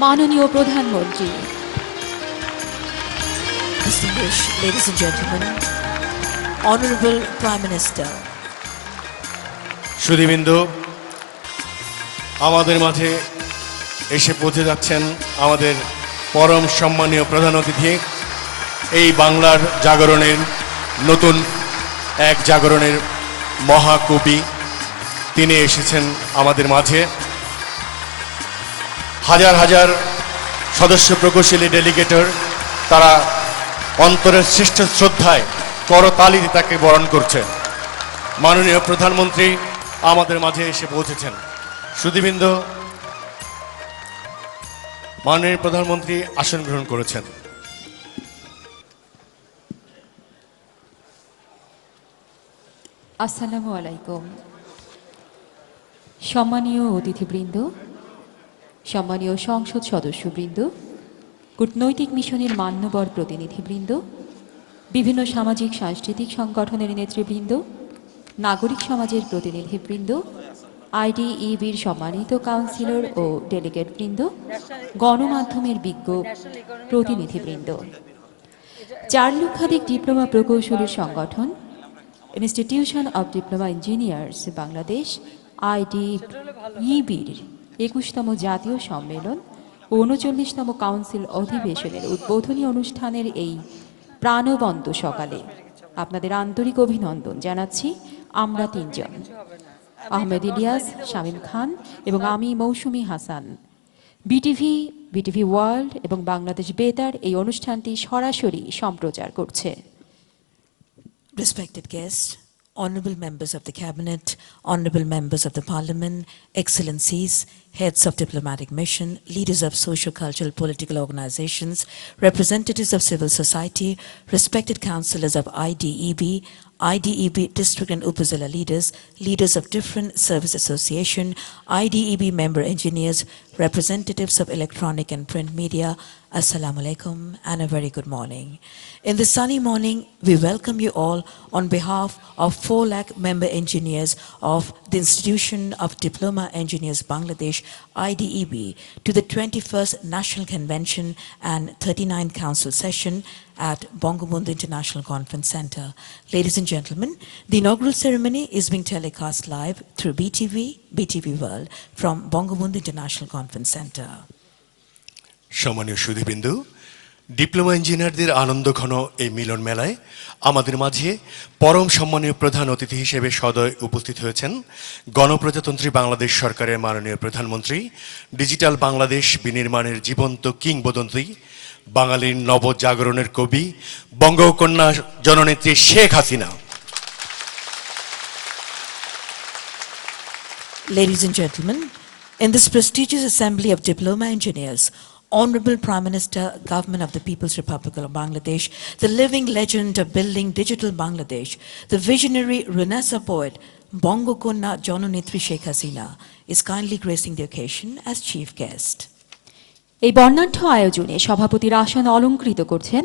মাননীয় প্রধানমন্ত্রী। Distinguished ladies and gentlemen, Honorable Prime Minister. সুধীবৃন্দু, আমাদের মাঝে এসে পৌঁছে যাচ্ছেন আমাদের পরম সম্মানীয় প্রধান অতিথি, এই বাংলার জাগরণের নতুন এক জাগরণের মহাকবি। তিনি এসেছেন আমাদের মাঝে। হাজার হাজার সদস্য প্রকৌশলী ডেলিগেটর তারা অন্তরের শ্রেষ্ঠ শ্রদ্ধায় করতালিতে তাকে বরণ করছেন। মাননীয় প্রধানমন্ত্রী আমাদের মাঝে এসে পৌঁছেছেন। সুধীবৃন্দ, মাননীয় প্রধানমন্ত্রী আসন গ্রহণ করেছেন। আসসালামু আলাইকুম। সম্মানীয় অতিথিবৃন্দ, সম্মানীয় সংসদ সদস্যবৃন্দ, কূটনৈতিক মিশনের মান্যবর প্রতিনিধিবৃন্দ, বিভিন্ন সামাজিক সাংস্কৃতিক সংগঠনের নেতৃবৃন্দ, নাগরিক সমাজের প্রতিনিধিবৃন্দ, আইডিইবির সম্মানিত কাউন্সিলর ও ডেলিগেটবৃন্দ, গণমাধ্যমের বিজ্ঞ প্রতিনিধিবৃন্দ, 4 লক্ষাধিক ডিপ্লোমা প্রকৌশলীর সংগঠন institution of diploma engineers Bangladesh আইডিইবির 21তম জাতীয় সম্মেলন ও 39তম কাউন্সিল অধিবেশনের উদ্বোধনী অনুষ্ঠানের এই প্রাণবন্ত সকালে আপনাদের আন্তরিক অভিনন্দন জানাচ্ছি। আমরা 3 জন, আহমেদ ইলিয়াস, শামীম খান এবং আমি মৌসুমী হাসান। বিটিভি ওয়ার্ল্ড এবং বাংলাদেশ বেতার এই অনুষ্ঠানটি সরাসরি সম্প্রচার করছে। Respected guests, honorable members of the cabinet, honorable members of the parliament, excellencies, heads of diplomatic mission, leaders of social, cultural, political organizations, representatives of civil society, respected councillors of IDEB district and Upazila leaders, leaders of different service association, IDEB member engineers, representatives of electronic and print media, Assalamu alaikum and a very good morning. In this sunny morning, we welcome you all on behalf of 4 lakh member engineers of the Institution of Diploma Engineers Bangladesh, IDEB, to the 21st National Convention and 39th Council Session at Bangabandhu International Conference Center. Ladies and gentlemen, the inaugural ceremony is being telecast live through BTV World from Bangabandhu International Conference Center. সম্মানীয় সুধীবৃন্দু, diploma ইঞ্জিনিয়ারদের আনন্দঘন এই মিলন মেলায় আমাদের মাঝে পরম সম্মানীয় প্রধান অতিথি হিসেবে সদয় উপস্থিত হয়েছেন গণপ্রজাতন্ত্রী বাংলাদেশ সরকারের মাননীয় প্রধানমন্ত্রী, ডিজিটাল বাংলাদেশ বিনির্মাণের জীবন্ত কিংবদন্তি, বাঙালির নবজাগরণের কবি, বঙ্গকন্যা জননেত্রী Sheikh Hasina. Ladies and gentlemen, in this prestigious assembly of diploma engineers, Honorable Prime Minister, Government of the People's Republic of Bangladesh, the living legend of building digital Bangladesh, the visionary Renaissance poet, Bongokonna Janonetri Sheikh Hasina, is kindly gracing the occasion as chief guest. এই বর্ণাঢ্য আয়োজনে সভাপতির আসন অলংকৃত করছেন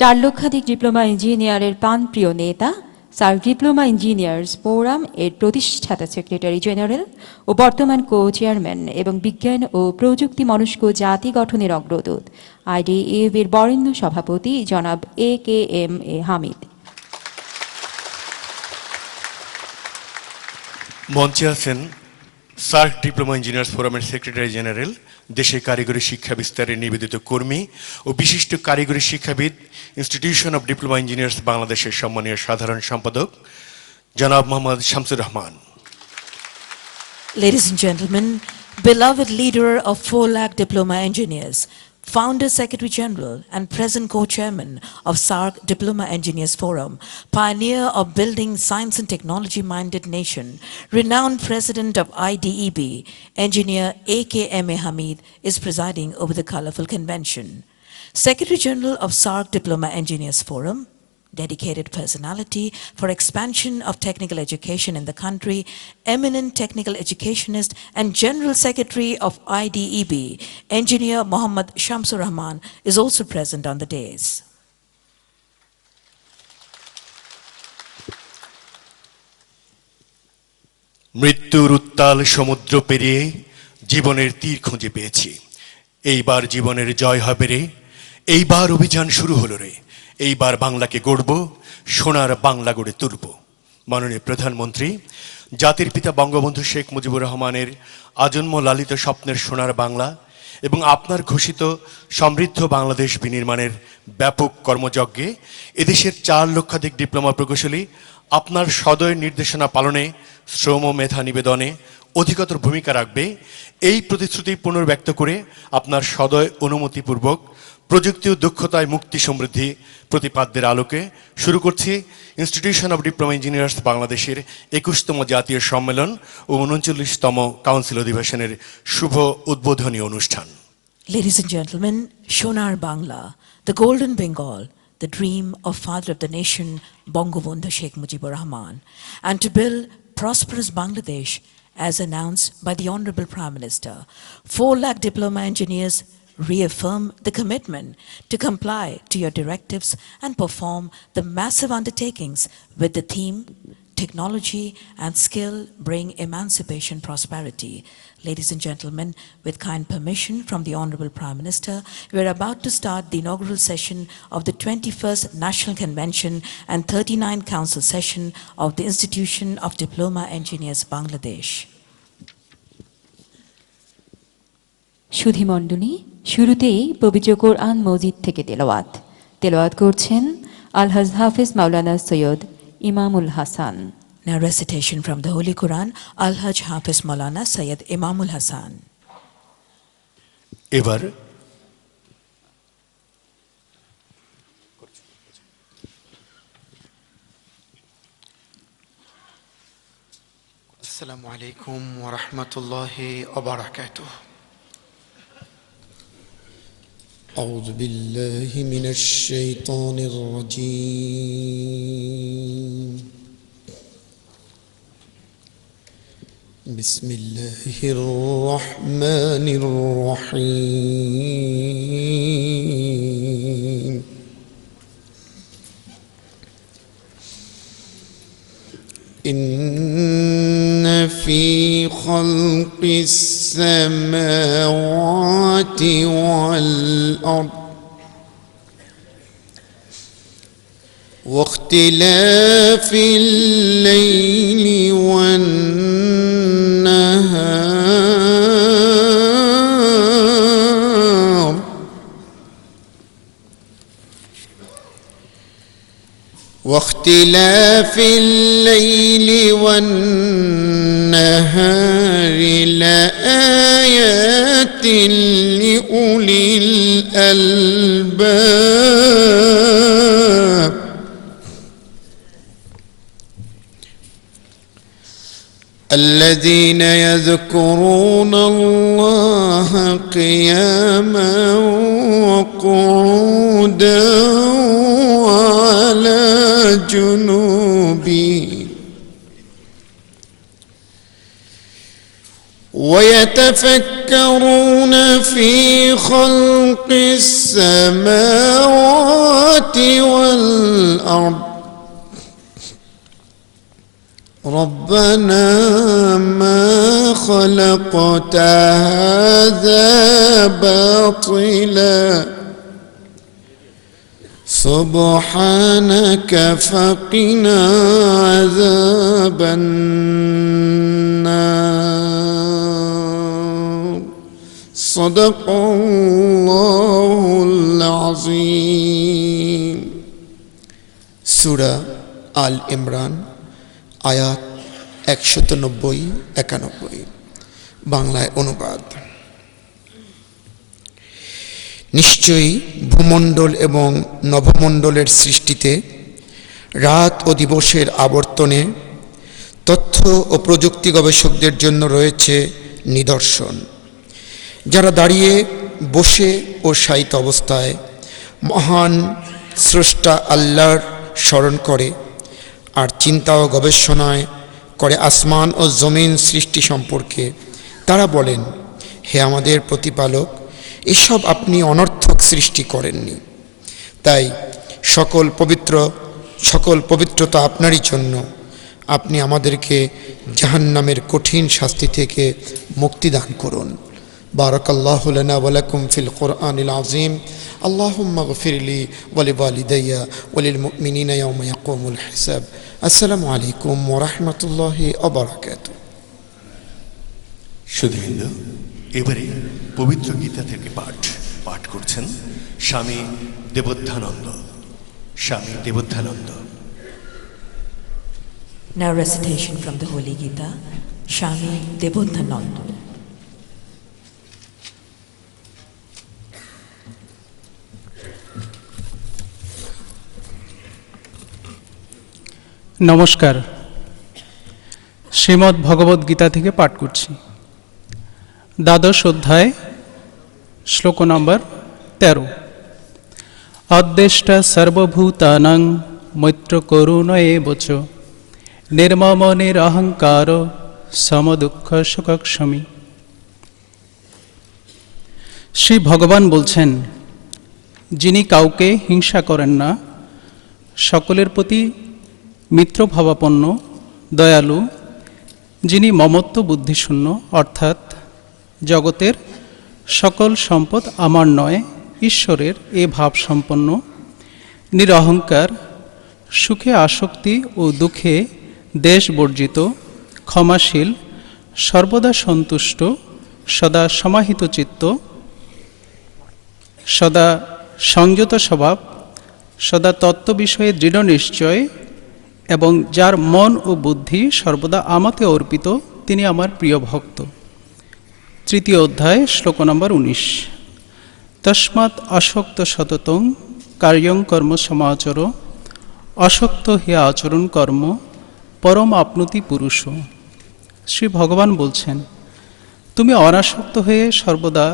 4 লক্ষাধিক diploma ইঞ্জিনিয়ারের প্রাণপ্রিয় নেতা, স্যার ডিপ্লোমা ইঞ্জিনিয়ার্স ফোরাম এর প্রতিষ্ঠাতা সেক্রেটারি জেনারেল ও বর্তমান কো-চেয়ারম্যান এবং বিজ্ঞান ও প্রযুক্তি মনস্ক জাতি গঠনের অগ্রদূত আইডিএবির বরেণ্য সভাপতি জনাব AKMA হামিদ। মঞ্চে আছেন সার্ক ডিপ্লোমা ইঞ্জিনিয়ার্স ফোরামের সেক্রেটারি জেনারেল, দেশে কারিগরি শিক্ষা বিস্তারে নিবেদিত কর্মী ও বিশিষ্ট কারিগরি শিক্ষাবিদ, ইনস্টিটিউশন অব ডিপ্লোমা ইঞ্জিনিয়ার্স বাংলাদেশের সম্মানীয় সাধারণ সম্পাদক জনাব Mohammad Shamsur Rahman. Ladies and gentlemen, beloved leader of 4 lakh diploma engineers, Founder, Secretary General, and present co-chairman of SARC Diploma Engineers Forum, pioneer of building science and technology-minded nation, renowned president of IDEB, engineer AKMA Hamid, is presiding over the colorful convention. Secretary General of SARC Diploma Engineers Forum, dedicated personality for expansion of technical education in the country, eminent technical educationist and General Secretary of IDEB, Engineer Mohammad Shamsur Rahman, is also present on the dais. মৃত্যুর উত্তাল সমুদ্র পেরিয়ে জীবনের তীর খুঁজে পেয়েছি। এইবার জীবনের জয় হবে রে, এইবার অভিযান শুরু হলো রে, এইবার বাংলাকে গড়ব, সোনার বাংলা গড়ে তুলব। মাননীয় প্রধানমন্ত্রী, জাতির পিতা বঙ্গবন্ধু শেখ মুজিবুর রহমানের আজন্ম লালিত স্বপ্নের সোনার বাংলা এবং আপনার ঘোষিত সমৃদ্ধ বাংলাদেশ বিনির্মাণের ব্যাপক কর্মযজ্ঞে এদেশের 4 লক্ষাধিক ডিপ্লোমা প্রকৌশলী আপনার সদয় নির্দেশনা পালনে শ্রম মেধা নিবেদনে অধিকতর ভূমিকা রাখবে, এই প্রতিশ্রুতি পুনর্ব্যক্ত করে আপনার সদয় অনুমতিপূর্বক প্রযুক্তি ও দক্ষতায় মুক্তি সমৃদ্ধি প্রতিপাদ্যের আলোকে শুরু করছি ইনস্টিটিউশন অব ডিপ্লোমা ইঞ্জিনিয়ার্স বাংলাদেশের 21তম জাতীয় সম্মেলন ও 39তম কাউন্সিল অধিবেশনের শুভ উদ্বোধনী অনুষ্ঠান। Ladies and gentlemen, Shonar Bangla, the Golden Bengal, the dream of father of the nation, Bangabandhu Sheikh Mujibur Rahman, and to build prosperous Bangladesh as announced by the Honorable Prime Minister. 4 lakh diploma engineers reaffirm the commitment to comply to your directives and perform the massive undertakings with the theme Technology and Skill Bring Emancipation Prosperity. Ladies and gentlemen, with kind permission from the Honorable Prime Minister, we are about to start the inaugural session of the 21st National Convention and 39th Council session of the Institution of Diploma Engineers Bangladesh. সুধীমণ্ডলী, শুরুতেই পবিত্র কোরআন মজিদ থেকে তেলাওয়াত করছেন আলহাজ হাফিজ মাওলানা সৈয়দ ইমামুল Hasan. Now recitation from the Holy Quran, Al-Hajj Hafiz Maulana Sayyid Imamul Hasan. এবার السلام عليكم ورحمة الله وبركاته. أعوذ بالله من الشيطان الرجيم. بسم الله الرحمن الرحيم. إن في خلق السماوات والأرض واختلاف الليل والنهار واختلاف الليل والنهار لآيات لأولي الألباب. الذين يذكرون الله قياما وقعودا وعلى جنوبهم ويتفكرون في خلق السماوات والأرض ربنا ما خلقت هذا باطلا سبحانك فقنا عذاب النار. صدق الله العظيم. সূরা আল ইমরান আয়াত 190-91 বাংলায় অনুবাদ। নিশ্চয়ই ভূমণ্ডল এবং নভমণ্ডলের সৃষ্টিতে রাত ও দিবসের আবর্তনে তথ্য ও প্রযুক্তি গবেষকদের জন্য রয়েছে নিদর্শন, যারা দাঁড়িয়ে বসে ও শায়িত অবস্থায় মহান স্রষ্টা আল্লাহর স্মরণ করে আর চিন্তা ও গবেষণায় করে আসমান ও জমিন সৃষ্টি সম্পর্কে। তারা বলেন, হে আমাদের প্রতিপালক, এসব আপনি অনর্থক সৃষ্টি করেননি, তাই সকল পবিত্রতা আপনারই জন্য। আপনি আমাদেরকে জাহান্নামের কঠিন শাস্তি থেকে মুক্তি দান করুন। বারাকাল্লাহু লানা ওয়া লাকুম ফিল কুরআনিল আযীম। আল্লাহুম্মা গফির লি ওয়া লিওয়ালিদাইয়া ওয়া লিল মুমিনিনা ইয়াওমা ইয়াকুমুল হিসাব। আসসালামু আলাইকুম ওয়া রাহমাতুল্লাহি ওয়া বারাকাতুহু। সুধীবৃন্দ, এবারে পবিত্র গীতা থেকে পাঠ করছেন স্বামী দেবোত্থানন্দ। স্বামী দেবোত্থানন্দ। Now recitation from the Holy Gita, Swami Debodhananda. নমস্কার। শ্রীমদ্ ভগবদ গীতা থেকে পাঠ করছি। দ্বাদশ অধ্যায়, শ্লোক নম্বর 13। অদ্দেষ্টা সর্বভূতানাং মৈত্র করুণয়ে বচ নির্মম নিরহংকার সমদুঃখ সুখক্ষমী। শ্রী ভগবান বলছেন, যিনি কাউকে হিংসা করেন না, সকলের প্রতি মিত্রভাবাপন্ন, দয়ালু, যিনি মমত্ব বুদ্ধিশূন্য, অর্থাৎ জগতের সকল সম্পদ আমার নয়, ঈশ্বরের এ ভাব সম্পন্ন, নিরহংকার, সুখে আসক্তি ও দুঃখে দেশ বর্জিত, ক্ষমাশীল, সর্বদা সন্তুষ্ট, সদা সমাহিত চিত্ত, সদা সংযত স্বভাব, সদা তত্ত্ব বিষয়ে দৃঢ় নিশ্চয় এবং যার মন ও বুদ্ধি সর্বদা আমাতে অর্পিত, তিনি আমার প্রিয় ভক্ত। তৃতীয় অধ্যায়, শ্লোক নম্বর 19। তস্মাৎ আসক্ত সততং কার্যং কর্ম সমাচর অসক্ত হে আচরণ কর্ম পরম আপনতি পুরুষ। শ্রী ভগবান বলছেন, তুমি অনাসক্ত হয়ে সর্বদা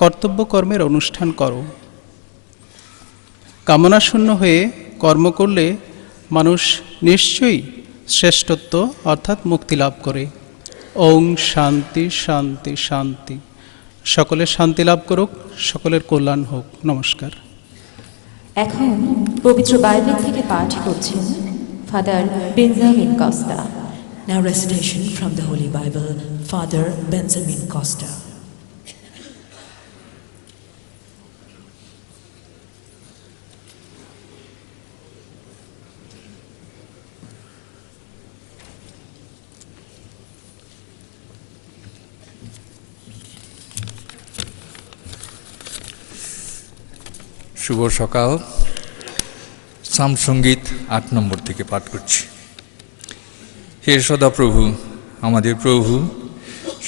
কর্তব্য কর্মের অনুষ্ঠান করো। কামনাশূন্য হয়ে কর্ম করলে মানুষ নিশ্চয়ই শ্রেষ্ঠত্ব অর্থাৎ মুক্তি লাভ করে। ওং শান্তি শান্তি শান্তি। সকলে শান্তি লাভ করুক, সকলের কল্যাণ হোক। নমস্কার। এখন পবিত্র বাইবেল থেকে পাঠ করছেন father Benjamin Costa. Now recitation from the Holy Bible, Father Benjamin Costa. শুভ সকাল। সাম সঙ্গীত 8 নম্বর থেকে পাঠ করছি। হে সদাপ্রভু, আমাদের প্রভু,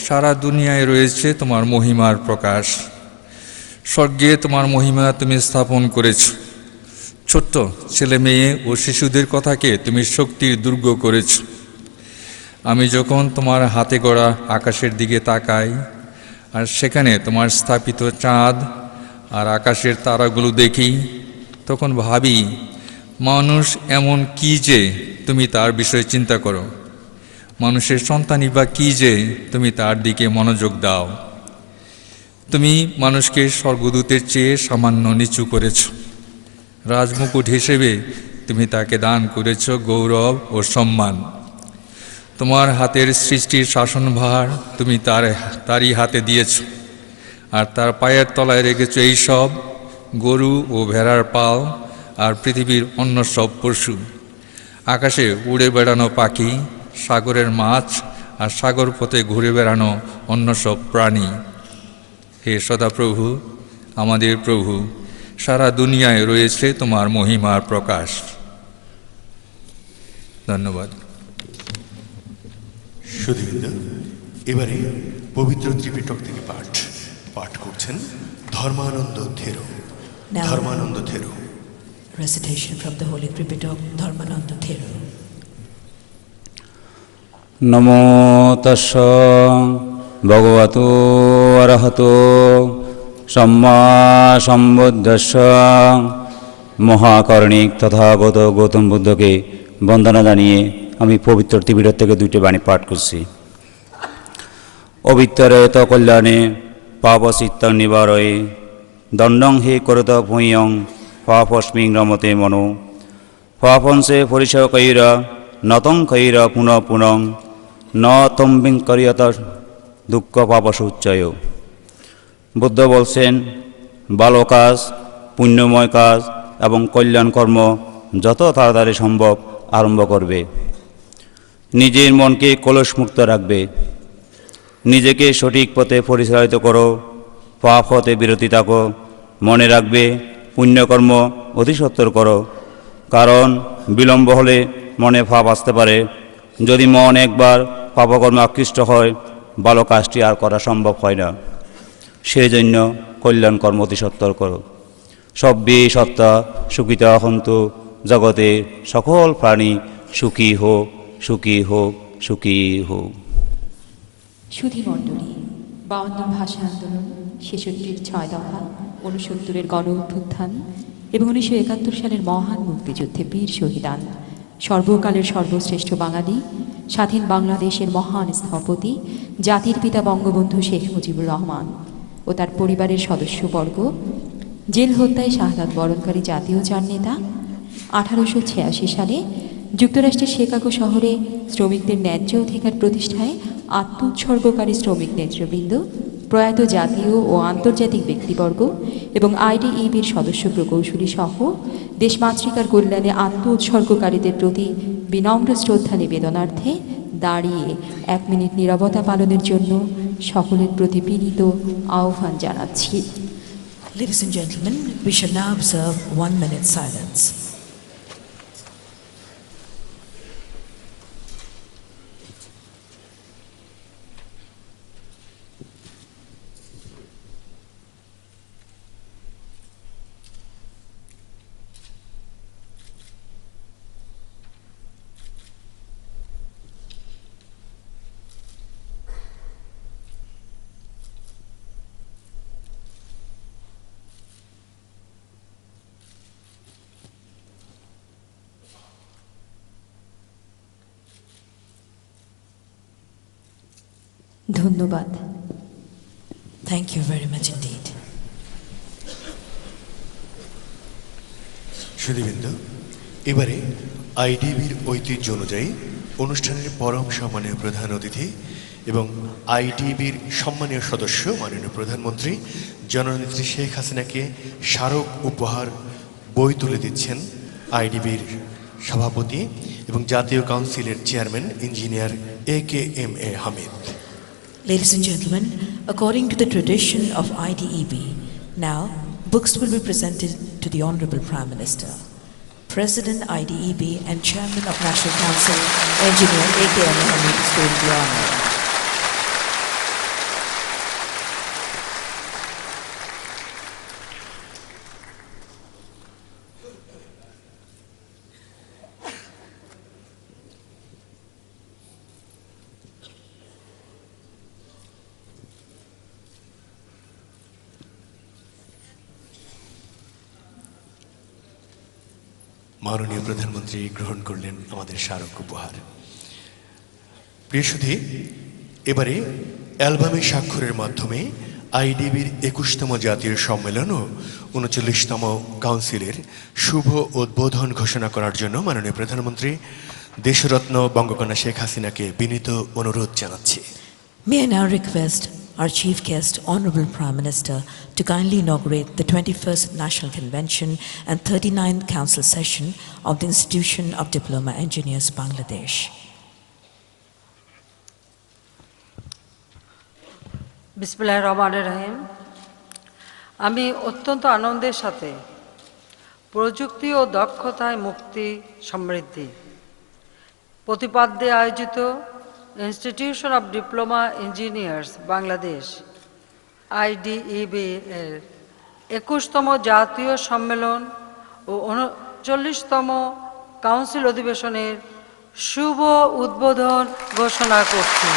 সারা দুনিয়ায় রয়েছে তোমার মহিমার প্রকাশ। স্বর্গে তোমার মহিমা তুমি স্থাপন করেছ। ছোট্ট ছেলে মেয়ে ও শিশুদের কথাকে তুমি শক্তির দুর্গ করেছ। আমি যখন তোমার হাতে গড়া আকাশের দিকে তাকাই আর সেখানে তোমার স্থাপিত চাঁদ আর আকাশের তারাগুলো দেখি, তখন ভাবি, মানুষ এমন কি যে তুমি তার বিষয়ে চিন্তা করো, মানুষের সন্তানই বা কি যে তুমি তার দিকে মনোযোগ দাও। তুমি মানুষকে স্বর্গদূতের চেয়ে সামান্য নিচু করেছ। রাজমুকুট হিসেবে তুমি তাকে দান করেছ গৌরব ও সম্মান। তোমার হাতের সৃষ্টির শাসনভার তুমি তারই হাতে দিয়েছ, আর তার পায়ের তলায় রেখেছ এই সব গরু ও ভেড়ার পাল আর পৃথিবীর অন্য সব পশু, আকাশে উড়ে বেড়ানো পাখি, সাগরের মাছ আর সাগর পথে ঘুরে বেড়ানো অন্য সব প্রাণী। হে সদাপ্রভু, আমাদের প্রভু, সারা দুনিয়ায় রয়েছে তোমার মহিমার প্রকাশ। ধন্যবাদ। সুধীবৃন্দ, এবারে পবিত্র ত্রিপিটক থেকে পাঠ করছেন ধর্মানন্দ থেরো। ধর্মানন্দ থেরো। Recitation from the Holy Tripitaka, Dharmananda Thero. নমো তস্য ভগবতো অরহতো সম্মা সম্বুদ্ধস্য। মহাকর্ণিক তথাগত গৌতম বুদ্ধকে বন্দনা জানিয়ে আমি পবিত্র ত্রিপিটক থেকে 2টি বাণী পাঠ করছি। অবিত্তরেত কল্যাণে পাপচিত্তং নিবারয়ে দণ্ডং হি করত ভূয়ং পাপস্মিং রমতে মনো পাপংসে পরিচয়কৈর নতং কৈর পুনঃ পুনঃ ন তম্বিং করিয়ত দুঃখ পাপসুচ্চয়। বুদ্ধ বলছেন, ভালো কাজ, পুণ্যময় কাজ এবং কল্যাণ কর্ম যত তাড়াতাড়ি সম্ভব আরম্ভ করবে। নিজের মনকে কলুষমুক্ত রাখবে। নিজেকে সঠিক পথে পরিচালিত করো, পাপ হতে বিরতি থাকো। মনে রাখবে, পুণ্যকর্ম অতি সত্বর করো, কারণ বিলম্ব হলে মনে পাপ আসতে পারে। যদি মন একবার পাপকর্মে আকৃষ্ট হয়, ভালো কাজটি আর করা সম্ভব হয় না। সেই জন্য কল্যাণ কর্ম অতি সত্বর করো। সব্যে সত্তা সুখিতা হন্তু, জগতে সকল প্রাণী সুখী হোক, সুখী হোক, সুখী হোক। সুধীমণ্ডলী, 52 ভাষা আন্দোলন, 66 6 দফা, 69 গণ অভ্যুত্থান এবং 1971 সালের মহান মুক্তিযুদ্ধে বীর শহীদান, সর্বকালের সর্বশ্রেষ্ঠ বাঙালি, স্বাধীন বাংলাদেশের মহান স্থপতি, জাতির পিতা বঙ্গবন্ধু শেখ মুজিবুর রহমান ও তার পরিবারের সদস্যবর্গ, জেল হত্যায় শাহাদাত বরণকারী জাতীয় চার নেতা, 1886 সালে যুক্তরাষ্ট্রের শিকাগো শহরে শ্রমিকদের ন্যায্য অধিকার প্রতিষ্ঠায় আত্মোৎসর্গকারী শ্রমিক নেতৃবৃন্দ, প্রয়াত জাতীয় ও আন্তর্জাতিক ব্যক্তিবর্গ এবং আইডিইবির সদস্য প্রকৌশলী সহ দেশমাতৃকার কল্যাণে আত্মোৎসর্গকারীদের প্রতি বিনম্র শ্রদ্ধা নিবেদনার্থে দাঁড়িয়ে 1 মিনিট নীরবতা পালনের জন্য সকলের প্রতি বিনীত আহ্বান জানাচ্ছি। Ladies and gentlemen, we shall now observe 1 minute silence. ধন্যবাদ। Thank you very much indeed. সুধীবৃন্দ, এবারে আইডিবির ঐতিহ্য অনুযায়ী অনুষ্ঠানের পরম সম্মানীয় প্রধান অতিথি এবং আইডিবির সম্মানীয় সদস্য মাননীয় প্রধানমন্ত্রী জননেত্রী শেখ হাসিনাকে স্মারক উপহার বই তুলে দিচ্ছেন আইডিবির সভাপতি এবং জাতীয় কাউন্সিলের chairman engineer AKMA Hamid. Ladies and gentlemen, according to the tradition of IDEB, now books will be presented to the Honorable Prime Minister. President IDEB and Chairman of National Council, Engineer AKMA Hamid is doing the honor. মাননীয় প্রধানমন্ত্রী গ্রহণ করলেন আমাদের স্মারক উপহার। প্রিয় সুধী, এবারে অ্যালবামে স্বাক্ষরের মাধ্যমে আইডিবির 21তম জাতীয় সম্মেলন ও 39তম কাউন্সিলের শুভ উদ্বোধন ঘোষণা করার জন্য মাননীয় প্রধানমন্ত্রী দেশরত্ন বঙ্গকন্যা শেখ হাসিনাকে বিনীত অনুরোধ জানাচ্ছি। May I now request our Chief Guest, Honorable Prime Minister, to kindly inaugurate the 21st National Convention and 39th Council Session of the Institution of Diploma Engineers, Bangladesh. বিসমিল্লাহির রহমানির রহিম। আমি অত্যন্ত আনন্দের সাথে প্রযুক্তি ও দক্ষতায় মুক্তি সমৃদ্ধি প্রতিপাদ্যে আয়োজিত institution of diploma engineers Bangladesh IDEB এর 21তম জাতীয় সম্মেলন ও 39তম কাউন্সিল অধিবেশনের শুভ উদ্বোধন ঘোষণা করছি।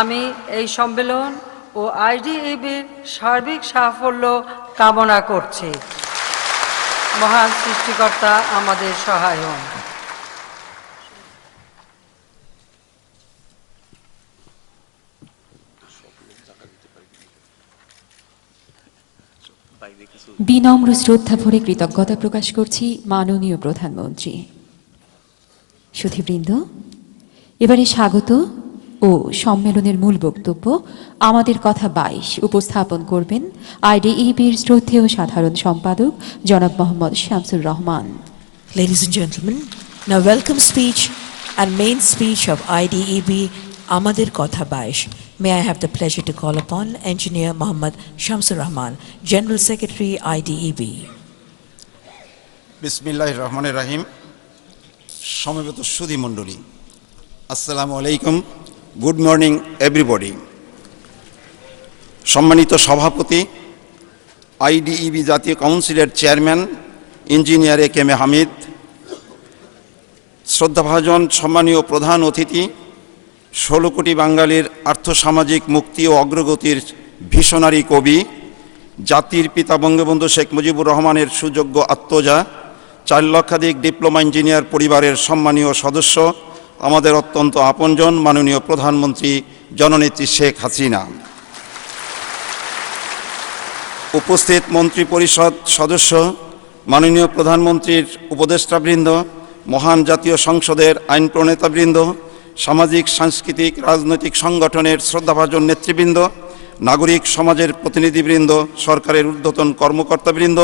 আমি এই সম্মেলন ও IDEBর সার্বিক সাফল্য কামনা করছি। মহান সৃষ্টিকর্তা আমাদের সহায় হন। বিনম্র শ্রদ্ধা ভরে কৃতজ্ঞতা প্রকাশ করছি মাননীয় প্রধানমন্ত্রী। সুধীবৃন্দ, এবারে স্বাগত ও সম্মেলনের মূল বক্তব্য আমাদের কথা 22 উপস্থাপন করবেন আইডিইবির শ্রদ্ধেয় সাধারণ সম্পাদক জনাব Mohammad Shamsur Rahman. Ladies and gentlemen, now welcome speech and main speech of IDEB, Amadir Kotha Baish. May I have the pleasure to call upon Engineer Muhammad Shamsur Rahman, General Secretary, IDEB. বিসমিল্লাহির রহমানির রহিম। সমবেত সুধী মণ্ডলী, আসসালামু আলাইকুম। Good morning everybody. সম্মানিত সভাপতি, IDEB জাতীয় কাউন্সিলের চেয়ারম্যান ইঞ্জিনিয়ার এ.কে.এম. হামিদ, শ্রদ্ধাভাজন সম্মানীয় প্রধান অতিথি, 16 কোটি বাঙালির আর্থসামাজিক মুক্তি ও অগ্রগতির ভিশনারি কবি, জাতির পিতা বঙ্গবন্ধু শেখ মুজিবুর রহমানের সুযোগ্য আত্মজা, 4 লক্ষাধিক ডিপ্লোমা ইঞ্জিনিয়ার পরিবারের সম্মানীয় সদস্য, আমাদের অত্যন্ত আপনজন মাননীয় প্রধানমন্ত্রী জননেত্রী শেখ হাসিনা, উপস্থিত মন্ত্রী পরিষদ সদস্য, মাননীয় প্রধানমন্ত্রীর উপদেষ্টাবৃন্দ, মহান জাতীয় সংসদের আইন প্রণেতাবৃন্দ, সামাজিক সাংস্কৃতিক রাজনৈতিক সংগঠনের শ্রদ্ধাভাজন নেতৃবৃন্দ, নাগরিক সমাজের প্রতিনিধিবৃন্দ, সরকারের ঊর্ধ্বতন কর্মকর্তাবৃন্দ,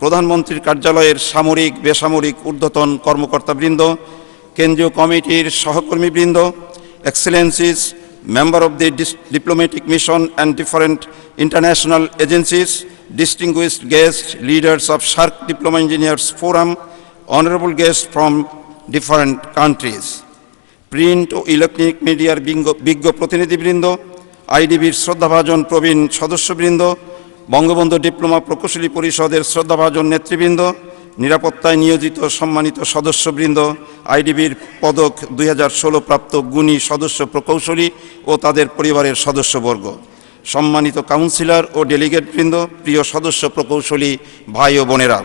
প্রধানমন্ত্রীর কার্যালয়ের সামরিক বেসামরিক ঊর্ধ্বতন কর্মকর্তাবৃন্দ, কেন্দ্রীয় কমিটির সহকর্মীবৃন্দ, excellencies, member of the diplomatic mission and different international agencies, distinguished guests, leaders of SHARC Diploma Engineers Forum, honorable guests from different countries, print ও ইলেকট্রনিক মিডিয়ার বিজ্ঞ প্রতিনিধিবৃন্দ, আইডিবির শ্রদ্ধাভাজন প্রবীণ সদস্যবৃন্দ, বঙ্গবন্ধু ডিপ্লোমা প্রকৌশলী পরিষদের শ্রদ্ধাভাজন নেতৃবৃন্দ, নিরাপত্তায় নিয়োজিত সম্মানিত সদস্যবৃন্দ, আইডিবির পদক 2016 প্রাপ্ত গুণী সদস্য প্রকৌশলী ও তাদের পরিবারের সদস্যবর্গ, সম্মানিত কাউন্সিলর ও ডেলিগেটবৃন্দ, প্রিয় সদস্য প্রকৌশলী ভাই ও বোনেরা,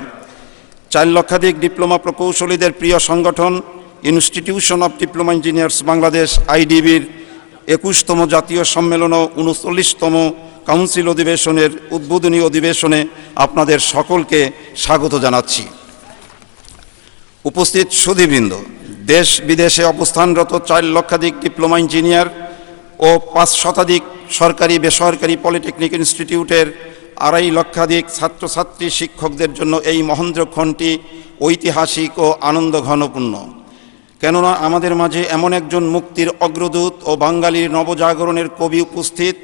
4 লক্ষাধিক ডিপ্লোমা প্রকৌশলীদের প্রিয় সংগঠন institution of diploma engineers Bangladesh আইডিবির 21তম জাতীয় সম্মেলন ও 39তম কাউন্সিল অধিবেশনের উদ্বোধনী অধিবেশনে আপনাদের সকলকে স্বাগত জানাচ্ছি। উপস্থিত সুধীবৃন্দ, দেশ বিদেশে অবস্থানরত 4 লক্ষাধিক ডিপ্লোমা ইঞ্জিনিয়ার ও 5 শতাধিক সরকারি বেসরকারি পলিটেকনিক ইনস্টিটিউটের 2.5 লক্ষাধিক ছাত্রছাত্রী শিক্ষকদের জন্য এই মহেন্দ্রক্ষণটি ঐতিহাসিক ও আনন্দঘনপূর্ণ। কেননা আমাদের মাঝে এমন একজন মুক্তির অগ্রদূত ও বাঙালির নবজাগরণের কবি উপস্থিত,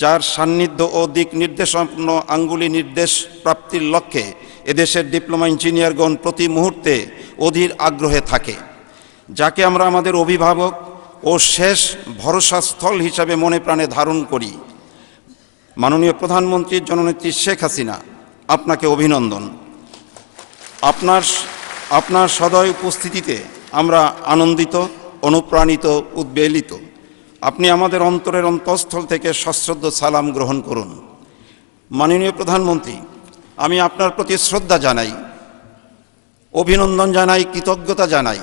যার সান্নিধ্য ও দিক নির্দেশপূর্ণ আঙ্গুলি নির্দেশ প্রাপ্তির লক্ষ্যে এদেশের ডিপ্লোমা ইঞ্জিনিয়ারগণ প্রতি মুহূর্তে অধীর আগ্রহে থাকে, যাকে আমরা আমাদের অভিভাবক ও শেষ ভরসাস্থল হিসাবে মনে প্রাণে ধারণ করি। মাননীয় প্রধানমন্ত্রী জননেত্রী শেখ হাসিনা, আপনাকে অভিনন্দন। আপনার সদয় উপস্থিতিতে আমরা আনন্দিত, অনুপ্রাণিত, উদ্বেলিত। আপনি আমাদের অন্তরের অন্তঃস্থল থেকে সশ্রদ্ধ সালাম গ্রহণ করুন। মাননীয় প্রধানমন্ত্রী, আমি আপনার প্রতি শ্রদ্ধা জানাই, অভিনন্দন জানাই, কৃতজ্ঞতা জানাই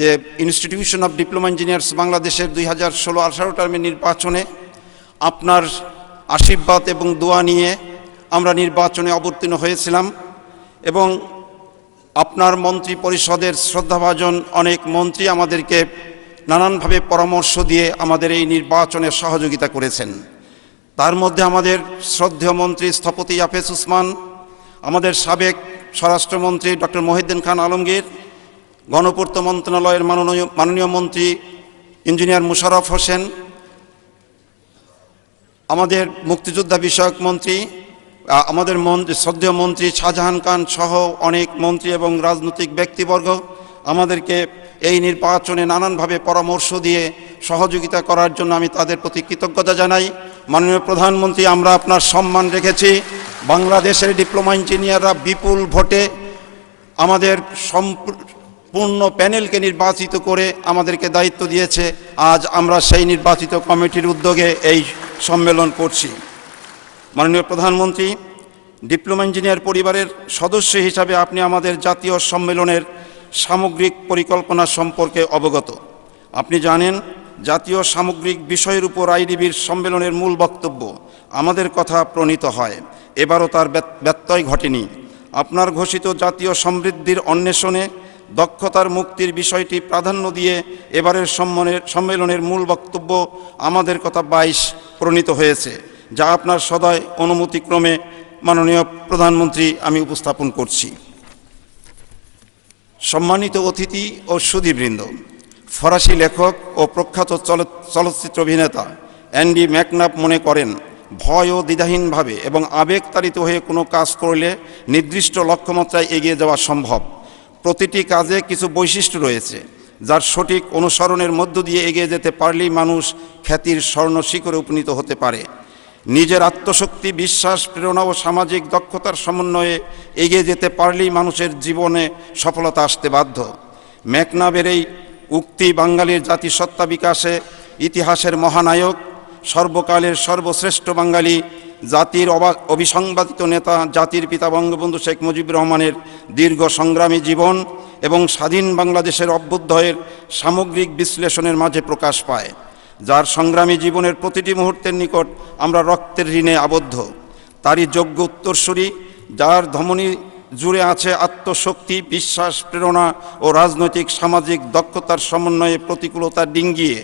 যে ইনস্টিটিউশন অফ ডিপ্লোমা ইঞ্জিনিয়ার্স বাংলাদেশের 2016-18 টার্মের নির্বাচনে আপনার আশীর্বাদ এবং দোয়া নিয়ে আমরা নির্বাচনে অবতীর্ণ হয়েছিলাম এবং আপনার মন্ত্রী পরিষদের শ্রদ্ধাভাজন অনেক মন্ত্রী আমাদেরকে নানানভাবে পরামর্শ দিয়ে আমাদের এই নির্বাচনে সহযোগিতা করেছেন। তার মধ্যে আমাদের শ্রদ্ধেয় মন্ত্রী স্থপতি হাফেজ উসমান, আমাদের সাবেক স্বরাষ্ট্রমন্ত্রী ডক্টর মহিউদ্দিন খান আলমগীর, গণপূর্ত মন্ত্রণালয়ের মাননীয় মন্ত্রী ইঞ্জিনিয়ার মুশাররফ হোসেন, আমাদের মুক্তিযোদ্ধা বিষয়ক মন্ত্রী, আমাদের শ্রদ্ধেয় মন্ত্রী শাহজাহান খান সহ অনেক মন্ত্রী এবং রাজনৈতিক ব্যক্তিবর্গ আমাদেরকে এই নির্বাচনে নানানভাবে পরামর্শ দিয়ে সহযোগিতা করার জন্য আমি তাদের প্রতি কৃতজ্ঞতা জানাই। মাননীয় প্রধানমন্ত্রী, আমরা আপনার সম্মান রেখেছি। বাংলাদেশের ডিপ্লোমা ইঞ্জিনিয়াররা বিপুল ভোটে আমাদের পূর্ণ প্যানেলকে নির্বাচিত করে আমাদেরকে দায়িত্ব দিয়েছে। আজ আমরা সেই নির্বাচিত কমিটির উদ্যোগে এই সম্মেলন করছি। মাননীয় প্রধানমন্ত্রী, ডিপ্লোমা ইঞ্জিনিয়ার পরিবারের সদস্য হিসাবে আপনি আমাদের জাতীয় সম্মেলনের সামগ্রিক পরিকল্পনা সম্পর্কে অবগত। আপনি জানেন, জাতীয় সামগ্রিক বিষয়ের উপর আইডিবির সম্মেলনের মূল বক্তব্য আমাদের কথা প্রণীত হয়। এবারও তার ব্যত্যয় ঘটেনি। আপনার ঘোষিত জাতীয় সমৃদ্ধির অন্বেষণে দক্ষতার মুক্তির বিষয়টি প্রাধান্য দিয়ে এবারের সম্মেলনের মূল বক্তব্য আমাদের কথা 22 প্রণীত হয়েছে, যা আপনার সদয় অনুমতিক্রমে মাননীয় প্রধানমন্ত্রী আমি উপস্থাপন করছি। সম্মানিত অতিথি ও সুধীবৃন্দ, ফরাসি লেখক ও প্রখ্যাত চলচ্চিত্র অভিনেতা অ্যান্ডি ম্যাকনাব মনে করেন, ভয় ও দ্বিধাহীনভাবে এবং আবেগতাড়িত হয়ে কোনো কাজ করলে নির্দিষ্ট লক্ষ্যমাত্রায় এগিয়ে যাওয়া সম্ভব। প্রতিটি কাজে কিছু বৈশিষ্ট্য রয়েছে, যার সঠিক অনুসরণের মধ্য দিয়ে এগিয়ে যেতে পারলেই মানুষ খ্যাতির স্বর্ণ শিখরে উপনীত হতে পারে। নিজের আত্মশক্তি, বিশ্বাস, প্রেরণা ও সামাজিক দক্ষতার সমন্বয়ে এগিয়ে যেতে পারলেই মানুষের জীবনে সফলতা আসতে বাধ্য। ম্যাকনাবের এই উক্তি বাঙালির জাতিসত্তা বিকাশে ইতিহাসের মহানায়ক, সর্বকালের সর্বশ্রেষ্ঠ বাঙালি, জাতির অবিসংবাদিত নেতা, জাতির পিতা বঙ্গবন্ধু শেখ মুজিবুর রহমানের দীর্ঘ সংগ্রামী জীবন এবং স্বাধীন বাংলাদেশের অভ্যুদয়ের সামগ্রিক বিশ্লেষণের মাঝে প্রকাশ পায়, যার সংগ্রামী জীবনের প্রতিটি মুহূর্তের নিকট আমরা রক্তের ঋণে আবদ্ধ। তারই যোগ্য উত্তরসূরি, যার ধমনী জুড়ে আছে আত্মশক্তি, বিশ্বাস, প্রেরণা ও রাজনৈতিক সামাজিক দক্ষতার সমন্বয়ে প্রতিকূলতা ডিঙ্গিয়ে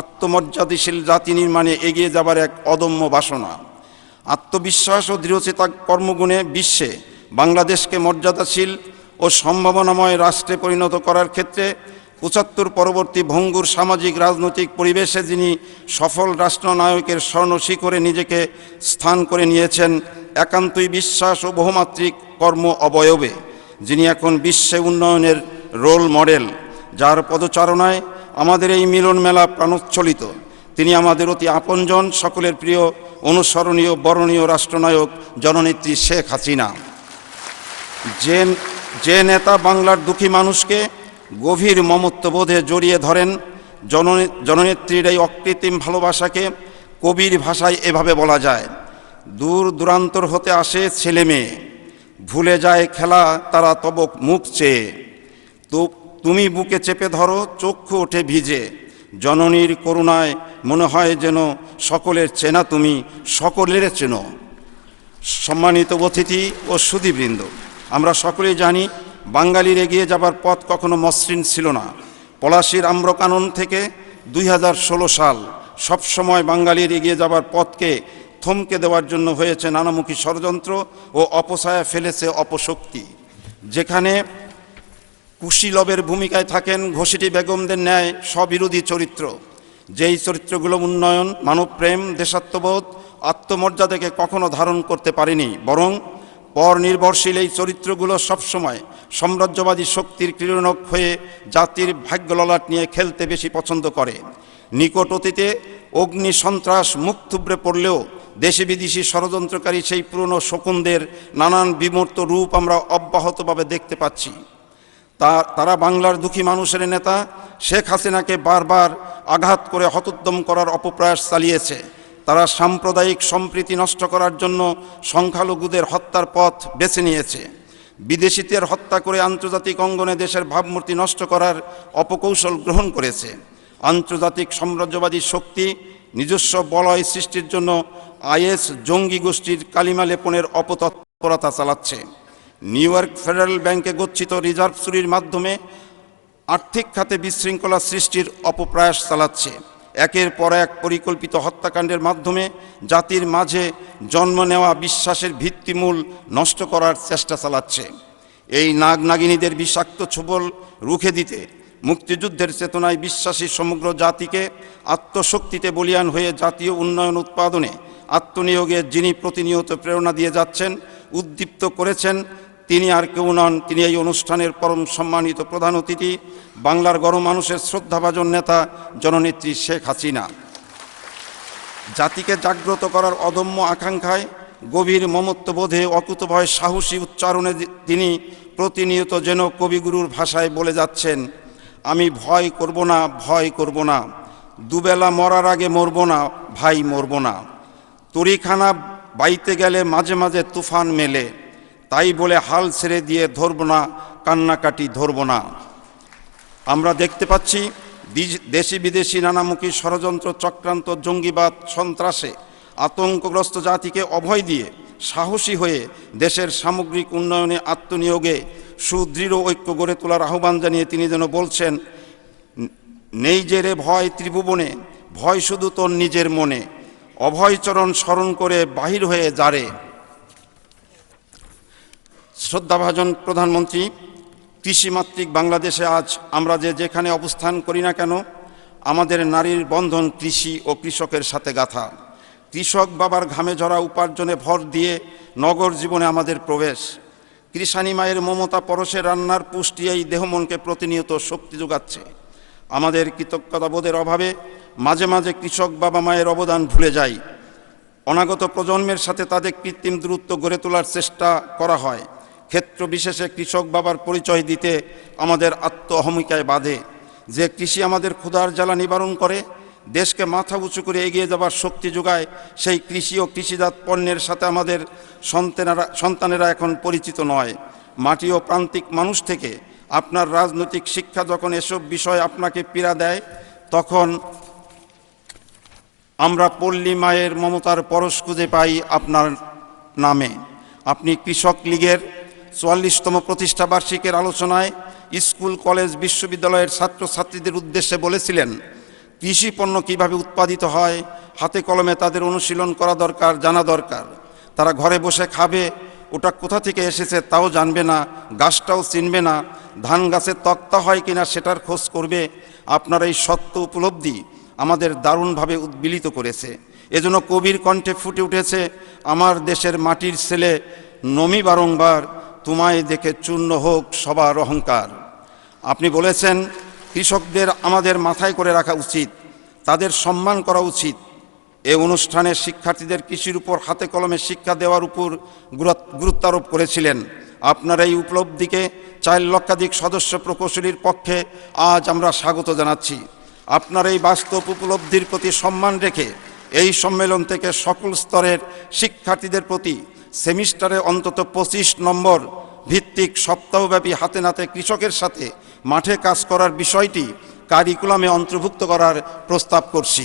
আত্মমর্যাদাশীল জাতি নির্মাণে এগিয়ে যাবার এক অদম্য বাসনা। আত্মবিশ্বাস ও দৃঢ়চেতা কর্মগুণে বিশ্বে বাংলাদেশকে মর্যাদাশীল ও সম্ভাবনাময় রাষ্ট্রে পরিণত করার ক্ষেত্রে ৭৫ পরবর্তী ভঙ্গুর সামাজিক রাজনৈতিক পরিবেশে যিনি সফল রাষ্ট্রনায়কের স্বর্ণ শিখরে নিজেকে স্থান করে নিয়েছেন একান্তই বিশ্বাস ও বহুমাত্রিক কর্ম অবয়বে, যিনি এখন বিশ্বে উন্নয়নের রোল মডেল, যার পদচারণায় আমাদের এই মিলন মেলা প্রাণোচ্ছ্বলিত, তিনি আমাদের অতি আপনজন, সকলের প্রিয়, অনুসরণীয়, বরণীয় রাষ্ট্রনায়ক জননেত্রী শেখ হাসিনা। যে নেতা বাংলার দুঃখী মানুষকে গভীর মমত্ববোধে জড়িয়ে ধরেন, জননেত্রীর এই অকৃত্রিম ভালোবাসাকে কবির ভাষায় এভাবে বলা যায়: দূর দূরান্তর হতে আসে ছেলে মেয়ে, ভুলে যায় খেলা তারা তব মুখ চেয়ে, তুমি বুকে চেপে ধরো চক্ষু ওঠে ভিজে, জননীর করুণায় মনে হয় যেন সকলের চেনা তুমি সকলের চেনো। সম্মানিত অতিথি ও সুধীবৃন্দ, আমরা সকলেই জানি বাঙালির এগিয়ে যাবার পথ কখনো মসৃণ ছিল না। পলাশীর আম্রকানন থেকে 2016 সাল সবসময় বাঙালির এগিয়ে যাবার পথকে থমকে দেওয়ার জন্য হয়েছে নানামুখী ষড়যন্ত্র ও অপছায়া ফেলেছে অপশক্তি। যেখানে কুশীলবের ভূমিকায় থাকেন ঘসিটি বেগমদের ন্যায় স্ববিরোধী চরিত্র, যেই চরিত্রগুলো উন্নয়ন, মানবপ্রেম, দেশাত্মবোধ, আত্মমর্যাদাকে কখনো ধারণ করতে পারেনি, বরং পর নির্ভরশীল এই চরিত্রগুলো সবসময় সাম্রাজ্যবাদী শক্তির ক্রীড়নক হয়ে জাতির ভাগ্যললাট নিয়ে খেলতে বেশি পছন্দ করে। নিকট অতীতে অগ্নি সন্ত্রাস মুখ থুবড়ে পড়লেও দেশি বিদেশি ষড়যন্ত্রকারী সেই পুরনো শকুনদের নানান বিমূর্ত রূপ আমরা অব্যাহতভাবে দেখতে পাচ্ছি। তারা বাংলার দুঃখী মানুষের নেতা শেখ হাসিনাকে বারবার আঘাত করে হতোদ্যম করার অপপ্রয়াস চালিয়েছে। তারা সাম্প্রদায়িক সম্প্রীতি নষ্ট করার জন্য সংখ্যালঘুদের হত্যার পথ বেছে নিয়েছে। বিদেশিদের হত্যা করে আন্তর্জাতিক অঙ্গনে দেশের ভাবমূর্তি নষ্ট করার অপকৌশল গ্রহণ করেছে। আন্তর্জাতিক সাম্রাজ্যবাদী শক্তি নিজস্ব বলয় সৃষ্টির জন্য আইএস জঙ্গি গোষ্ঠীর কালিমা লেপনের অপতৎপরতা চালাচ্ছে। নিউ ইয়র্ক ফেডারেল ব্যাংকে গচ্ছিত রিজার্ভ চুরির মাধ্যমে আর্থিক খাতে বিশৃঙ্খলা সৃষ্টির অপপ্রয়াস চালাচ্ছে। একের পর এক পরিকল্পিত হত্যাকাণ্ডের মাধ্যমে জাতির মাঝে জন্ম নেওয়া বিশ্বাসের ভিত্তিমূল নষ্ট করার চেষ্টা চালাচ্ছে। এই নাগনাগিনীদের বিষাক্ত ছোবল রুখে দিতে মুক্তিযুদ্ধের চেতনায় বিশ্বাসী সমগ্র জাতিকে আত্মশক্তিতে বলীয়ান হয়ে জাতীয় উন্নয়ন উৎপাদনে আত্মনিয়োগে যিনি প্রতিনিয়ত প্রেরণা দিয়ে যাচ্ছেন, উদ্দীপ্ত করেছেন, তিনি আর কেউ নন, তিনি এই অনুষ্ঠানের পরম সম্মানিত প্রধান অতিথি, বাংলার গণমানুষের শ্রদ্ধাভাজন নেতা জননেত্রী শেখ হাসিনা। জাতিকে জাগ্রত করার অদম্য আকাঙ্ক্ষায়, গভীর মমত্ববোধে, অকুতভয় সাহসী উচ্চারণে তিনি প্রতিনিয়ত যেন কবিগুরুর ভাষায় বলে যাচ্ছেন: আমি ভয় করব না, ভয় করব না, দুবেলা মরার আগে মরব না, ভাই মরব না। তরিখানা বাইতে গেলে মাঝে মাঝে তুফান মেলে, তাই বলে হাল ছেড়ে দিয়ে ধরব না, কান্নাকাটি ধরব না। আমরা দেখতে পাচ্ছি দেশি বিদেশি নানামুখী ষড়যন্ত্র, চক্রান্ত, জঙ্গিবাদ, সন্ত্রাসে আতঙ্কগ্রস্ত জাতিকে অভয় দিয়ে সাহসী হয়ে দেশের সামগ্রিক উন্নয়নে আত্মনিয়োগে সুদৃঢ় ঐক্য গড়ে তোলার আহ্বান জানিয়ে তিনি যেন বলছেন, নেই যে রে ভয় ত্রিভুবনে, ভয় শুধু তোর নিজের মনে, অভয়চরণ স্মরণ করে বাহির হয়ে যারে। শ্রদ্ধাভাজন প্রধানমন্ত্রী, কৃষিমাতৃক বাংলাদেশে আজ আমরা যেখানে অবস্থান করি না কেন, আমাদের নারীর বন্ধন কৃষি ও কৃষকের সাথে গাঁথা। কৃষক বাবার ঘামে ঝরা উপার্জনে ভর দিয়ে নগর জীবনে আমাদের প্রবেশ। কৃষাণী মায়ের মমতা পরশে রান্নার পুষ্টি এই দেহমনকে প্রতিনিয়ত শক্তি যোগাচ্ছে। আমাদের কৃতজ্ঞতাবোধের অভাবে মাঝে মাঝে কৃষক বাবা মায়ের অবদান ভুলে যাই। অনাগত প্রজন্মের সাথে তাদের কৃত্রিম দূরত্ব গড়ে তোলার চেষ্টা করা হয়। ক্ষেত্র বিশেষে কৃষক বাবার পরিচয় দিতে আমাদের আত্ম অহমিকায় বাধে। যে কৃষি আমাদের ক্ষুধার জ্বালা নিবারণ করে, দেশকে মাথা উঁচু করে এগিয়ে যাবার শক্তি যোগায়, সেই কৃষি ও কৃষিজাত পণ্যের সাথে আমাদের সন্তানেরা এখন পরিচিত নয়। মাটি ও প্রান্তিক মানুষ থেকে আপনার রাজনৈতিক শিক্ষা যখন এসব বিষয় আপনাকে পীড়া দেয়, তখন আমরা পল্লী মায়ের মমতার পরশ খুঁজে পাই আপনার নামে। আপনি কৃষক লীগের ৪৪তম প্রতিষ্ঠা বার্ষিকের আলোচনায় স্কুল কলেজ বিশ্ববিদ্যালয়ের ছাত্রছাত্রীদের উদ্দেশ্যে বলেছিলেন, কৃষি পণ্য কীভাবে উৎপাদিত হয় হাতে কলমে তাদের অনুশীলন করা দরকার, জানা দরকার। তারা ঘরে বসে খাবে, ওটা কোথা থেকে এসেছে তাও জানবে না, গাছটাও চিনবে না, ধান গাছের তক্তা হয় কিনা সেটার খোঁজ করবে। আপনার এই সত্য উপলব্ধি আমাদের দারুণভাবে উদ্বেলিত করেছে। এজন্য কবির কণ্ঠে ফুটে উঠেছে, আমার দেশের মাটির ছেলে নমি বারংবার, তোমায় দেখে চূর্ণ হোক সবার অহংকার। আপনি বলেছেন, কৃষকদের আমাদের মাথায় করে রাখা উচিত, তাদের সম্মান করা উচিত। এ অনুষ্ঠানে শিক্ষার্থীদের কৃষির উপর হাতে কলমে শিক্ষা দেওয়ার উপর গুরুত্ব আরোপ করেছিলেন। আপনার এই উপলব্ধিকে ৪ লক্ষাধিক সদস্য প্রকৌশলীর পক্ষে আজ আমরা স্বাগত জানাচ্ছি। আপনার এই বাস্তব উপলব্ধির প্রতি সম্মান রেখে এই সম্মেলন থেকে সকল স্তরের শিক্ষার্থীদের প্রতি সেমিস্টারে অন্তত ২৫ নম্বর ভিত্তিক সপ্তাহব্যাপী হাতে নাতে কৃষকের সাথে মাঠে কাজ করার বিষয়টি কারিকুলামে অন্তর্ভুক্ত করার প্রস্তাব করছি।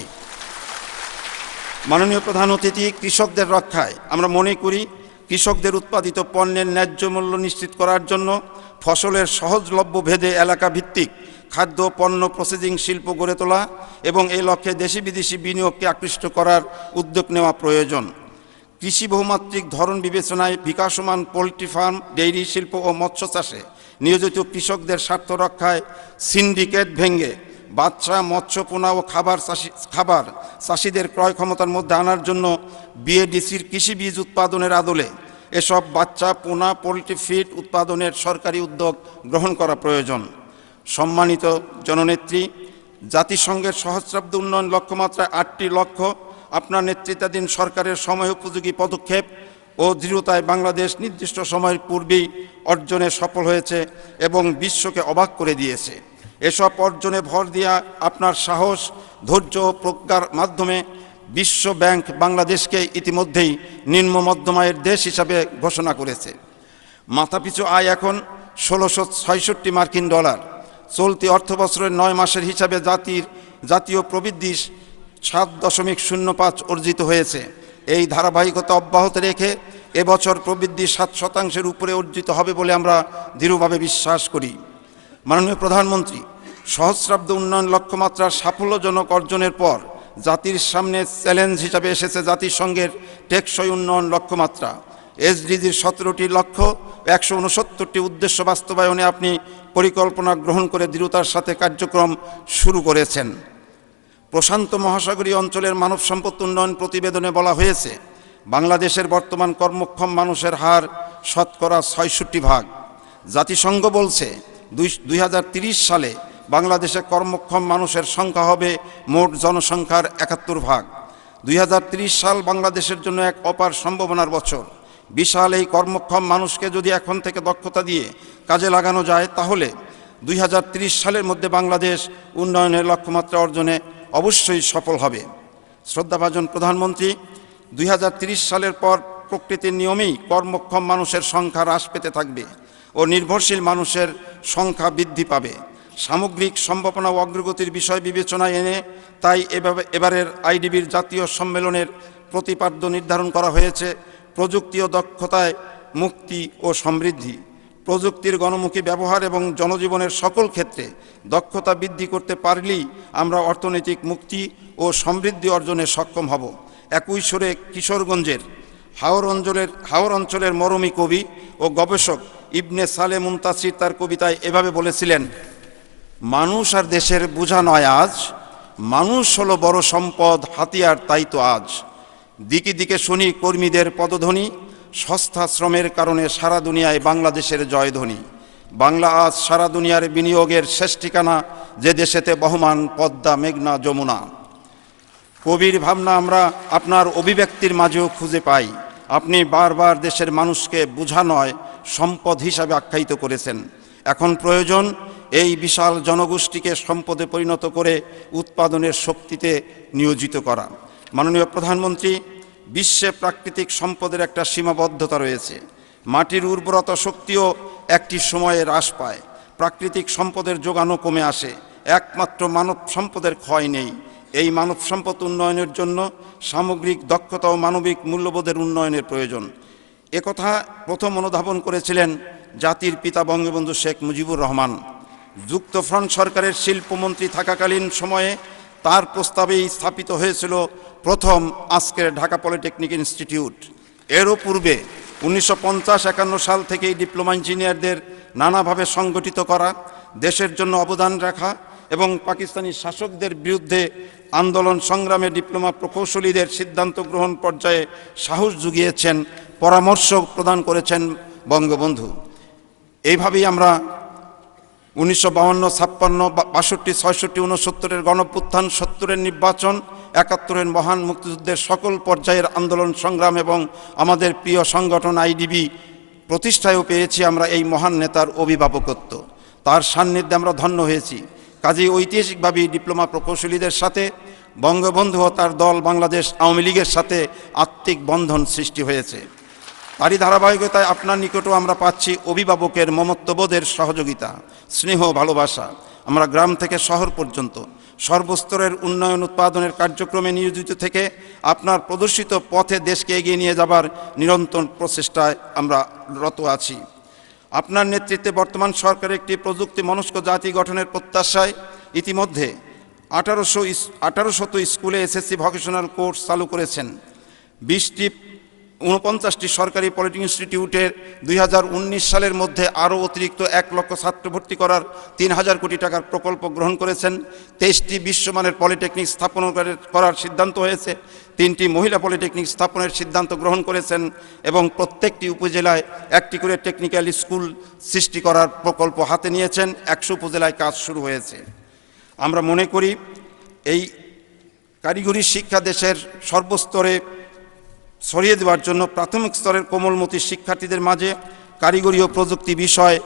মাননীয় প্রধান অতিথি, কৃষকদের রক্ষায় আমরা মনে করি কৃষকদের উৎপাদিত পণ্যের ন্যায্য মূল্য নিশ্চিত করার জন্য ফসলের সহজলভ্য ভেদে এলাকা ভিত্তিক খাদ্য পণ্য প্রসেসিং শিল্প গড়ে তোলা এবং এই লক্ষ্যে দেশি বিদেশি বিনিয়োগকে আকৃষ্ট করার উদ্যোগ নেওয়া প্রয়োজন। কৃষি বহুমাত্রিক ধরন বিবেচনায় বিকাশমান পোলট্রি ফার্ম, ডেইরি শিল্প ও মৎস্য চাষে নিয়োজিত কৃষকদের স্বার্থ রক্ষায় সিন্ডিকেট ভেঙে বাচ্চা, মৎস্য পোনা ও খাবার চাষিদের ক্রয় ক্ষমতার মধ্যে আনার জন্য বিএডিসির কৃষি বীজ উৎপাদনের আদলে এসব বাচ্চা, পোনা, পোলট্রি ফিড উৎপাদনের সরকারি উদ্যোগ গ্রহণ করা প্রয়োজন। সম্মানিত জননেত্রী, জাতিসংঘের সহস্রাব্দ উন্নয়ন লক্ষ্যমাত্রায় ৮টি লক্ষ্য আপনার নেতৃত্বাধীন সরকারের সময়োপযোগী পদক্ষেপ ও দৃঢ়তায় বাংলাদেশ নির্দিষ্ট সময়ের পূর্বেই অর্জনে সফল হয়েছে এবং বিশ্বকে অবাক করে দিয়েছে। এসব অর্জনে ভর দিয়া আপনার সাহস, ধৈর্য ও প্রজ্ঞার মাধ্যমে বিশ্ব ব্যাংক বাংলাদেশকে ইতিমধ্যেই নিম্ন মধ্যম আয়ের দেশ হিসাবে ঘোষণা করেছে। মাথাপিছু আয় এখন ১৬৬৬ মার্কিন ডলার। চলতি অর্থবছরের ৯ মাসের হিসাবে জাতীয় প্রবৃদ্ধি ৭.০৫ অর্জিত হয়েছে। এই ধারাবাহিকতা অব্যাহত রেখে এবছর প্রবৃদ্ধি ৭% উপরে অর্জিত হবে বলে আমরা দৃঢ়ভাবে বিশ্বাস করি। মাননীয় প্রধানমন্ত্রী, সহস্রাব্দ উন্নয়ন লক্ষ্যমাত্রার সাফল্যজনক অর্জনের পর জাতির সামনে চ্যালেঞ্জ হিসাবে এসেছে জাতিসংঘের টেকসই উন্নয়ন লক্ষ্যমাত্রা। এসডিজির ১৭টি লক্ষ্য, ১৬৯টি উদ্দেশ্য বাস্তবায়নে আপনি পরিকল্পনা গ্রহণ করে দৃঢ়তার সাথে কার্যক্রম শুরু করেছেন। প্রশান্ত মহাসাগরীয় অঞ্চলের মানব সম্পদ উন্নয়ন প্রতিবেদনে বলা হয়েছে, বাংলাদেশের বর্তমান কর্মক্ষম মানুষের হার ৬৬%। জাতিসংঘ বলছে ২০৩০ সালে বাংলাদেশে কর্মক্ষম মানুষের সংখ্যা হবে মোট জনসংখ্যার ৭১%। ২০৩০ সাল বাংলাদেশের জন্য এক অপার সম্ভাবনার বছর। বিশাল এই কর্মক্ষম মানুষকে যদি এখন থেকে দক্ষতা দিয়ে কাজে লাগানো যায়, তাহলে ২০৩০ সালের মধ্যে বাংলাদেশ উন্নয়নের লক্ষ্যমাত্রা অর্জনে অবশ্যই সফল হবে। শ্রদ্ধাভাজন প্রধানমন্ত্রী, ২০৩০ সালের পর প্রকৃতির নিয়মেই কর্মক্ষম মানুষের সংখ্যা হ্রাস পেতে থাকবে ও নির্ভরশীল মানুষের সংখ্যা বৃদ্ধি পাবে। সামগ্রিক সম্ভাবনা ও অগ্রগতির বিষয় বিবেচনায় এনে তাই এবারের আইডিবির জাতীয় সম্মেলনের প্রতিপাদ্য নির্ধারণ করা হয়েছে প্রযুক্তি ও দক্ষতায় মুক্তি ও সমৃদ্ধি, প্রযুক্তির গণমুখী ব্যবহার এবং জনজীবনের সকল ক্ষেত্রে দক্ষতা বৃদ্ধি করতে পারলেই আমরা অর্থনৈতিক মুক্তি ও সমৃদ্ধি অর্জনে সক্ষম হব। একই সুরে কিশোরগঞ্জের হাওর অঞ্চলের মরমী কবি ও গবেষক ইবনে সালে মুনতাসির তার কবিতায় এভাবে বলেছিলেন, মানুষ আর দেশের বোঝা নয় আজ, মানুষ হলো বড় সম্পদ, হাতিয়ার তাই তো আজ। দিকে দিকে শুনি কর্মীদের পদধ্বনি, সস্তা শ্রমের কারণে সারা দুনিয়ায় বাংলাদেশের জয়ধ্বনি। বাংলা আজ সারা দুনিয়ার বিনিয়োগের শেষ ঠিকানা, যে দেশেতে বহমান পদ্মা মেঘনা যমুনা। কবির ভাবনা আমরা আপনার অভিব্যক্তির মাঝেও খুঁজে পাই। আপনি বারবার দেশের মানুষকে বোঝা নয় সম্পদ হিসাবে আখ্যায়িত করেছেন। এখন প্রয়োজন এই বিশাল জনগোষ্ঠীকে সম্পদে পরিণত করে উৎপাদনের শক্তিতে নিয়োজিত করা। মাননীয় প্রধানমন্ত্রী, বিশ্বে প্রাকৃতিক সম্পদের একটা সীমাবদ্ধতা রয়েছে। মাটির উর্বরতা শক্তিও একটি সময়ে হ্রাস পায়, প্রাকৃতিক সম্পদের যোগানও কমে আসে, একমাত্র মানব সম্পদের ক্ষয় নেই। এই মানব সম্পদ উন্নয়নের জন্য সামগ্রিক দক্ষতা ও মানবিক মূল্যবোধের উন্নয়নের প্রয়োজন। একথা প্রথম অনুধাবন করেছিলেন জাতির পিতা বঙ্গবন্ধু শেখ মুজিবুর রহমান। যুক্তফ্রন্ট সরকারের শিল্পমন্ত্রী থাকাকালীন সময়ে তার প্রস্তাবেই স্থাপিত হয়েছিল প্রথম আজকের ঢাকা পলিটেকনিক ইনস্টিটিউট। এরও পূর্বে 1950-51 সাল থেকেই ডিপ্লোমা ইঞ্জিনিয়ারদের নানাভাবে সংগঠিত করা, দেশের জন্য অবদান রাখা এবং পাকিস্তানি শাসকদের বিরুদ্ধে আন্দোলন সংগ্রামে ডিপ্লোমা প্রকৌশলীদের সিদ্ধান্ত গ্রহণ পর্যায়ে সাহস জুগিয়েছেন, পরামর্শ প্রদান করেছেন বঙ্গবন্ধু। এইভাবেই আমরা 1952, 56, 62, 66, 69-এর গণঅভ্যুত্থান, 70-এর নির্বাচন, 71-এর মহান মুক্তিযুদ্ধের সকল পর্যায়ের আন্দোলন সংগ্রাম এবং আমাদের প্রিয় সংগঠন আইডিবি প্রতিষ্ঠায়ও পেয়েছি আমরা এই মহান নেতার অভিভাবকত্ব। তার সান্নিধ্যে আমরা ধন্য হয়েছি। কাজেই ঐতিহাসিকভাবেই ডিপ্লোমা প্রকৌশলীদের সাথে বঙ্গবন্ধু ও তার দল বাংলাদেশ আওয়ামী লীগের সাথে আত্মিক বন্ধন সৃষ্টি হয়েছে। তারই ধারাবাহিকতায় আপনার নিকটও আমরা পাচ্ছি অভিভাবকের মমত্ববোধের সহযোগিতা, স্নেহ, ভালোবাসা। আমরা গ্রাম থেকে শহর পর্যন্ত সর্বস্তরের উন্নয়ন উৎপাদনের কার্যক্রমে নিয়োজিত থেকে আপনার প্রদর্শিত পথে দেশকে এগিয়ে নিয়ে যাবার নিরন্তর প্রচেষ্টায় আমরা রত আছি। আপনার নেতৃত্বে বর্তমান সরকার একটি প্রযুক্তি মনস্ক জাতি গঠনের প্রত্যাশায় ইতিমধ্যে 1800 স্কুলে এসএসসি ভোকেশনাল কোর্স চালু করেছেন। 49টি সরকারি পলিটেকনিক ইনস্টিটিউটের 2019 সালের মধ্যে আরও অতিরিক্ত 1 লক্ষ ছাত্র ভর্তি করার 3000 কোটি টাকার প্রকল্প গ্রহণ করেছেন। 23টি বিশ্বমানের পলিটেকনিক স্থাপন করার সিদ্ধান্ত হয়েছে। 3টি মহিলা পলিটেকনিক স্থাপনের সিদ্ধান্ত গ্রহণ করেছেন এবং প্রত্যেকটি উপজেলায় একটি করে টেকনিক্যাল স্কুল সৃষ্টি করার প্রকল্প হাতে নিয়েছেন। 100 উপজেলায় কাজ শুরু হয়েছে। আমরা মনে করি এই কারিগরি শিক্ষা দেশের সর্বস্তরে ছড়িয়ে দেওয়ার জন্য প্রাথমিক স্তরের কোমলমতি শিক্ষার্থীদের মাঝে কারিগরি ও প্রযুক্তি বিষয়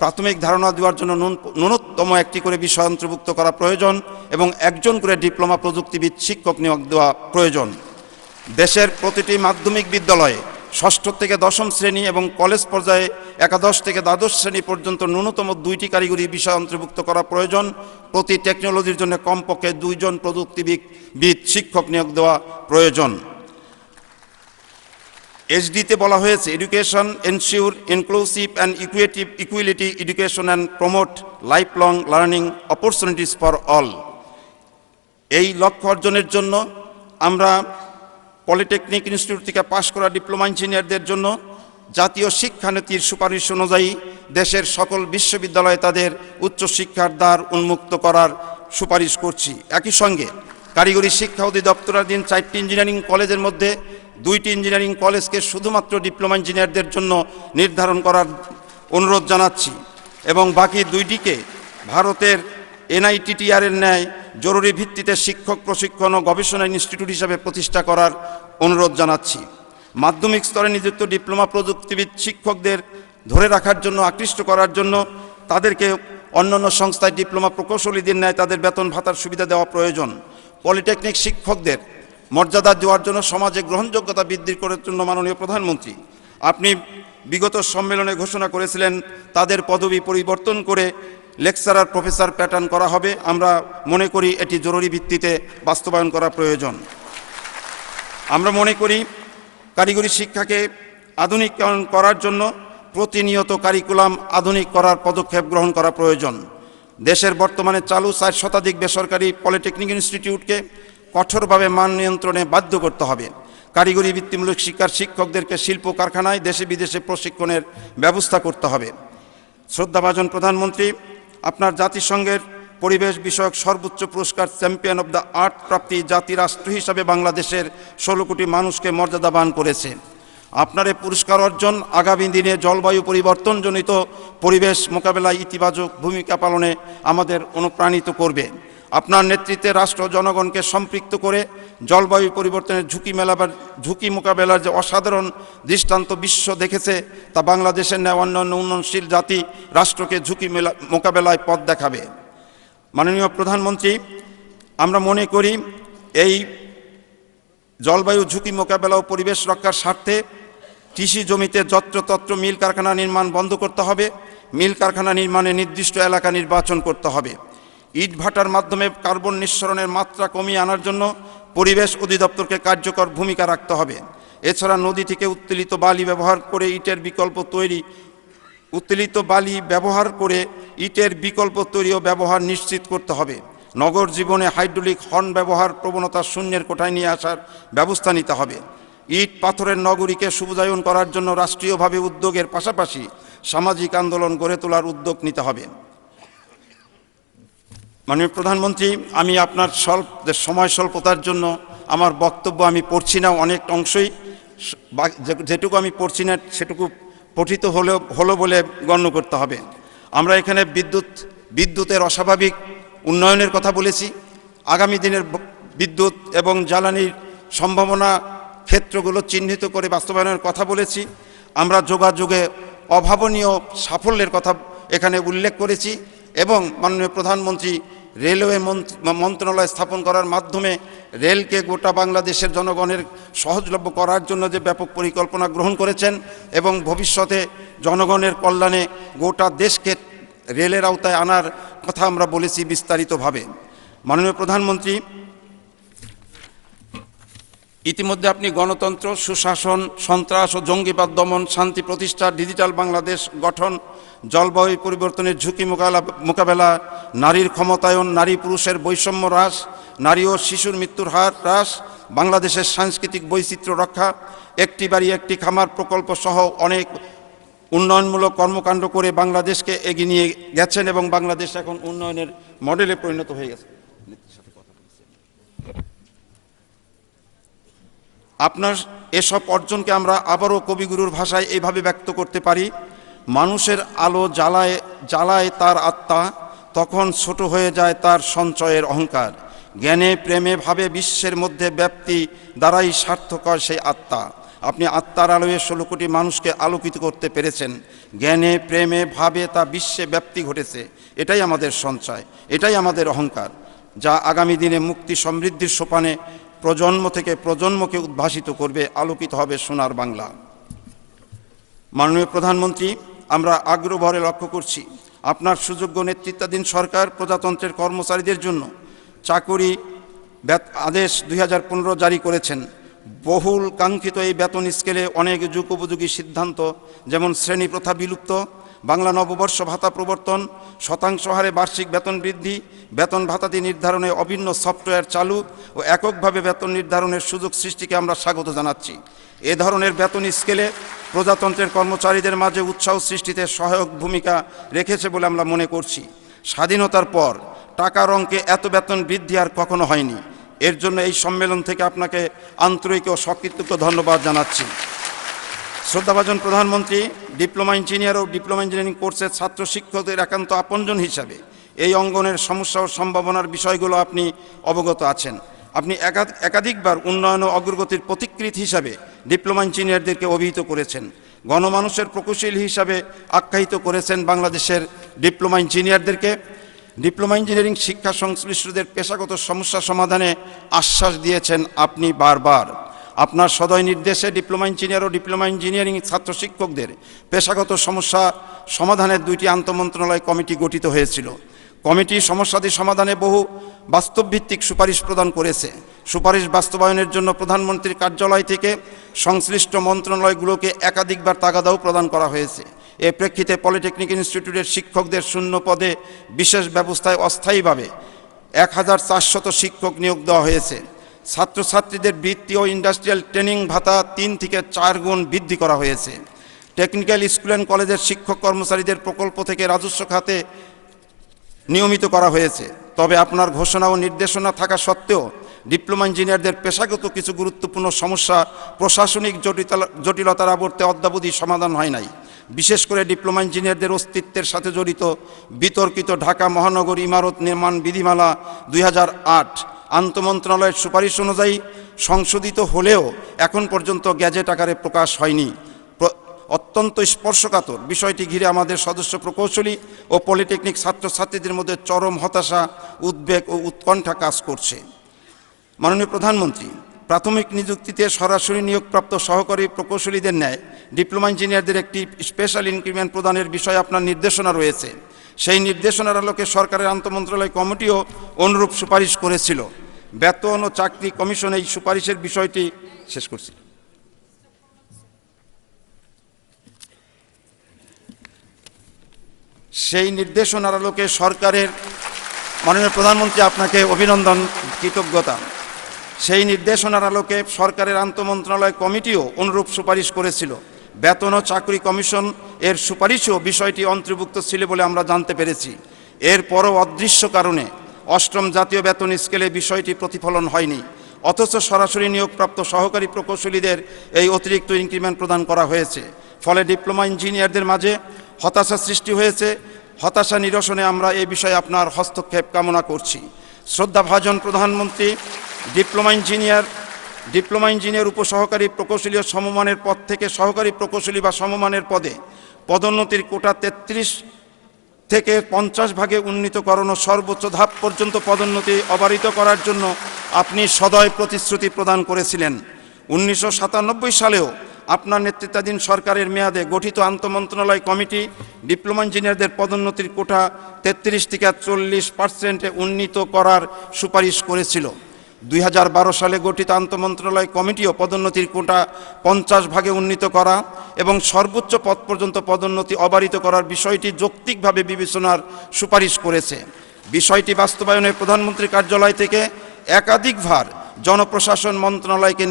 প্রাথমিক ধারণা দেওয়ার জন্য ন্যূনতম একটি করে বিষয় অন্তর্ভুক্ত করা প্রয়োজন এবং একজন করে ডিপ্লোমা প্রযুক্তিবিদ শিক্ষক নিয়োগ দেওয়া প্রয়োজন। দেশের প্রতিটি মাধ্যমিক বিদ্যালয়ে 6ষ্ঠ থেকে 10ম শ্রেণী এবং কলেজ পর্যায়ে একাদশ থেকে দ্বাদশ শ্রেণী পর্যন্ত ন্যূনতম 2টি কারিগরি বিষয় অন্তর্ভুক্ত করা প্রয়োজন। প্রতি টেকনোলজির জন্য কমপক্ষে 2 জন প্রযুক্তিবিদ শিক্ষক নিয়োগ দেওয়া প্রয়োজন। এসডিতে বলা হয়েছে, education ensure inclusive and equality education and promote life long learning opportunities for all. এই লক্ষ্য অর্জনের জন্য আমরা পলিটেকনিক ইনস্টিটিউট থেকে পাশ করা ডিপ্লোমা ইঞ্জিনিয়ারদের জন্য জাতীয় শিক্ষানীতির সুপারিশ অনুযায়ী দেশের সকল বিশ্ববিদ্যালয়ে তাদের উচ্চশিক্ষার দ্বার উন্মুক্ত করার সুপারিশ করছি। একই সঙ্গে কারিগরি শিক্ষা অধিদপ্তরাধীন 4টি ইঞ্জিনিয়ারিং কলেজের মধ্যে 2টি ইঞ্জিনিয়ারিং কলেজকে শুধুমাত্র ডিপ্লোমা ইঞ্জিনিয়ারদের জন্য নির্ধারণ করার অনুরোধ জানাচ্ছি এবং বাকি 2টিকে ভারতের এনআইটিটিআর-এর ন্যায় জরুরি ভিত্তিতে শিক্ষক প্রশিক্ষণ ও গবেষণা ইনস্টিটিউট হিসাবে প্রতিষ্ঠা করার অনুরোধ জানাচ্ছি। মাধ্যমিক স্তরে নিযুক্ত ডিপ্লোমা প্রযুক্তিবিদ শিক্ষকদের ধরে রাখার জন্য, আকৃষ্ট করার জন্য তাদেরকে অন্যান্য সংস্থায় ডিপ্লোমা প্রকৌশলীদের ন্যায় তাদের বেতন ভাতার সুবিধা দেওয়া প্রয়োজন। পলিটেকনিক শিক্ষকদের মর্যাদা দেওয়ার জন্য সমাজে গ্রহণযোগ্যতা বৃদ্ধি করার জন্য মাননীয় প্রধানমন্ত্রী আপনি বিগত সম্মেলনে ঘোষণা করেছিলেন তাদের পদবি পরিবর্তন করে লেকচারার প্রফেসর প্যাটার্ন করা হবে। আমরা মনে করি এটি জরুরি ভিত্তিতে বাস্তবায়ন করা প্রয়োজন। আমরা মনে করি কারিগরি শিক্ষাকে আধুনিকরণ করার জন্য প্রতিনিয়ত কারিকুলাম আধুনিক করার পদক্ষেপ গ্রহণ করা প্রয়োজন। দেশের বর্তমানে চালু 4 শতাধিক বেসরকারি পলিটেকনিক ইনস্টিটিউটকে কঠোরভাবে মান নিয়ন্ত্রণে বাধ্য করতে হবে। কারিগরি বৃত্তিমূলক শিক্ষার শিক্ষকদেরকে শিল্প কারখানায় দেশে বিদেশে প্রশিক্ষণের ব্যবস্থা করতে হবে। শ্রদ্ধাভাজন প্রধানমন্ত্রী, আপনার জাতিসংঘের পরিবেশ বিষয়ক সর্বোচ্চ পুরস্কার চ্যাম্পিয়ন অব দ্য আর্থ প্রাপ্তি জাতি রাষ্ট্র হিসাবে বাংলাদেশের 16 কোটি মানুষকে মর্যাদাবান করেছে। আপনার এই পুরস্কার অর্জন আগামী দিনে জলবায়ু পরিবর্তনজনিত পরিবেশ মোকাবেলায় ইতিবাচক ভূমিকা পালনে আমাদের অনুপ্রাণিত করবে। আপনার নেতৃত্বে রাষ্ট্র জনগণকে সম্পৃক্ত করে জলবায়ু পরিবর্তনের ঝুঁকি মোকাবেলার যে অসাধারণ দৃষ্টান্ত বিশ্ব দেখেছে, তা বাংলাদেশের ন্যায় অন্যান্য উন্নয়নশীল জাতি রাষ্ট্রকে ঝুঁকি মোকাবেলায় পথ দেখাবে। মাননীয় প্রধানমন্ত্রী, আমরা মনে করি এই জলবায়ু ঝুঁকি মোকাবেলা ও পরিবেশ রক্ষার স্বার্থে কৃষি জমিতে যত্রতত্র মিল কারখানা নির্মাণ বন্ধ করতে হবে। মিল কারখানা নির্মাণে নির্দিষ্ট এলাকা নির্বাচন করতে হবে। ইট ভাটার মাধ্যমে কার্বন নিঃসরণের মাত্রা কমিয়ে আনার জন্য পরিবেশ অধিদপ্তরকে কার্যকর ভূমিকা রাখতে হবে। এছাড়া নদী থেকে উত্তোলিত বালি ব্যবহার করে ইটের বিকল্প তৈরি ও ব্যবহার নিশ্চিত করতে হবে। নগর জীবনে হাইড্রোলিক হর্ন ব্যবহার প্রবণতা শূন্যের কোঠায় নিয়ে আসার ব্যবস্থা নিতে হবে। ইট পাথরের নগরীকে সুবিধায়ন করার জন্য রাষ্ট্রীয়ভাবে উদ্যোগের পাশাপাশি সামাজিক আন্দোলন গড়ে তোলার উদ্যোগ নিতে হবে। মাননীয় প্রধানমন্ত্রী, আমি আপনার সময় স্বল্পতার জন্য আমার বক্তব্য আমি পড়ছি না, অনেক অংশই যেটুকু আমি পড়ছি না সেটুকু পঠিত হলো বলে গণ্য করতে হবে। আমরা এখানে বিদ্যুতের অস্বাভাবিক উন্নয়নের কথা বলেছি। আগামী দিনের বিদ্যুৎ এবং জ্বালানির সম্ভাবনা ক্ষেত্রগুলো চিহ্নিত করে বাস্তবায়নের কথা বলেছি। আমরা যোগাযোগে অভাবনীয় সাফল্যের কথা এখানে উল্লেখ করেছি এবং মাননীয় প্রধানমন্ত্রী রেলওয়ে মন্ত্রণালয় স্থাপন করার মাধ্যমে রেলকে গোটা বাংলাদেশের জনগণের সহজলভ্য করার জন্য যে ব্যাপক পরিকল্পনা গ্রহণ করেছেন এবং ভবিষ্যতে জনগণের কল্যাণে গোটা দেশকে রেলের আওতায় আনার কথা আমরা বলেছি বিস্তারিতভাবে। মাননীয় প্রধানমন্ত্রী, ইতিমধ্যে আপনি গণতন্ত্র, সুশাসন, সন্ত্রাস ও জঙ্গিবাদ দমন, শান্তি প্রতিষ্ঠা, ডিজিটাল বাংলাদেশ গঠন, জলবায়ু পরিবর্তনের ঝুঁকি মোকাবেলা, নারীর ক্ষমতায়ন, নারী পুরুষের বৈষম্য হ্রাস, নারী ও শিশুর মৃত্যুর হার হ্রাস, বাংলাদেশের সাংস্কৃতিক বৈচিত্র্য রক্ষা, একটি বাড়ি একটি খামার প্রকল্প সহ অনেক উন্নয়নমূলক কর্মকাণ্ড করে বাংলাদেশকে এগিয়ে নিয়ে গেছেন এবং বাংলাদেশ এখন উন্নয়নের মডেলে পরিণত হয়ে গেছে। আপনার এসব অর্জনকে আমরা আবারও কবিগুরুর ভাষায় এইভাবে ব্যক্ত করতে পারি: মানুষের আলো জ্বালায় তার আত্মা, তখন ছোট হয়ে যায় তার সঞ্চয়ের অহংকার। জ্ঞানে প্রেমে ভাবে বিশ্বের মধ্যে ব্যাপ্তি দ্বারাই সার্থকর সেই আত্মা। আপনি আত্মার আলোয় 16 কোটি মানুষকে আলোকিত করতে পেরেছেন। জ্ঞানে প্রেমে ভাবে তা বিশ্বে ব্যাপ্তি ঘটেছে। এটাই আমাদের সঞ্চয়, এটাই আমাদের অহংকার, যা আগামী দিনে মুক্তি সমৃদ্ধির সোপানে প্রজন্ম থেকে প্রজন্মকে উদ্ভাসিত করবে। আলোকিত হবে সোনার বাংলা। মাননীয় প্রধানমন্ত্রী, আমরা আগ্রহভরে লক্ষ্য করছি আপনার সুযোগ্য নেতৃত্বাধীন সরকার প্রজাতন্ত্রের কর্মচারীদের জন্য চাকরি আদেশ 2015 জারি করেছেন। বহুল কাঙ্ক্ষিত এই বেতন স্কেলে অনেক যুগোপযোগী সিদ্ধান্ত, যেমন শ্রেণী প্রথা বিলুপ্ত, বাংলা নববর্ষ ভাতা প্রবর্তন, শতাংশ হারে বার্ষিক বেতন বৃদ্ধি, বেতন ভাতাদি নির্ধারণে অভিন্ন সফটওয়্যার চালু ও এককভাবে বেতন নির্ধারণের সুযোগ সৃষ্টিকে আমরা স্বাগত জানাচ্ছি। এ ধরনের বেতন স্কেলে প্রজাতন্ত্রের কর্মচারীদের মাঝে উৎসাহ সৃষ্টিতে সহায়ক ভূমিকা রেখেছে বলে আমরা মনে করছি। স্বাধীনতার পর টাকার অঙ্কে এত বেতন বৃদ্ধি আর কখনো হয়নি। এর জন্য এই সম্মেলন থেকে আপনাকে আন্তরিক ও সকৃতজ্ঞ ধন্যবাদ জানাচ্ছি। শ্রদ্ধাভাজন প্রধানমন্ত্রী, ডিপ্লোমা ইঞ্জিনিয়ার ও ডিপ্লোমা ইঞ্জিনিয়ারিং কোর্সের ছাত্র শিক্ষকদের একান্ত আপনজন হিসাবে এই অঙ্গনের সমস্যা ও সম্ভাবনার বিষয়গুলো আপনি অবগত আছেন। আপনি একাধিকবার উন্নয়ন ও অগ্রগতির প্রতিকৃতি হিসাবে ডিপ্লোমা ইঞ্জিনিয়ারদেরকে অভিহিত করেছেন। গণমানুষের প্রকৌশলী হিসাবে আখ্যায়িত করেছেন বাংলাদেশের ডিপ্লোমা ইঞ্জিনিয়ারদেরকে। ডিপ্লোমা ইঞ্জিনিয়ারিং শিক্ষা সংশ্লিষ্টদের পেশাগত সমস্যা সমাধানে আশ্বাস দিয়েছেন আপনি বারবার। আপনার সদয় নির্দেশে ডিপ্লোমা ইঞ্জিনিয়ার ও ডিপ্লোমা ইঞ্জিনিয়ারিং ছাত্র শিক্ষকদের পেশাগত সমস্যা সমাধানের 2টি আন্তঃমন্ত্রণালয় কমিটি গঠিত হয়েছিল। কমিটি সমস্যাদি সমাধানে বহু বাস্তবভিত্তিক সুপারিশ প্রদান করেছে। সুপারিশ বাস্তবায়নের জন্য প্রধানমন্ত্রীর কার্যালয় থেকে সংশ্লিষ্ট মন্ত্রণালয়গুলোকে একাধিকবার তাগাদাও প্রদান করা হয়েছে। এ প্রেক্ষিতে পলিটেকনিক ইনস্টিটিউটের শিক্ষকদের শূন্য পদে বিশেষ ব্যবস্থায় অস্থায়ীভাবে 1400 শিক্ষক নিয়োগ দেওয়া হয়েছে। ছাত্রছাত্রীদের বৃত্তি ও ইন্ডাস্ট্রিয়াল ট্রেনিং ভাতা 3 থেকে 4 গুণ বৃদ্ধি করা হয়েছে। টেকনিক্যাল স্কুল অ্যান্ড কলেজের শিক্ষক কর্মচারীদের প্রকল্প থেকে রাজস্ব খাতে নিয়মিত করা হয়েছে। তবে আপনার ঘোষণা ও নির্দেশনা থাকা সত্ত্বেও ডিপ্লোমা ইঞ্জিনিয়ারদের পেশাগত কিছু গুরুত্বপূর্ণ সমস্যা প্রশাসনিক জটিলতার আবর্তে অদ্যাবধি সমাধান হয় নাই। বিশেষ করে ডিপ্লোমা ইঞ্জিনিয়ারদের অস্তিত্বের সাথে জড়িত বিতর্কিত ঢাকা মহানগর ইমারত নির্মাণ বিধিমালা 2008 আন্তমন্ত্রণালয়ের সুপারিশ অনুযায়ী সংশোধিত হলেও এখন পর্যন্ত গ্যাজেট আকারে প্রকাশ হয়নি। অত্যন্ত স্পর্শকাতর বিষয়টি ঘিরে আমাদের সদস্য প্রকৌশলী ও পলিটেকনিক ছাত্রছাত্রীদের মধ্যে চরম হতাশা, উদ্বেগ ও উৎকণ্ঠা কাজ করছে। মাননীয় প্রধানমন্ত্রী, প্রাথমিক নিযুক্তিতে সরাসরি নিয়োগপ্রাপ্ত সহকারী প্রকৌশলীদের ন্যায় ডিপ্লোমা ইঞ্জিনিয়ারদের একটি স্পেশাল ইনক্রিমেন্ট প্রদানের বিষয়ে আপনার নির্দেশনা রয়েছে। সেই নির্দেশনার আলোকে সরকারের আন্তঃমন্ত্রণালয় কমিটিও অনুরূপ সুপারিশ করেছিল। বেতন ও চাকরি কমিশন এই সুপারিশের বিষয়টি শেষ করছি। সেই নির্দেশনার আলোকে সরকারের মাননীয় প্রধানমন্ত্রী, আপনাকে অভিনন্দন, কৃতজ্ঞতা। সেই নির্দেশনার আলোকে সরকারের আন্তঃমন্ত্রণালয় কমিটিও অনুরূপ সুপারিশ করেছিল। বেতন ও চাকরি কমিশন এর সুপারিশও বিষয়টি অন্তর্ভুক্ত ছিল বলে আমরা জানতে পেরেছি। এরপরও অদৃশ্য কারণে 8ম জাতীয় বেতন স্কেলে বিষয়টি প্রতিফলন হয়নি। অথচ সরাসরি নিয়োগপ্রাপ্ত সহকারী প্রকৌশলীদের এই অতিরিক্ত ইনক্রিমেন্ট প্রদান করা হয়েছে। ফলে ডিপ্লোমা ইঞ্জিনিয়ারদের মাঝে হতাশা সৃষ্টি হয়েছে। হতাশা নিরসনে আমরা এই বিষয়ে আপনার হস্তক্ষেপ কামনা করছি। শ্রদ্ধাভাজন প্রধানমন্ত্রী, ডিপ্লোমা ইঞ্জিনিয়ার উপসহকারী প্রকৌশলী ও সমমানের পদ থেকে সহকারী প্রকৌশলী বা সমমানের পদে পদোন্নতির কোটা 33 থেকে 50 ভাগে উন্নীতকরণ ও সর্বোচ্চ ধাপ পর্যন্ত পদোন্নতি অবারিত করার জন্য আপনি সদয় প্রতিশ্রুতি প্রদান করেছিলেন। 1997 সালেও আপনার নেতৃত্বাধীন সরকারের মেয়াদে গঠিত আন্তঃমন্ত্রণালয় কমিটি ডিপ্লোমা ইঞ্জিনিয়ারদের পদোন্নতির কোটা 33 থেকে 40% উন্নীত করার সুপারিশ করেছিল। 2012 সালে গঠিত আন্তঃমন্ত্রণালয় কমিটিও পদোন্নতির কোটা 50 ভাগে উন্নীত করা এবং সর্বোচ্চ পদ পর্যন্ত পদোন্নতি অবারিত করার বিষয়টি যৌক্তিকভাবে বিবেচনার সুপারিশ করেছে। বিষয়টি বাস্তবায়নে প্রধানমন্ত্রীর কার্যালয় থেকে একাধিকবার জনপ্রশাসন মন্ত্রণালয়কে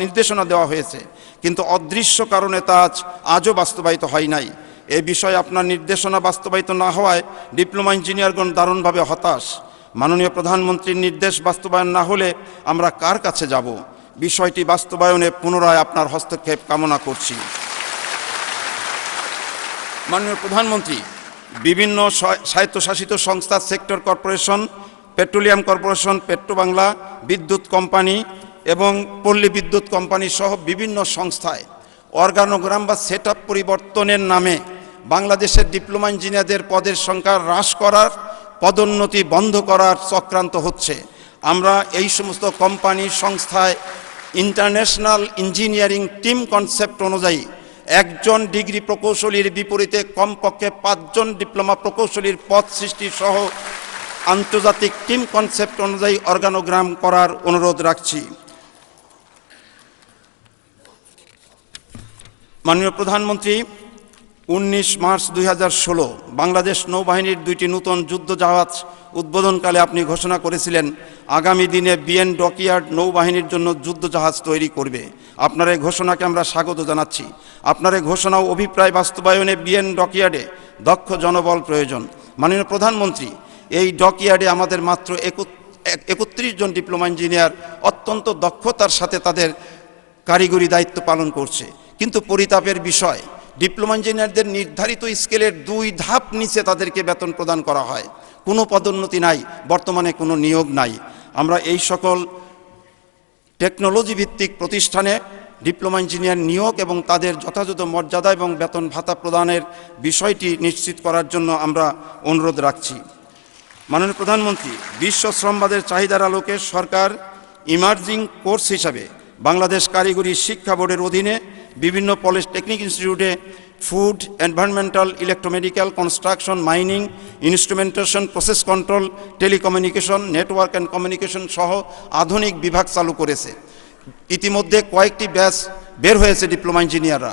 নির্দেশনা দেওয়া হয়েছে, কিন্তু অদৃশ্য কারণে তা আজও বাস্তবায়িত হয় নাই। এ বিষয়ে আপনার নির্দেশনা বাস্তবায়িত না হওয়ায় ডিপ্লোমা ইঞ্জিনিয়ারগণ দারুণভাবে হতাশ। মাননীয় প্রধানমন্ত্রীর নির্দেশ বাস্তবায়ন না হলে আমরা কার কাছে যাব? বিষয়টি বাস্তবায়নে পুনরায় আপনার হস্তক্ষেপ কামনা করছি। মাননীয় প্রধানমন্ত্রী, বিভিন্ন স্বায়ত্তশাসিত সংস্থা, sector corporation, petroleum corporation, Petrobangla, বিদ্যুৎ কোম্পানি এবং পল্লী বিদ্যুৎ কোম্পানি সহ বিভিন্ন সংস্থায় অর্গানোগ্রাম বা সেটআপ পরিবর্তনের নামে বাংলাদেশের ডিপ্লোমা ইঞ্জিনিয়ারদের পদের সংখ্যা হ্রাস করার, পদোন্নতি বন্ধ করার চক্রান্ত হচ্ছে। আমরা এই সমস্ত কোম্পানি সংস্থায় ইন্টারন্যাশনাল ইঞ্জিনিয়ারিং টিম কনসেপ্ট অনুযায়ী একজন ডিগ্রি প্রকৌশলীর বিপরীতে কমপক্ষে 5 জন ডিপ্লোমা প্রকৌশলীর পদ সৃষ্টি সহ আন্তর্জাতিক টিম কনসেপ্ট অনুযায়ী অর্গানোগ্রাম করার অনুরোধ রাখছি। মাননীয় প্রধানমন্ত্রী, 19 মার্চ 2016 বাংলাদেশ নৌবাহিনীর 2টি নতুন যুদ্ধজাহাজ উদ্বোধনকালে আপনি ঘোষণা করেছিলেন আগামী দিনে বিএন ডকইয়ার্ড নৌবাহিনীর জন্য যুদ্ধজাহাজ তৈরি করবে। আপনার এই ঘোষণাকে আমরা স্বাগত জানাচ্ছি। আপনার এই ঘোষণা ও অভিপ্রায় বাস্তবায়নে বিএন ডকইয়ার্ডে দক্ষ জনবল প্রয়োজন। মাননীয় প্রধানমন্ত্রী, এই ডকইয়ার্ডে আমাদের মাত্র 31 জন ডিপ্লোমা ইঞ্জিনিয়ার অত্যন্ত দক্ষতার সাথে তাদের কারিগরি দায়িত্ব পালন করছে, কিন্তু পরিতাপের বিষয় ডিপ্লোমা ইঞ্জিনিয়ারদের নির্ধারিত স্কেলের 2 ধাপ নিচে তাদেরকে বেতন প্রদান করা হয়। কোনো পদোন্নতি নাই, বর্তমানে কোনো নিয়োগ নাই। আমরা এই সকল টেকনোলজি ভিত্তিক প্রতিষ্ঠানে ডিপ্লোমা ইঞ্জিনিয়ার নিয়োগ এবং তাদের যথাযথ মর্যাদা এবং বেতন ভাতা প্রদানের বিষয়টি নিশ্চিত করার জন্য আমরা অনুরোধ রাখছি। মাননীয় প্রধানমন্ত্রী, বিশ্ব শ্রমবাদের চাহিদার আলোকে সরকার ইমার্জিং কোর্স হিসাবে বাংলাদেশ কারিগরি শিক্ষা বোর্ডের অধীনে বিভিন্ন পলিটেকনিক ইনস্টিটিউটে food, environmental, electromedical, construction, mining, instrumentation, process control, telecommunication, network and communication সহ আধুনিক বিভাগ চালু করেছে। ইতিমধ্যে কয়েকটি ব্যাচ বের হয়েছে ডিপ্লোমা ইঞ্জিনিয়াররা।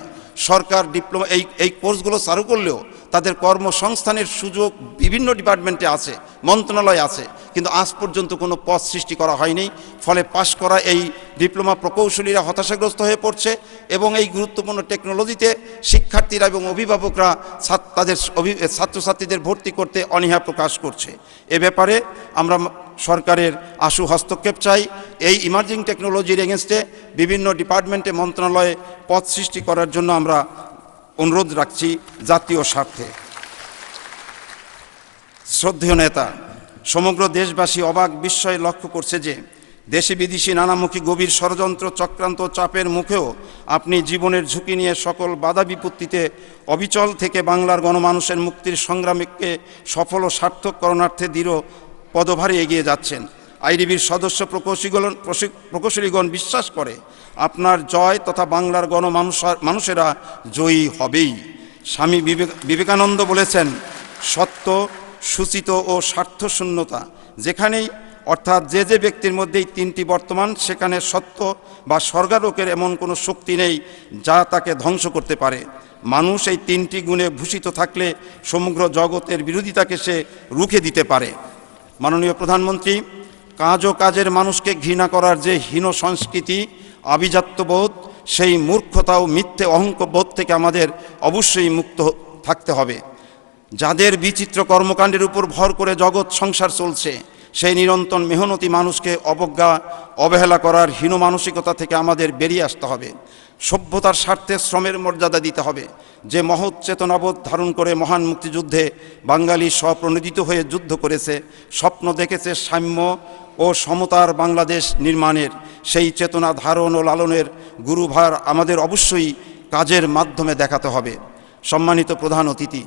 সরকার ডিপ্লোমা এই কোর্সগুলো চালু করলেও তাদের কর্মসংস্থানের সুযোগ বিভিন্ন ডিপার্টমেন্টে আছে, মন্ত্রণালয় আছে, কিন্তু আজ পর্যন্ত কোনো পদ সৃষ্টি করা হয়নি। ফলে পাশ করা এই ডিপ্লোমা প্রকৌশলীরা হতাশাগ্রস্ত হয়ে পড়ছে এবং এই গুরুত্বপূর্ণ টেকনোলজিতে শিক্ষার্থীরা এবং অভিভাবকরা তাদের ছাত্রছাত্রীদের ভর্তি করতে অনীহা প্রকাশ করছে। এ ব্যাপারে আমরা সরকারের আশু হস্তক্ষেপ চাই। এই ইমার্জিং টেকনোলজির এগেনস্টে বিভিন্ন ডিপার্টমেন্টে, মন্ত্রণালয়ে পদ সৃষ্টি করার জন্য আমরা অনুরোধ রাখছি জাতীয় স্বার্থে। শ্রদ্ধেয় নেতা, সমগ্র দেশবাসী অবাক বিস্ময়ে লক্ষ্য করছে যে দেশি বিদেশি নানামুখী গভীর ষড়যন্ত্র, চক্রান্ত, চাপের মুখেও আপনি জীবনের ঝুঁকি নিয়ে সকল বাধা বিপত্তিতে অবিচল থেকে বাংলার গণমানুষের মুক্তির সংগ্রামকে সফল ও সার্থক করণার্থে দৃঢ় পদভারে এগিয়ে যাচ্ছেন। আইডিবির সদস্য প্রকৌশলীগণ বিশ্বাস করে আপনার জয় তথা বাংলার মানুষেরা জয়ী হবেই। স্বামী বিবেকানন্দ বলেছেন, সত্য, সুচিত ও স্বার্থশূন্যতা যেখানেই, অর্থাৎ যে ব্যক্তির মধ্যেই তিনটি বর্তমান, সেখানে সত্য বা স্বর্গালোকের এমন কোনো শক্তি নেই যা তাকে ধ্বংস করতে পারে। মানুষ এই তিনটি গুণে ভূষিত থাকলে সমগ্র জগতের বিরোধিতাকে সে রুখে দিতে পারে। মাননীয় প্রধানমন্ত্রী, কাজ ও কাজের মানুষকে ঘৃণা করার যে হীন সংস্কৃতি, আভিজাত্যবোধ, সেই মূর্খতা ও মিথ্যে অহংবোধ থেকে আমাদের অবশ্যই মুক্ত থাকতে হবে। যাদের বিচিত্র কর্মকাণ্ডের উপর ভর করে জগৎ সংসার চলছে, সেই নিরন্তর মেহনতি মানুষকে অবজ্ঞা, অবহেলা করার হীন মানসিকতা থেকে আমাদের বেরিয়ে আসতে হবে। সভ্যতার স্বার্থে শ্রমের মর্যাদা দিতে হবে। যে মহৎ চেতনাবোধ ধারণ করে মহান মুক্তিযুদ্ধে বাঙালি স্বপ্রণোদিত হয়ে যুদ্ধ করেছে, স্বপ্ন দেখেছে সাম্য ও সমতার বাংলাদেশ নির্মাণের, সেই চেতনা ধারণ ও লালনের গুরুভার আমাদের অবশ্যই কাজের মাধ্যমে দেখাতে হবে। সম্মানিত প্রধান অতিথি,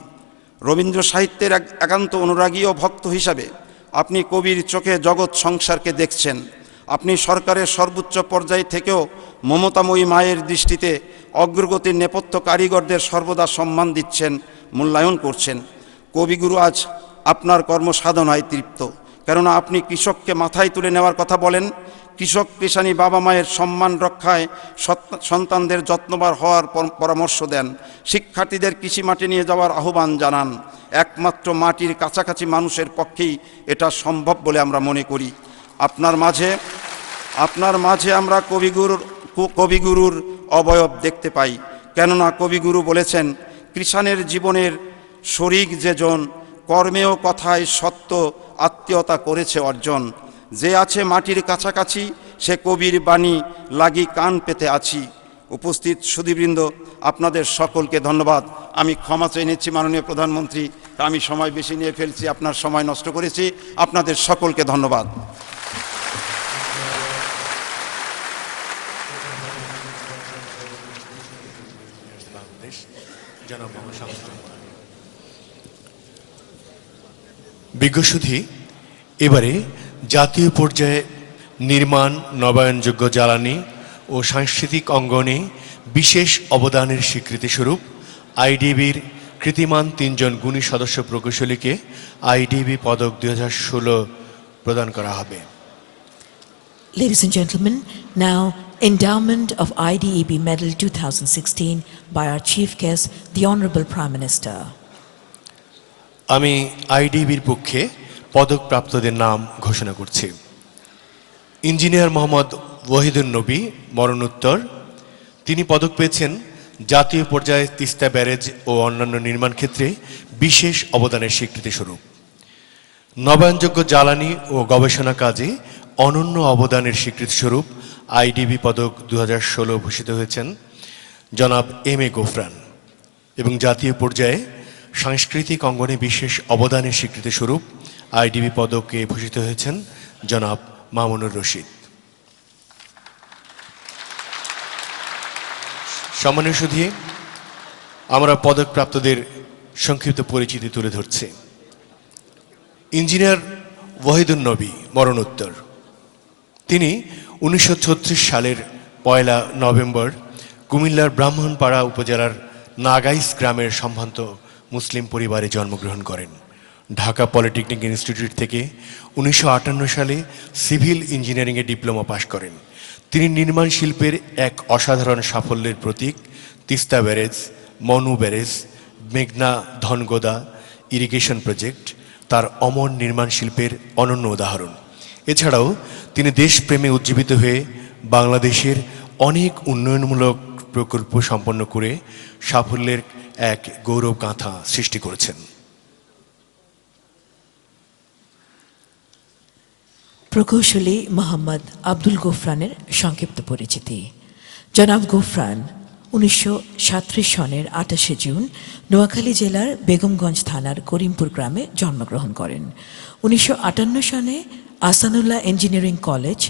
রবীন্দ্র সাহিত্যের একান্ত অনুরাগী ও ভক্ত হিসাবে আপনি কবির চোখে জগৎ সংসারকে দেখছেন। আপনি সরকারের সর্বোচ্চ পর্যায় থেকেও মমতাময়ী মায়ের দৃষ্টিতে অগ্রগতির নেপথ্য কারিগরদের সর্বদা সম্মান দিচ্ছেন, মূল্যায়ন করছেন। কবিগুরু আজ আপনার কর্মসাধনায় তৃপ্ত, কেননা আপনি কৃষককে মাথায় তুলে নেওয়ার কথা বলেন, কৃষক কৃষাণী বাবা মায়ের সম্মান রক্ষায় সন্তানদের যত্নবান হওয়ার পরামর্শ দেন, শিক্ষার্থীদের কৃষি মাঠে নিয়ে যাওয়ার আহ্বান জানান। একমাত্র মাটির কাছাকাছি মানুষের পক্ষেই এটা সম্ভব বলে আমরা মনে করি। আপনার মাঝে আমরা কবিগুরুর অবয়ব দেখতে পাই, কেননা কবিগুরু বলেছেন, কৃষাণের জীবনের শরিক যেজন, কর্মেও কথায় সত্য আত্মীয়তা করেছে অর্জন। যে আছে মাটির কাছাকাছি, সে কবির বাণী লাগি কান পেতে আছি। উপস্থিত সুধীবৃন্দ, আপনাদের সকলকে ধন্যবাদ। আমি ক্ষমা চেয়ে নিচ্ছি মাননীয় প্রধানমন্ত্রী, আমি সময় বেশি নিয়ে ফেলছি, আপনার সময় নষ্ট করেছি। আপনাদের সকলকে ধন্যবাদ। বিজ্ঞসুধী, এবারে জাতীয় পর্যায়ে নির্মাণ, নবায়নযোগ্য জ্বালানি ও সাংস্কৃতিক অঙ্গনে বিশেষ অবদানের স্বীকৃতিস্বরূপ আইডিবির কৃতিমান ৩ জন গুণী সদস্য প্রকৌশলীকে আইডিবি পদক 2016 প্রদান করা হবে। Ladies and gentlemen, now endowment of IDEB Medal 2016 by our chief guest, the Honorable Prime Minister. আমি আইডিবির পক্ষে পদকপ্রাপ্তদের নাম ঘোষণা করছি। ইঞ্জিনিয়ার মোহাম্মদ ওয়াহিদুন নবী, মরণোত্তর। তিনি পদক পেয়েছেন জাতীয় পর্যায়ে তিস্তা ব্যারেজ ও অন্যান্য নির্মাণ ক্ষেত্রে বিশেষ অবদানের স্বীকৃতিস্বরূপ। নবায়নযোগ্য জ্বালানি ও গবেষণা কাজে অনন্য অবদানের স্বীকৃতিস্বরূপ আইডিবি পদক 2016 ভূষিত হয়েছেন জনাব এম এ গোফরান, এবং জাতীয় পর্যায়ে সাংস্কৃতিক অঙ্গনে বিশেষ অবদানের স্বীকৃতিস্বরূপ আইডিবি পদকে ভূষিত হয়েছেন জনাব মামুনুর রশিদ। সম্মানীয় সুধী, আমরা পদকপ্রাপ্তদের সংক্ষিপ্ত পরিচিতি তুলে ধরছি। ইঞ্জিনিয়ার ওয়াহিদুন নবী, মরণোত্তর। তিনি 1936 সালের 1 নভেম্বর কুমিল্লার ব্রাহ্মণপাড়া উপজেলার নাগাইস গ্রামের সম্ভ্রান্ত মুসলিম পরিবারে জন্মগ্রহণ করেন। ঢাকা পলিটেকনিক ইনস্টিটিউট থেকে 1958 সালে সিভিল ইঞ্জিনিয়ারিংয়ে ডিপ্লোমা পাশ করেন। তিনি নির্মাণ শিল্পের এক অসাধারণ সাফল্যের প্রতীক। তিস্তা ব্যারেজ, মনু ব্যারেজ, মেঘনা ধনগোদা ইরিগেশন প্রজেক্ট তার অমর নির্মাণ শিল্পের অনন্য উদাহরণ। এছাড়াও তিনি দেশপ্রেমে উজ্জীবিত হয়ে বাংলাদেশের অনেক উন্নয়নমূলক প্রকল্প সম্পন্ন করে সাফল্যের এক গৌরব গাথা সৃষ্টি করেছেন। প্রকৌশলী মোহাম্মদ আব্দুল গোফরানের সংক্ষিপ্ত পরিচিতি। জনাব গোফরান 1937 সনের 28শে জুন নোয়াখালী জেলার বেগমগঞ্জ থানার করিমপুর গ্রামে জন্মগ্রহণ করেন। 1958 সনে আহসানুল্লাহ ইঞ্জিনিয়ারিং কলেজ,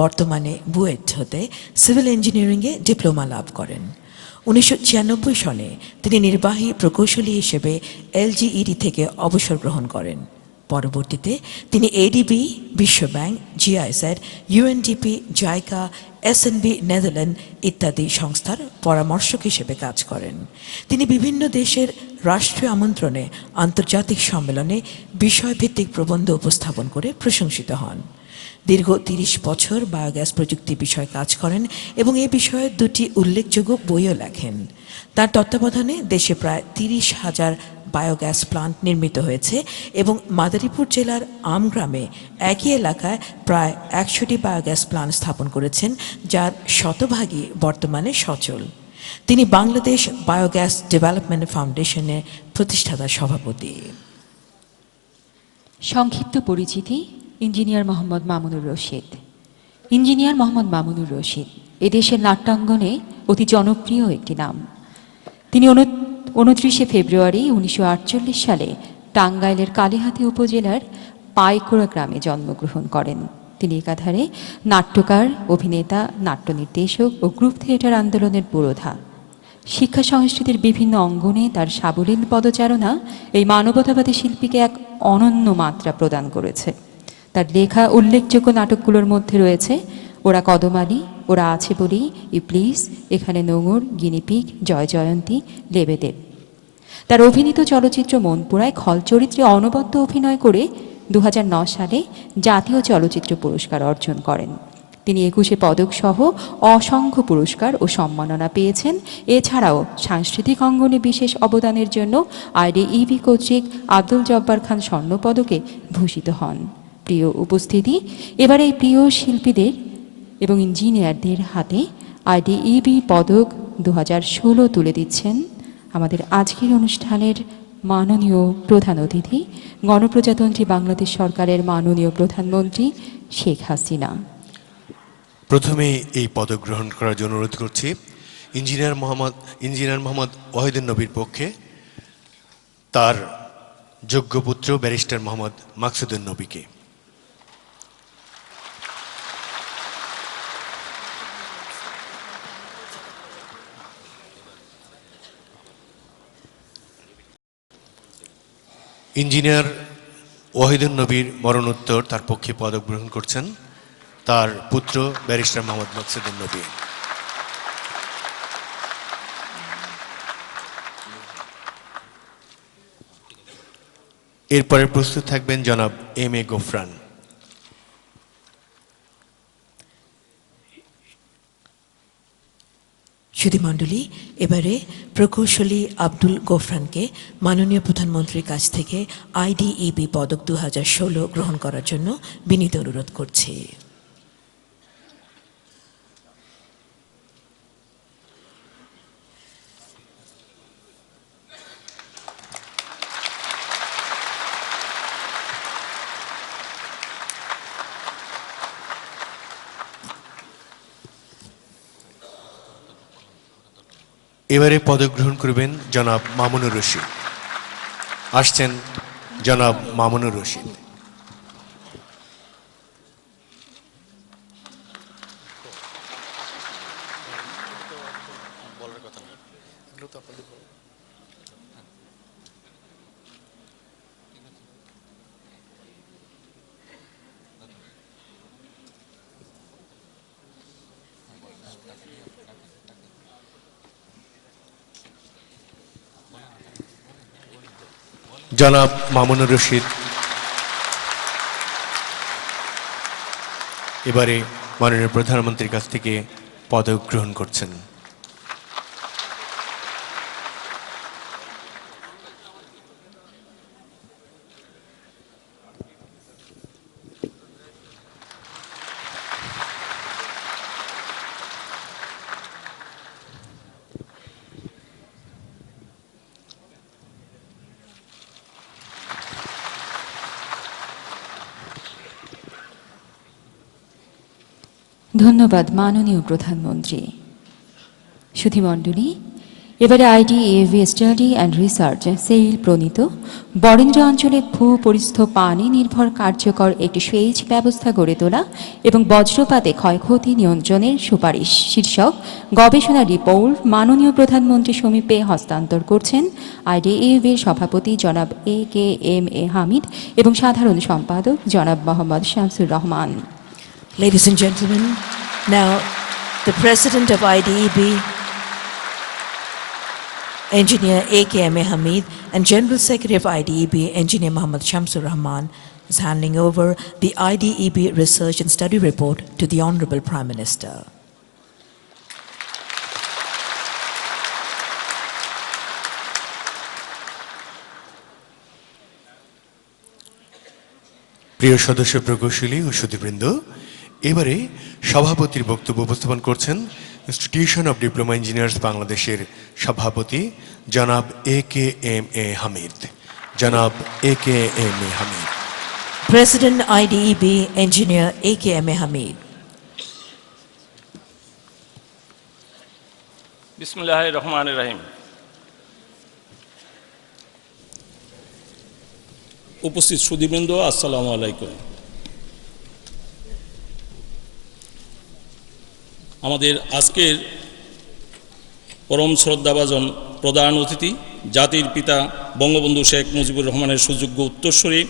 বর্তমানে বুয়েট হতে সিভিল ইঞ্জিনিয়ারিংয়ে ডিপ্লোমা লাভ করেন। 1996 সনে তিনি নির্বাহী প্রকৌশলী হিসেবে এলজিইডি থেকে অবসর গ্রহণ করেন। পরবর্তীতে তিনি এডিবি, বিশ্বব্যাংক, GIZ, UNDP, JICA, SNB Netherland ইত্যাদি সংস্থার পরামর্শক হিসেবে কাজ করেন। তিনি বিভিন্ন দেশের রাষ্ট্রীয় আমন্ত্রণে আন্তর্জাতিক সম্মেলনে বিষয়ভিত্তিক প্রবন্ধ উপস্থাপন করে প্রশংসিত হন। দীর্ঘ 30 বছর বায়োগ্যাস প্রযুক্তি বিষয়ে কাজ করেন এবং এ বিষয়ে 2টি উল্লেখযোগ্য বইও লেখেন। তার তত্ত্বাবধানে দেশে প্রায় 30,000 বায়োগ্যাস প্লান্ট নির্মিত হয়েছে এবং মাদারীপুর জেলার আমগ্রামে একই এলাকায় প্রায় 100টি বায়োগ্যাস প্লান্ট স্থাপন করেছেন, যার শতভাগই বর্তমানে সচল। তিনি বাংলাদেশ বায়োগ্যাস ডেভেলপমেন্ট ফাউন্ডেশনের প্রতিষ্ঠাতা সভাপতি। সংক্ষিপ্ত পরিচিতি। ইঞ্জিনিয়ার মোহাম্মদ মামুনুর রশিদ। ইঞ্জিনিয়ার মোহাম্মদ মামুনুর রশিদ এদেশের নাট্যাঙ্গনে অতি জনপ্রিয় একটি নাম। তিনি 29শে ফেব্রুয়ারি 1948 সালে টাঙ্গাইলের কালিহাতী উপজেলার পাইকোড়া গ্রামে জন্মগ্রহণ করেন। তিনি একাধারে নাট্যকার, অভিনেতা, নাট্যনির্দেশক ও গ্রুপ থিয়েটার আন্দোলনের পুরোধা। শিক্ষা সংস্কৃতির বিভিন্ন অঙ্গনে তার সাবলীল পদচারণা এই মানবতাবাদী শিল্পীকে এক অনন্য মাত্রা প্রদান করেছে। তার লেখা উল্লেখযোগ্য নাটকগুলোর মধ্যে রয়েছে ওরা কদমালি, ওরা আছে বলি, ইবলিস, এখানে নোঙর, গিনিপিগ, জয় জয়ন্তী, লেবেদেব। তার অভিনীত চলচ্চিত্র মনপুরায় খল চরিত্রে অনবদ্য অভিনয় করে 2009 সালে জাতীয় চলচ্চিত্র পুরস্কার অর্জন করেন। তিনি 21 পদক সহ অসংখ্য পুরস্কার ও সম্মাননা পেয়েছেন। এছাড়াও সাংস্কৃতিক অঙ্গনে বিশেষ অবদানের জন্য আইডিইবি কর্তৃক আব্দুল জব্বার খান স্বর্ণপদকে ভূষিত হন। প্রিয় উপস্থিতি, এবার এই প্রিয় শিল্পীদের এবং ইঞ্জিনিয়ারদের হাতে আইডিইবি পদক 2016 তুলে দিচ্ছেন আমাদের আজকের অনুষ্ঠানের মাননীয় প্রধান অতিথি, গণপ্রজাতন্ত্রী বাংলাদেশ সরকারের মাননীয় প্রধানমন্ত্রী শেখ হাসিনা। প্রথমে এই পদক গ্রহণ করার জন্য অনুরোধ করছি ইঞ্জিনিয়ার মোহাম্মদ ওয়াহিদুন নবীর পক্ষে তার যোগ্য পুত্র ব্যারিস্টার মোহাম্মদ মাকসুদুন নবীকে। ইঞ্জিনিয়ার ওয়াহিদুন নবীর মরণোত্তর তার পক্ষে পদক গ্রহণ করছেন তার পুত্র ব্যারিস্টার মোহাম্মদ মাকসুদুন নবী। এরপরে প্রস্তুত থাকবেন জনাব এম এ গোফরান। সুধীমণ্ডলী, এবারে প্রকৌশলী আব্দুল গোফরানকে মাননীয় প্রধানমন্ত্রীর কাছ থেকে আইডিইবি পদক 2016 গ্রহণ করার জন্য বিনীত অনুরোধ করছি। এবারে পদক গ্রহণ করবেন জনাব মামুনুর রশিদ। আসছেন জনাব মামুনুর রশিদ। জনাব মামুনুর রশিদ এবারে মাননীয় প্রধানমন্ত্রীর কাছ থেকে পদক গ্রহণ করছেন। ধন্যবাদ মাননীয় প্রধানমন্ত্রী। সুধীমণ্ডলী, এবারে আইডিএভি স্টাডি অ্যান্ড রিসার্চ সেল প্রণীত বরেন্দ্র অঞ্চলে ভূপরিস্থ পানি নির্ভর কার্যকর একটি সেচ ব্যবস্থা গড়ে তোলা এবং বজ্রপাতে ক্ষয়ক্ষতি নিয়ন্ত্রণের সুপারিশ শীর্ষক গবেষণা রিপোর্ট মাননীয় প্রধানমন্ত্রী সমীপে হস্তান্তর করছেন আইডিএভির সভাপতি জনাব AKMA হামিদ এবং সাধারণ সম্পাদক জনাব Mohammad Shamsur Rahman. Ladies and gentlemen, now the President of IDEB, Engineer AKMA Hamid, and General Secretary of IDEB, Engineer Muhammad Shamsur Rahman, is handing over the IDEB Research and Study Report to the Honorable Prime Minister. প্রিয় সদস্য প্রকৌশলী ও সুধীবৃন্দ, এবারে সভাপতির বক্তব্য উপস্থাপন করছেন institution of diploma engineers বাংলাদেশের সভাপতি জনাব AKMA হামিদ। জনাব AKMA Hamid. President IDEB, Engineer AKMA Hamid. বিসমিল্লাহির রহমানির রহিম। উপস্থিত সুধীবৃন্দ, আসসালামু আলাইকুম। আমাদের আজকের পরম শ্রদ্ধাভাজন প্রধান অতিথি জাতির পিতা বঙ্গবন্ধু শেখ মুজিবুর রহমানের সুযোগ্য উত্তরসূরি,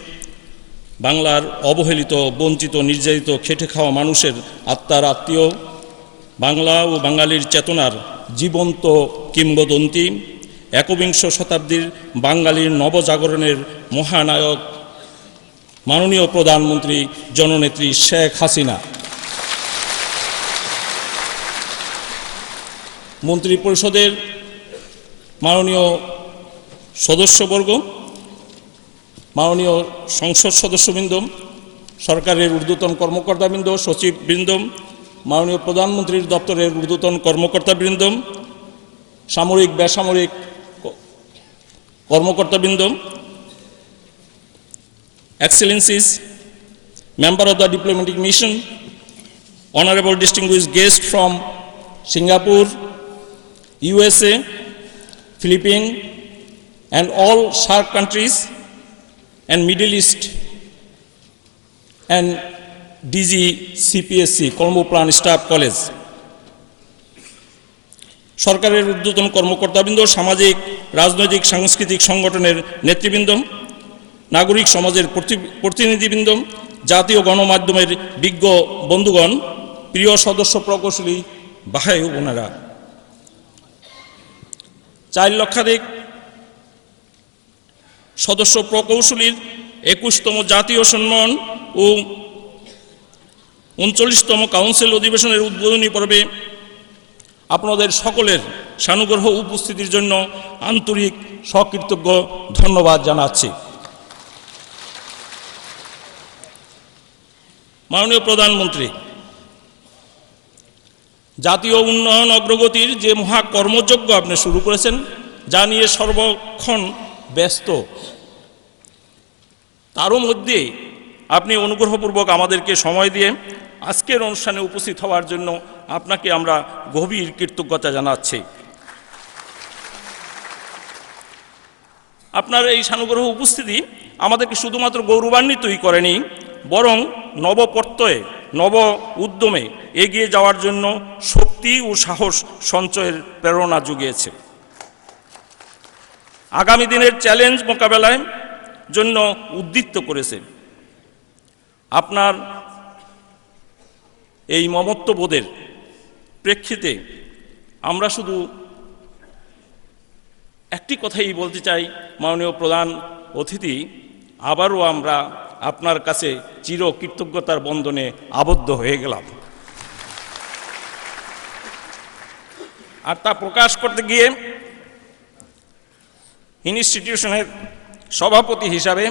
বাংলার অবহেলিত, বঞ্চিত, নির্যাতিত, খেটে খাওয়া মানুষের আত্মার আত্মীয়, বাংলা ও বাঙালির চেতনার জীবন্ত কিংবদন্তি, একবিংশ শতাব্দীর বাঙালির নবজাগরণের মহানায়ক মাননীয় প্রধানমন্ত্রী জননেত্রী শেখ হাসিনা, মন্ত্রী পরিষদের মাননীয় সদস্যবর্গ, মাননীয় সংসদ সদস্যবৃন্দ, সরকারের ঊর্ধ্বতন কর্মকর্তাবৃন্দ, সচিববৃন্দ, মাননীয় প্রধানমন্ত্রীর দপ্তরের ঊর্ধ্বতন কর্মকর্তাবৃন্দ, সামরিক বেসামরিক কর্মকর্তাবৃন্দ, Excellencies, member of the diplomatic mission, honorable distinguished guests from Singapore, USA, Philippines, and all SAARC countries, and Middle East, and DG CPSC, Colombo Plan Staff College. সরকারের ঊর্ধ্বতন কর্মকর্তাবৃন্দ, সামাজিক, রাজনৈতিক, সাংস্কৃতিক সংগঠনের নেতৃবৃন্দ, নাগরিক সমাজের প্রতিনিধিবৃন্দ, জাতীয় গণমাধ্যমের বিজ্ঞ বন্ধুগণ, প্রিয় সদস্য প্রকৌশলী ভাই ও বোনেরা, 4 লক্ষাধিক সদস্য প্রকৌশলীর 21তম জাতীয় সম্মেলন ও 39তম কাউন্সিল অধিবেশনের উদ্বোধনী পর্বে আপনাদের সকলের সানুগ্রহ উপস্থিতির জন্য আন্তরিক সকৃতজ্ঞ ধন্যবাদ জানাচ্ছি। মাননীয় প্রধানমন্ত্রী, জাতীয় উন্নয়ন অগ্রগতির যে মহা কর্মযজ্ঞ আপনি শুরু করেছেন, যা নিয়ে সর্বক্ষণ ব্যস্ত, তারও মধ্যে আপনি অনুগ্রহপূর্বক আমাদেরকে সময় দিয়ে আজকের অনুষ্ঠানে উপস্থিত হওয়ার জন্য আপনাকে আমরা গভীর কৃতজ্ঞতা জানাচ্ছি। আপনার এই সানুগ্রহ উপস্থিতি আমাদেরকে শুধুমাত্র গৌরবান্বিতই করেনি, বরং নবপ্রত্যয়ে, নব উদ্যমে এগিয়ে যাওয়ার জন্য শক্তি ও সাহস সঞ্চয়ের প্রেরণা জুগিয়েছে। আগামী দিনের চ্যালেঞ্জ মোকাবেলায় জন্য উদ্দীপ্ত করেছে। আপনার এই মমত্ববোধের প্রেক্ষিতে আমরা শুধু একটি কথাই বলতে চাই, মাননীয় প্রধান অতিথি, আবারও আমরা আপনার কাছে চির কৃতজ্ঞতার বন্ধনে আবদ্ধ হয়ে গেলাম। আর তা প্রকাশ করতে গিয়ে ইনস্টিটিউশনের সভাপতি হিসাবে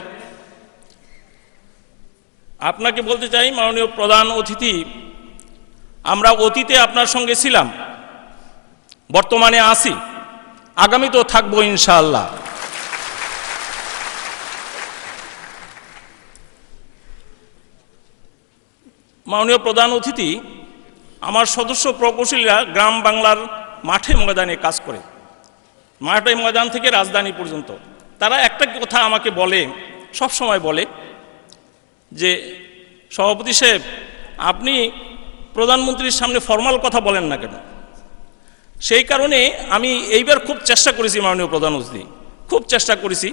আপনাকে বলতে চাই, মাননীয় প্রধান অতিথি, আমরা অতীতে আপনার সঙ্গে ছিলাম, বর্তমানে আছি, আগামীতেও থাকবো ইনশাআল্লাহ। মাননীয় প্রধান অতিথি, আমার সদস্য প্রকৌশলীরা গ্রাম বাংলার মাঠে ময়দানে কাজ করে, মাঠে ময়দান থেকে রাজধানী পর্যন্ত। তারা একটা কথা আমাকে বলে, সব সময় বলে যে সভাপতি সাহেব, আপনি প্রধানমন্ত্রীর সামনে ফরমাল কথা বলেন না কেন? সেই কারণে আমি এইবার খুব চেষ্টা করেছি, মাননীয় প্রধান অতিথি, খুব চেষ্টা করেছি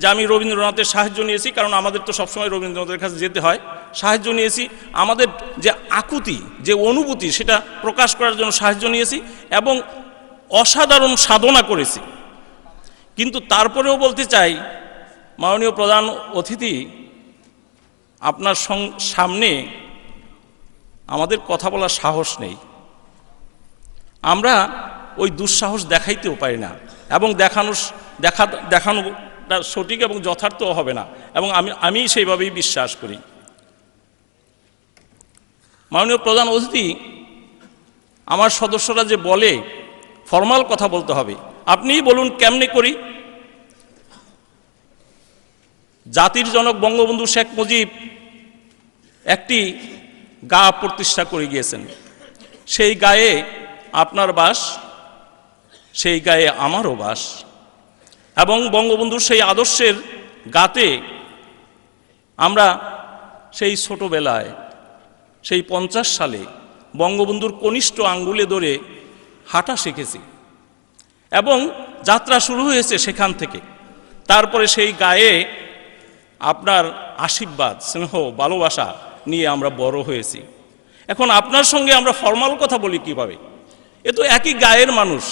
যে আমি রবীন্দ্রনাথের সাহায্য নিয়েছি, কারণ আমাদের তো সবসময় রবীন্দ্রনাথের কাছে যেতে হয়। সাহায্য নিয়েছি, আমাদের যে আকুতি, যে অনুভূতি, সেটা প্রকাশ করার জন্য সাহায্য নিয়েছি এবং অসাধারণ সাধনা করেছি। কিন্তু তারপরেও বলতে চাই, মাননীয় প্রধান অতিথি, আপনার সামনে আমাদের কথা বলার সাহস নেই। আমরা ওই দুঃসাহস দেখাইতেও পারি না, এবং দেখানোটা সঠিক এবং যথার্থ হবে না, এবং আমি সেইভাবেই বিশ্বাস করি। মাননীয় প্রধান অতিথি, আমার সদস্যরা যে বলে ফরমাল কথা বলতে হবে, আপনিই বলুন কেমনে করি? জাতির জনক বঙ্গবন্ধু শেখ মুজিব একটি গা প্রতিষ্ঠা করে গিয়েছেন, সেই গায়ে আপনার বাস, সেই গায়ে আমারও বাস, এবং বঙ্গবন্ধুর সেই আদর্শের গাতে আমরা সেই ছোটবেলায়, সেই 50 সালে বঙ্গবন্ধুর কনিষ্ঠ আঙ্গুলে ধরে হাঁটা শিখেছি, এবং যাত্রা শুরু হয়েছে সেখান থেকে। তারপরে সেই গায়ে আপনার আশীর্বাদ, স্নেহ, ভালোবাসা নিয়ে আমরা বড় হয়েছি। এখন আপনার সঙ্গে আমরা ফরমাল কথা বলি কিভাবে? এ তো একই গায়ের মানুষ,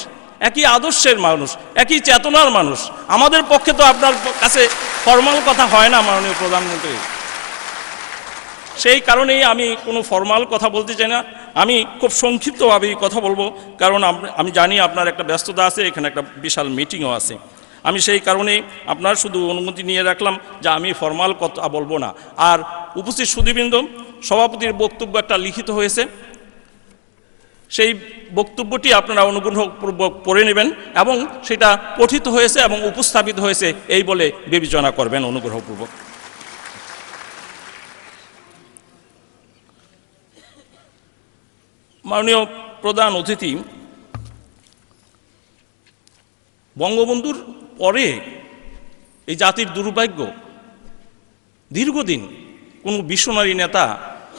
একই আদর্শের মানুষ, একই চেতনার মানুষ। আমাদের পক্ষে তো আপনার কাছে ফরমাল কথা হয় না, মাননীয় প্রধানমন্ত্রী। সেই কারণেই আমি কোনো ফরমাল কথা বলতে চাই না, আমি খুব সংক্ষিপ্তভাবেই কথা বলবো, কারণ আমি জানি আপনার একটা ব্যস্ততা আছে, এখানে একটা বিশাল মিটিংও আছে। আমি সেই কারণেই আপনার শুধু অনুমতি নিয়ে রাখলাম যে আমি ফরমাল কথা বলবো না। আর উপস্থিত সুধীবৃন্দ, সভাপতির বক্তব্য একটা লিখিত হয়েছে, সেই বক্তব্যটি আপনারা অনুগ্রহপূর্বক পড়ে নেবেন, এবং সেটা পঠিত হয়েছে এবং উপস্থাপিত হয়েছে এই বলে বিবেচনা করবেন অনুগ্রহপূর্বক। মাননীয় প্রধান অতিথি, বঙ্গবন্ধুর পরে এই জাতির দুর্ভাগ্য, দীর্ঘদিন কোনো বিশ্বনারী নেতা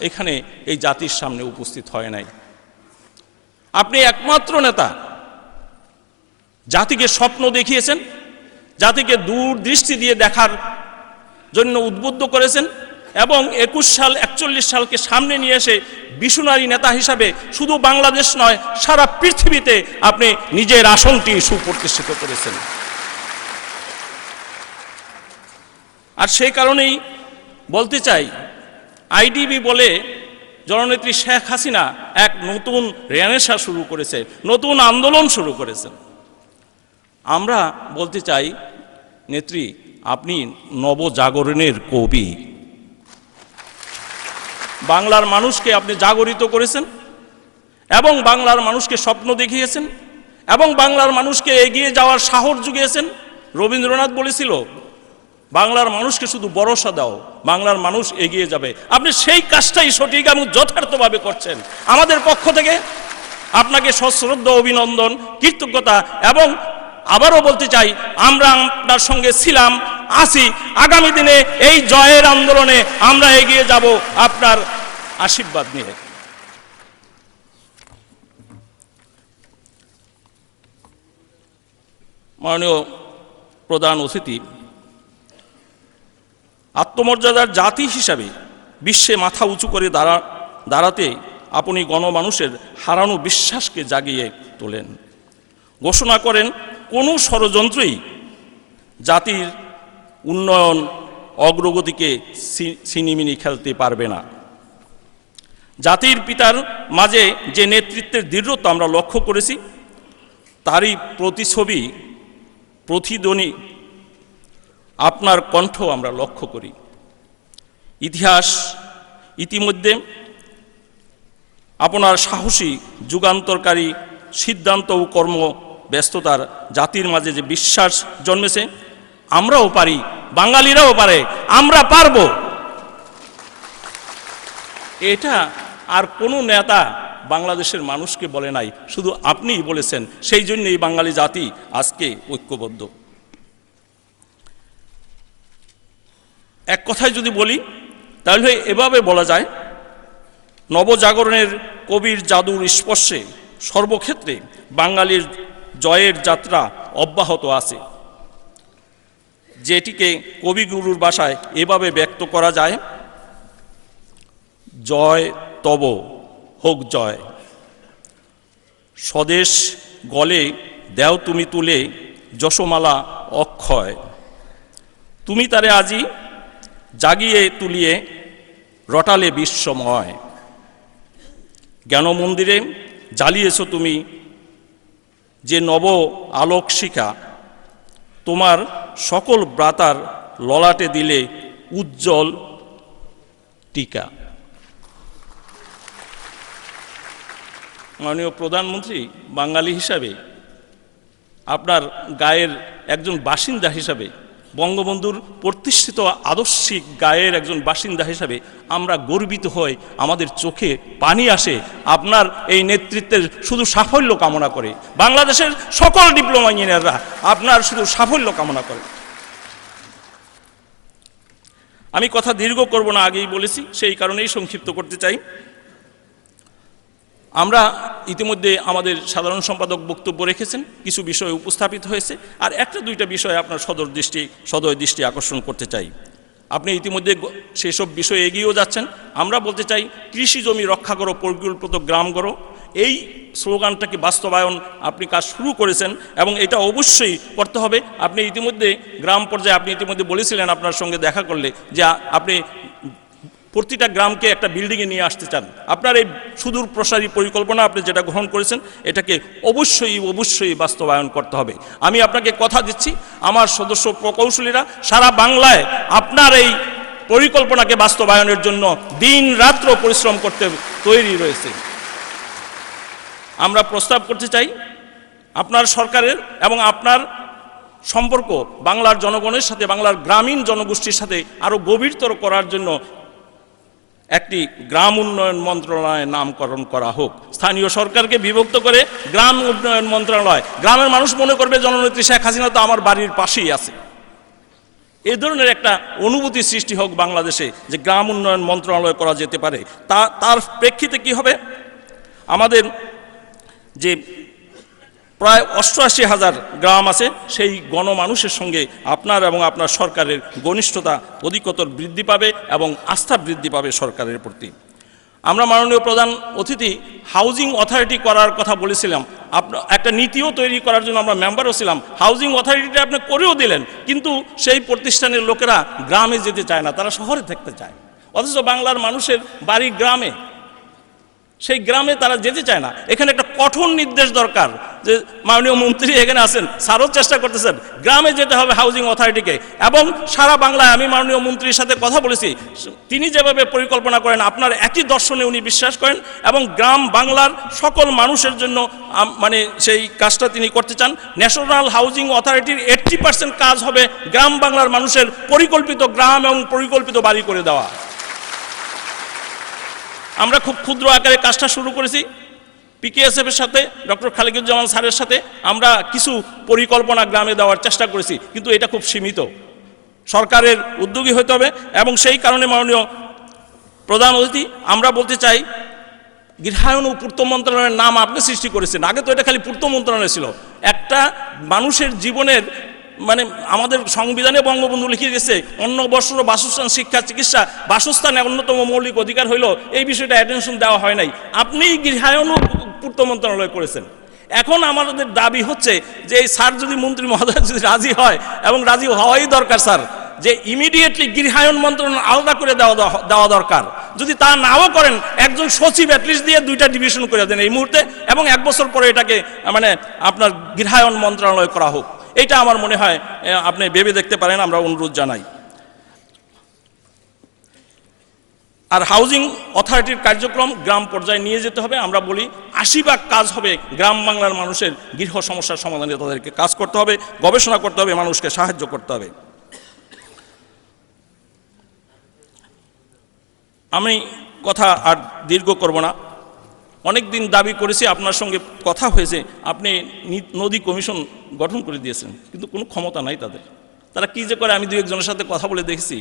এখানে এই জাতির সামনে উপস্থিত হয় নাই। আপনি একমাত্র নেতা, জাতিকে স্বপ্ন দেখিয়েছেন, জাতিকে দূরদৃষ্টি দিয়ে দেখার জন্য উদ্বুদ্ধ করেছেন, এবং 41 সালকে সামনে নিয়ে এসে বিশ্বনারী নেতা হিসাবে শুধু বাংলাদেশ নয়, সারা পৃথিবীতে আপনি নিজের আসনটি সুপ্রতিষ্ঠিত করেছেন। আর সেই কারণেই বলতে চাই, আইডিবি বলে জননেত্রী শেখ হাসিনা এক নতুন রেনেসাঁ শুরু করেছে, নতুন আন্দোলন শুরু করেছেন। আমরা বলতে চাই, নেত্রী, আপনি নবজাগরণের কবি। বাংলার মানুষকে আপনি জাগরিত করেছেন, এবং বাংলার মানুষকে স্বপ্ন দেখিয়েছেন, এবং বাংলার মানুষকে এগিয়ে যাওয়ার সাহস জুগিয়েছেন। রবীন্দ্রনাথ বলেছিল, বাংলার মানুষকে শুধু ভরসা দাও, বাংলার মানুষ এগিয়ে যাবে। আপনি সেই কাজটাই সঠিক এবং যথার্থভাবে করছেন। আমাদের পক্ষ থেকে আপনাকে সশ্রদ্ধ অভিনন্দন, কৃতজ্ঞতা, এবং আবারও বলতে চাই, আমরা আপনার সঙ্গে ছিলাম, আছি, আগামী দিনে এই জয়ের আন্দোলনে আমরা এগিয়ে যাব আপনার আশীর্বাদ নিয়ে। মাননীয় প্রধান অতিথি, আত্মমর্যাদার জাতি হিসাবে বিশ্বে মাথা উঁচু করে দাঁড়াতে আপনি গণমানুষের হারানো বিশ্বাসকে জাগিয়ে তোলেন। ঘোষণা করেন, কোনো ষড়যন্ত্রই জাতির উন্নয়ন অগ্রগতিকে ছিনিমিনি খেলতে পারবে না। জাতির পিতার মাঝে যে নেতৃত্বের দৃঢ়তা আমরা লক্ষ্য করেছি, তারই প্রতিচ্ছবি, প্রতিধ্বনি আপনার কণ্ঠ আমরা লক্ষ্য করি। ইতিহাস ইতিমধ্যে আপনার সাহসী যুগান্তরকারী সিদ্ধান্ত ও কর্ম ব্যস্ততার জাতির মাঝে যে বিশ্বাস জন্মেছে, আমরাও পারি, বাঙালিরাও পারে, আমরা পারব, এটা আর কোনো নেতা বাংলাদেশের মানুষকে বলে নাই, শুধু আপনিই বলেছেন। সেই জন্যই বাঙালি জাতি আজকে ঐক্যবদ্ধ। এক কথায় যদি বলি তাহলে এভাবে বলা যায়, নবজাগরণের কবির জাদুর স্পর্শে সর্বক্ষেত্রে বাঙালির জয়ের যাত্রা অব্যাহত আছে, যেটিকে কবিগুরুর ভাষায় এভাবে ব্যক্ত করা যায়, জয় তব হোক জয়, স্বদেশ গলে দেও তুমি তুলে যশোমালা অক্ষয়, তুমি তারে আজি জাগিয়ে তুলিয়ে রটালে বিশ্বময়, জ্ঞান মন্দিরে জ্বালিয়েছ তুমি যে নব আলোক শিখা, তোমার সকল ব্রাতার ললাটে দিলে উজ্জ্বল টিকা। মাননীয় প্রধানমন্ত্রী, বাঙালি হিসাবে, আপনার গায়ের একজন বাসিন্দা হিসাবে, বঙ্গবন্ধুর প্রতিষ্ঠিত আদর্শিক গায়ের একজন বাসিন্দা হিসাবে আমরা গর্বিত হই, আমাদের চোখে পানি আসে। আপনার এই নেতৃত্বের শুধু সাফল্য কামনা করে বাংলাদেশের সকল ডিপ্লোমা ইঞ্জিনিয়াররা আপনার শুধু সাফল্য কামনা করে। আমি কথা দীর্ঘ করব না, আগেই বলেছি, সেই কারণেই সংক্ষিপ্ত করতে চাই। আমরা ইতিমধ্যে আমাদের সাধারণ সম্পাদক বক্তব্য রেখেছেন, কিছু বিষয় উপস্থাপিত হয়েছে, আর একটা দুইটা বিষয় আপনার সদয় দৃষ্টি আকর্ষণ করতে চাই। আপনি ইতিমধ্যে সেসব বিষয়ে এগিয়েও যাচ্ছেন। আমরা বলতে চাই, কৃষি জমি রক্ষা করো, পরিকল্পিত গ্রাম করো, এই স্লোগানটাকে বাস্তবায়ন আপনি কাজ শুরু করেছেন এবং এটা অবশ্যই করতে হবে। আপনি ইতিমধ্যে গ্রাম পর্যায়ে আপনি ইতিমধ্যে বলেছিলেন আপনার সঙ্গে দেখা করলে যে আপনি প্রতিটা গ্রামকে একটা বিল্ডিংয়ে নিয়ে আসতে চান। আপনার এই সুদূর প্রসারী পরিকল্পনা আপনি যেটা গ্রহণ করেছেন, এটাকে অবশ্যই বাস্তবায়ন করতে হবে। আমি আপনাকে কথা দিচ্ছি, আমার সদস্য প্রকৌশলীরা সারা বাংলায় আপনার এই পরিকল্পনাকে বাস্তবায়নের জন্য দিন রাত্র পরিশ্রম করতে তৈরি রয়েছে। আমরা প্রস্তাব করতে চাই, আপনার সরকারের এবং আপনার সম্পর্ক বাংলার জনগণের সাথে, বাংলার গ্রামীণ জনগোষ্ঠীর সাথে আরও গভীরতর করার জন্য একটি গ্রাম উন্নয়ন মন্ত্রণালয়ের নামকরণ করা হোক। স্থানীয় সরকারকে বিভক্ত করে গ্রাম উন্নয়ন মন্ত্রণালয়, গ্রামের মানুষ মনে করবে জননেত্রী শেখ হাসিনা তো আমার বাড়ির পাশেই আছে। এই ধরনের একটা অনুভূতি সৃষ্টি হোক বাংলাদেশে যে গ্রাম উন্নয়ন মন্ত্রণালয় করা যেতে পারে। তার প্রেক্ষিতে কি হবে, আমাদের যে প্রায় 88,000 গ্রাম আছে, সেই গণমানুষের সঙ্গে আপনার এবং আপনার সরকারের ঘনিষ্ঠতা অধিকতর বৃদ্ধি পাবে এবং আস্থা বৃদ্ধি পাবে সরকারের প্রতি। আমরা মাননীয় প্রধান অতিথি হাউজিং অথরিটি করার কথা বলেছিলাম, একটা নীতিও তৈরি করার জন্য আমরা মেম্বারও ছিলাম। হাউজিং অথরিটিটা আপনি করেও দিলেন, কিন্তু সেই প্রতিষ্ঠানের লোকেরা গ্রামে যেতে চায় না, তারা শহরে থাকতে চায়। অথচ বাংলার মানুষের বাড়ি গ্রামে, সেই গ্রামে তারা যেতে চায় না। এখানে একটা কঠোর নির্দেশ দরকার, যে মাননীয় মন্ত্রী এখানে আছেন, স্যারও চেষ্টা করতেছেন, গ্রামে যেতে হবে হাউজিং অথরিটিকে। এবং সারা বাংলায় আমি মাননীয় মন্ত্রীর সাথে কথা বলেছি, তিনি যেভাবে পরিকল্পনা করেন আপনার একই দর্শনে উনি বিশ্বাস করেন এবং গ্রাম বাংলার সকল মানুষের জন্য মানে সেই কাজটা তিনি করতে চান। ন্যাশনাল হাউজিং অথরিটির 80% কাজ হবে গ্রাম বাংলার মানুষের পরিকল্পিত গ্রাম এবং পরিকল্পিত বাড়ি করে দেওয়া। আমরা খুব ক্ষুদ্র আকারে কাজটা শুরু করেছি। PKSF এর সাথে, ডক্টর খালেকুজ্জামান স্যারের সাথে আমরা কিছু পরিকল্পনা গ্রামে দেওয়ার চেষ্টা করেছি, কিন্তু এটা খুব সীমিত। সরকারের উদ্যোগী হতে হবে এবং সেই কারণে মাননীয় প্রধান অতিথি আমরা বলতে চাই, গৃহায়ন ও পূর্ত মন্ত্রণালয়ের নাম আপনি সৃষ্টি করেছেন। আগে তো এটা খালি পূর্ত মন্ত্রণালয় ছিল। একটা মানুষের জীবনের মানে আমাদের সংবিধানে বঙ্গবন্ধু লিখে গেছে, অন্ন বস্ত্র বাসস্থান শিক্ষা চিকিৎসা, বাসস্থানে অন্যতম মৌলিক অধিকার হইল, এই বিষয়টা অ্যাটেনশন দেওয়া হয় নাই। আপনি গৃহায়ন ও পূর্ত মন্ত্রণালয় করেছেন। এখন আমাদের দাবি হচ্ছে যে এই স্যার যদি, মন্ত্রী মহোদয় যদি রাজি হয়, এবং রাজি হওয়াই দরকার স্যার, যে ইমিডিয়েটলি গৃহায়ন মন্ত্রণালয় আলাদা করে দেওয়া দরকার। যদি তা নাও করেন, একজন সচিব অ্যাটলিস্ট দিয়ে 2টা ডিভিশন করে দেন এই মুহূর্তে, এবং 1 বছর পরে এটাকে মানে আপনার গৃহায়ন মন্ত্রণালয় করা হোক। এটা আমার মনে হয় আপনি ভেবে দেখতে পারেন, আমরা অনুরোধ জানাই। আর হাউজিং অথরিটির কার্যক্রম গ্রাম পর্যায়ে নিয়ে যেতে হবে। আমরা বলি 80% কাজ হবে গ্রাম বাংলার মানুষের গৃহ সমস্যার সমাধানে, তাদেরকে কাজ করতে হবে, গবেষণা করতে হবে, মানুষকে সাহায্য করতে হবে। আমি কথা আর দীর্ঘ করব না। অনেক দিন দাবি করেছি, আপনার সঙ্গে কথা হয়েছে, আপনি নদী কমিশন গঠন করে দিয়েছেন, কিন্তু কোনো ক্ষমতা নাই তাদের। তারা কী যে করে আমি 2-1 জনের সাথে কথা বলে দেখেছি,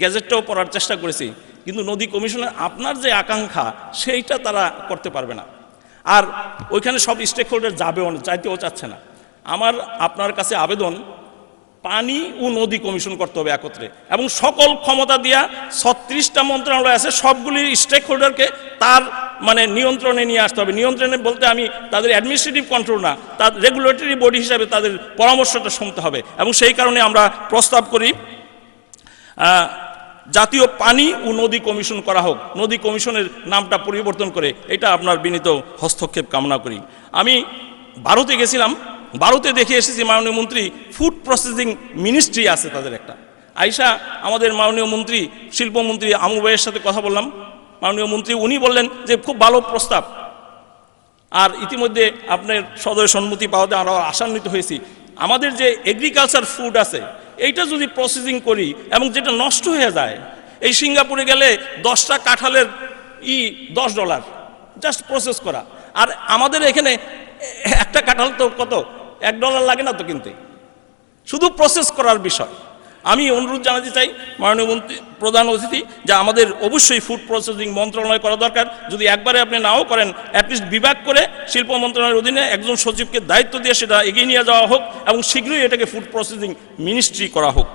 গ্যাজেটটাও পড়ার চেষ্টা করেছি, কিন্তু নদী কমিশনের আপনার যে আকাঙ্ক্ষা সেইটা তারা করতে পারবে না। আর ওইখানে সব স্টেক হোল্ডার যাবেও না, চাইতেও চাচ্ছে না। আমার আপনার কাছে আবেদন, পানি ও নদী কমিশন করতে হবে একত্রে, এবং সকল ক্ষমতা দিয়া 36টা মন্ত্রণালয় আছে, সবগুলির স্টেক হোল্ডারকে তার মানে নিয়ন্ত্রণে নিয়ে আসতে হবে। নিয়ন্ত্রণে বলতে আমি তাদের অ্যাডমিনিস্ট্রেটিভ কন্ট্রোল না, তার রেগুলেটরি বডি হিসাবে তাদের পরামর্শটা শুনতে হবে। এবং সেই কারণে আমরা প্রস্তাব করি জাতীয় পানি ও নদী কমিশন করা হোক, নদী কমিশনের নামটা পরিবর্তন করে। এটা আপনার বিনীত হস্তক্ষেপ কামনা করি। আমি ভারতে গেছিলাম, ভারতে দেখে এসেছি মাননীয় মন্ত্রী ফুড প্রসেসিং মিনিস্ট্রি আছে তাদের একটা। আইসা আমাদের মাননীয় মন্ত্রী শিল্পমন্ত্রী আমু ভাইয়ের সাথে কথা বললাম, মাননীয় মন্ত্রী উনি বললেন যে খুব ভালো প্রস্তাব। আর ইতিমধ্যে আপনার সদয় সম্মতি পাওয়াতে আমরা আশান্বিত হয়েছি। আমাদের যে এগ্রিকালচার ফুড আছে এইটা যদি প্রসেসিং করি এবং যেটা নষ্ট হয়ে যায়, এই সিঙ্গাপুরে গেলে 10টা কাঁঠালের $10 জাস্ট প্রসেস করা, আর আমাদের এখানে একটা কাঁঠাল তো কত $1 লাগে না তো কিনতে, শুধু প্রসেস করার বিষয়। আমি অনুরোধ জানাতে চাই মাননীয় মন্ত্রী প্রধান অতিথি যে আমাদের অবশ্যই ফুড প্রসেসিং মন্ত্রণালয় করা দরকার। যদি একবারে আপনি নাও করেন, অ্যাটলিস্ট বিভাগ করে শিল্প মন্ত্রণালয়ের অধীনে একজন সচিবকে দায়িত্ব দিয়ে সেটা এগিয়ে নিয়ে যাওয়া হোক, এবং শীঘ্রই এটাকে ফুড প্রসেসিং মিনিস্ট্রি করা হোক।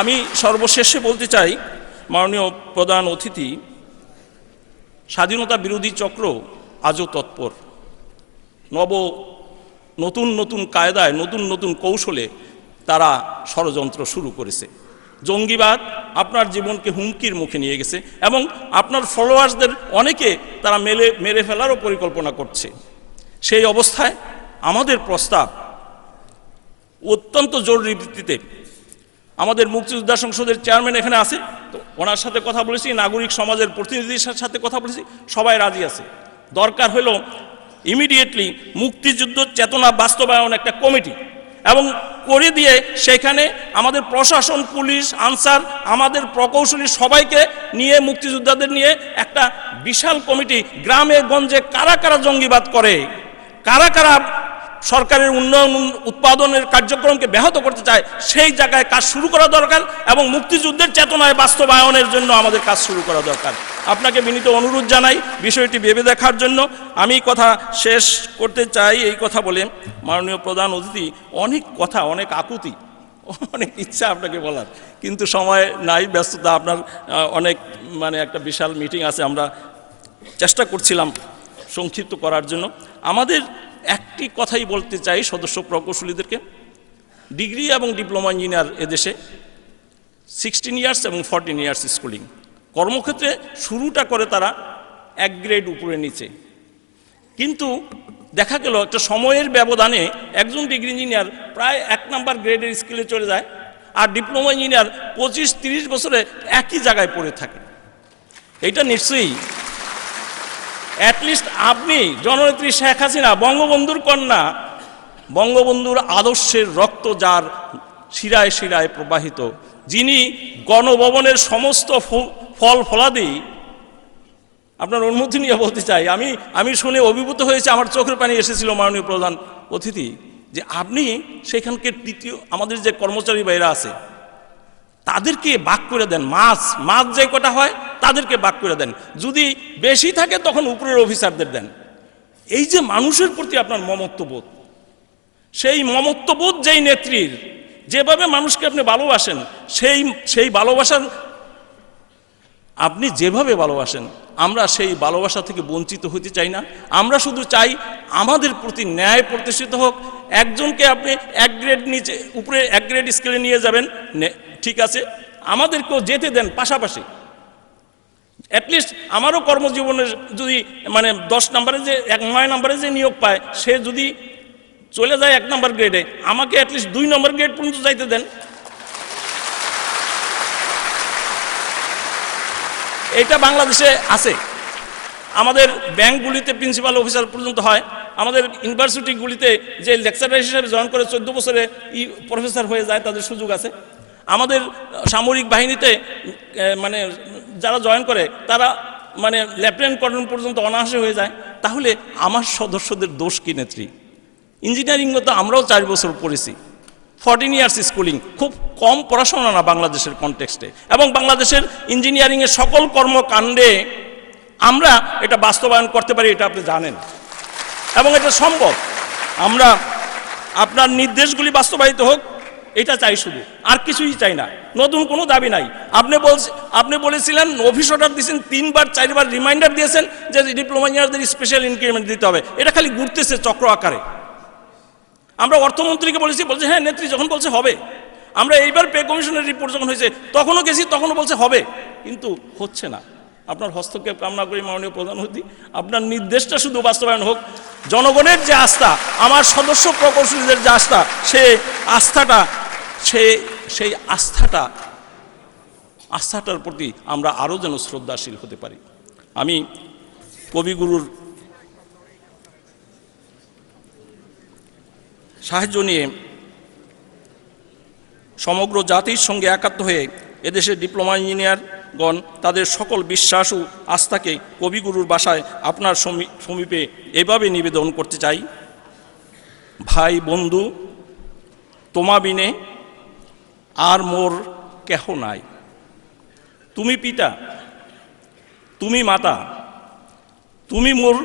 আমি সর্বশেষে বলতে চাই মাননীয় প্রধান অতিথি, স্বাধীনতা বিরোধী চক্র আজও তৎপর, নতুন নতুন কায়দায়, নতুন নতুন কৌশলে তারা ষড়যন্ত্র শুরু করেছে। জঙ্গিবাদ আপনার জীবনকে হুমকির মুখে নিয়ে গেছে, এবং আপনার ফলোয়ার্সদের অনেকে তারা মেরে ফেলারও পরিকল্পনা করছে। সেই অবস্থায় আমাদের প্রস্তাব অত্যন্ত জরুরি ভিত্তিতে, আমাদের মুক্তিযোদ্ধা সংসদের চেয়ারম্যান এখানে আছে, তো ওনার সাথে কথা বলেছি, নাগরিক সমাজের প্রতিনিধিদের সাথে কথা বলেছি, সবাই রাজি আছে। দরকার হলো ইমিডিয়েটলি মুক্তিযুদ্ধ চেতনা বাস্তবায়ন একটা কমিটি, এবং করে দিয়ে সেখানে আমাদের প্রশাসন, পুলিশ, আনসার, আমাদের প্রকৌশলী সবাইকে নিয়ে, মুক্তিযোদ্ধাদের নিয়ে একটা বিশাল কমিটি, গ্রামে গঞ্জে কারা কারা জঙ্গিবাদ করে, কারা কারা সরকারের উন্নয়ন উৎপাদনের কার্যক্রমকে ব্যাহত করতে চায়, সেই জায়গায় কাজ শুরু করা দরকার, এবং মুক্তিযুদ্ধের চেতনায় বাস্তবায়নের জন্য আমাদের কাজ শুরু করা দরকার। আপনাকে বিনীত অনুরোধ জানাই বিষয়টি ভেবে দেখার জন্য। আমি কথা শেষ করতে চাই এই কথা বলে, মাননীয় প্রধান অতিথি, অনেক কথা, অনেক আকুতি, অনেক ইচ্ছা আপনাকে বলার, কিন্তু সময় নাই, ব্যস্ততা, আপনার অনেক মানে একটা বিশাল মিটিং আছে। আমরা চেষ্টা করছিলাম সংক্ষিপ্ত করার জন্য। আমাদের একটি কথাই বলতে চাই সদস্য প্রকৌশলীদেরকে, ডিগ্রি এবং ডিপ্লোমা ইঞ্জিনিয়ার এদেশে 16 ইয়ার্স এবং 14 ইয়ার্স স্কুলিং, কর্মক্ষেত্রে শুরুটা করে তারা 1 গ্রেড উপরে নিচে, কিন্তু দেখা গেল একটা সময়ের ব্যবধানে একজন ডিগ্রি ইঞ্জিনিয়ার প্রায় 1 নাম্বার গ্রেডের স্কেলে চলে যায়, আর ডিপ্লোমা ইঞ্জিনিয়ার 25-30 বছরে একই জায়গায় পড়ে থাকে। এটা নিশ্চয়ই অ্যাটলিস্ট আপনি জননেত্রী শেখ হাসিনা, বঙ্গবন্ধুর কন্যা, বঙ্গবন্ধুর আদর্শের রক্ত যার শিরায় শিরায় প্রবাহিত, যিনি গণভবনের সমস্ত ফল ফলাদি, আপনার অনুমতি নিয়ে বলতে চাই, আমি শুনে অভিভূত হয়েছে, আমার চোখের পানি এসেছিল মাননীয় প্রধান অতিথি, যে আপনি সেখানকার আমাদের যে কর্মচারী ভাইরা আছে তাদেরকে ভাগ করে দেন, মাছ যে কটা হয় তাদেরকে ভাগ করে দেন, যদি বেশি থাকে তখন উপরের অফিসারদের দেন। এই যে মানুষের প্রতি আপনার মমত্ববোধ, সেই মমত্ববোধ যেই নেত্রীর, যেভাবে মানুষকে আপনি ভালোবাসেন, সেই ভালোবাসার, আপনি যেভাবে ভালোবাসেন আমরা সেই ভালোবাসা থেকে বঞ্চিত হতে চাই না। আমরা শুধু চাই আমাদের প্রতি ন্যায় প্রতিষ্ঠিত হোক। একজনকে আপনি এক গ্রেড নিচে উপরে এক গ্রেড স্কেলে নিয়ে যাবেন, ঠিক আছে, আমাদেরকেও যেতে দেন পাশাপাশি। অ্যাটলিস্ট আমারও কর্মজীবনের যদি মানে 10 নম্বরে যে 9 নম্বরে যে নিয়োগ পায়, সে যদি চলে যায় 1 নম্বর গ্রেডে, আমাকে অ্যাটলিস্ট 2 নম্বর গ্রেড পর্যন্ত যাইতে দেন। এটা বাংলাদেশে আছে। আমাদের ব্যাংকগুলিতে প্রিন্সিপাল অফিসার পর্যন্ত হয়। আমাদের ইউনিভার্সিটিগুলিতে যে লেকচারার হিসেবে জয়েন করে 14 বছরে প্রফেসর হয়ে যায়, তাদের সুযোগ আছে। আমাদের সামরিক বাহিনীতে মানে যারা জয়েন করে তারা মানে লেফটেন্যান্ট কর্নেল পর্যন্ত অনায়াসে হয়ে যায়। তাহলে আমার সদস্যদের দোষ কি নেত্রী? ইঞ্জিনিয়ারিং তো আমরাও 4 বছর পড়েছি, 14 ইয়ার্স স্কুলিং, খুব কম পড়াশোনা না বাংলাদেশের কনটেক্সটে। এবং বাংলাদেশের ইঞ্জিনিয়ারিংয়ের সকল কর্মকাণ্ডে আমরা এটা বাস্তবায়ন করতে পারি, এটা আপনি জানেন, এবং এটা সম্ভব। আমরা আপনার নির্দেশগুলি বাস্তবায়িত হোক, এটা চাই শুধু, আর কিছুই চাই না। নতুন কোনো দাবি নাই। আপনি বলেছিলেন, অফিস অর্ডার দিয়েছেন, 3 বার 4 বার রিমাইন্ডার দিয়েছেন যে ডিপ্লোমা ইঞ্জিনিয়ারদের স্পেশাল ইনক্রিমেন্ট দিতে হবে। এটা খালি ঘুরতেছে চক্র আকারে। আমরা অর্থমন্ত্রীকে বলছে হ্যাঁ নেত্রী যখন বলছে হবে। আমরা এইবার পে কমিশনের রিপোর্ট যখন হয়েছে তখনও গেছি, তখনও বলছে হবে, কিন্তু হচ্ছে না। আপনার হস্তক্ষেপ কামনা করি মাননীয় প্রধানমন্ত্রী, আপনার নির্দেশটা শুধু বাস্তবায়ন হোক। জনগণের যে আস্থা, আমার সদস্য প্রকৌশলীদের যে আস্থা, সেই আস্থাটার প্রতি আমরা আরও যেন শ্রদ্ধাশীল হতে পারি। আমি কবিগুরুর সাহায্য নিয়ে সমগ্র জাতির সঙ্গে একাত্ম হয়ে এদেশের ডিপ্লোমা ইঞ্জিনিয়ারগণ তাদের সকল বিশ্বাস ও আস্থাকে কবিগুরুর বাসায় আপনার সমীপে এভাবে নিবেদন করতে চাই। ভাই বন্ধু, তোমা বিনে আর মোর কেহ নাই। তুমি পিতা, তুমি মাতা, তুমি মোর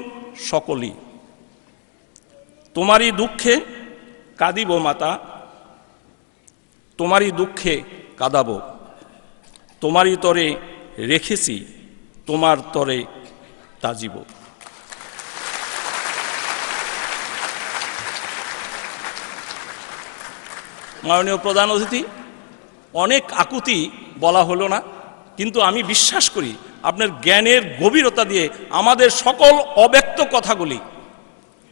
সকলই। তোমারই দুঃখে কাঁদিব মাতা, তোমারই দুঃখে কাঁদাব। তোমারই তরে রেখেছি, তোমার তরে তাজিব। মাননীয় প্রধান অতিথি, অনেক আকুতি বলা হলো না, কিন্তু আমি বিশ্বাস করি আপনার জ্ঞানের গভীরতা দিয়ে আমাদের সকল অব্যক্ত কথাগুলি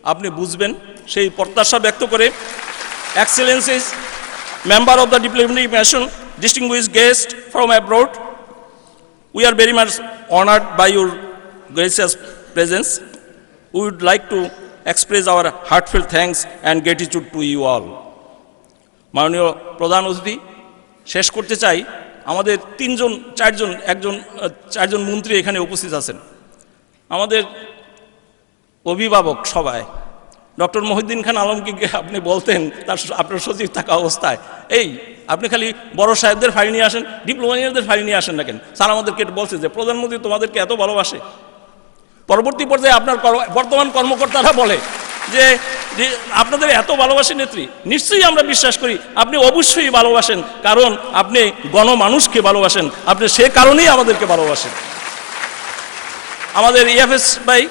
আপনি বুঝবেন, সেই প্রত্যাশা ব্যক্ত করে, Excellency's, member of the diplomatic mission, distinguished guest from abroad, we are very much honored by your gracious presence. We would like to express our heartfelt thanks and gratitude to you all. মাননীয় প্রধান অতিথি, শেষ করতে চাই, আমাদের 4জন মন্ত্রী এখানে উপস্থিত আছেন। আমাদের অভিভাবক সবাই, ডক্টর মহিউদ্দিন খান আলমকে আপনি বলতেন আপনার সচিব থাকা অবস্থায়, আপনি খালি বড় সাহেবদের ফাইল নিয়ে আসেন, ডিপ্লোমা ইঞ্জিনিয়ারদের ফাইল নিয়ে আসেন না কেন? স্যার আমাদেরকে বলছে যে প্রধানমন্ত্রী তোমাদেরকে এত ভালোবাসে। পরবর্তী পর্যায়ে আপনার বর্তমান কর্মকর্তারা বলে যে আপনাদের এত ভালোবাসে নেত্রী, নিশ্চয়ই আমরা বিশ্বাস করি আপনি অবশ্যই ভালোবাসেন, কারণ আপনি গণমানুষকে ভালোবাসেন, আপনি সে কারণেই আমাদেরকে ভালোবাসেন। আমাদের ইএফএস ভাই,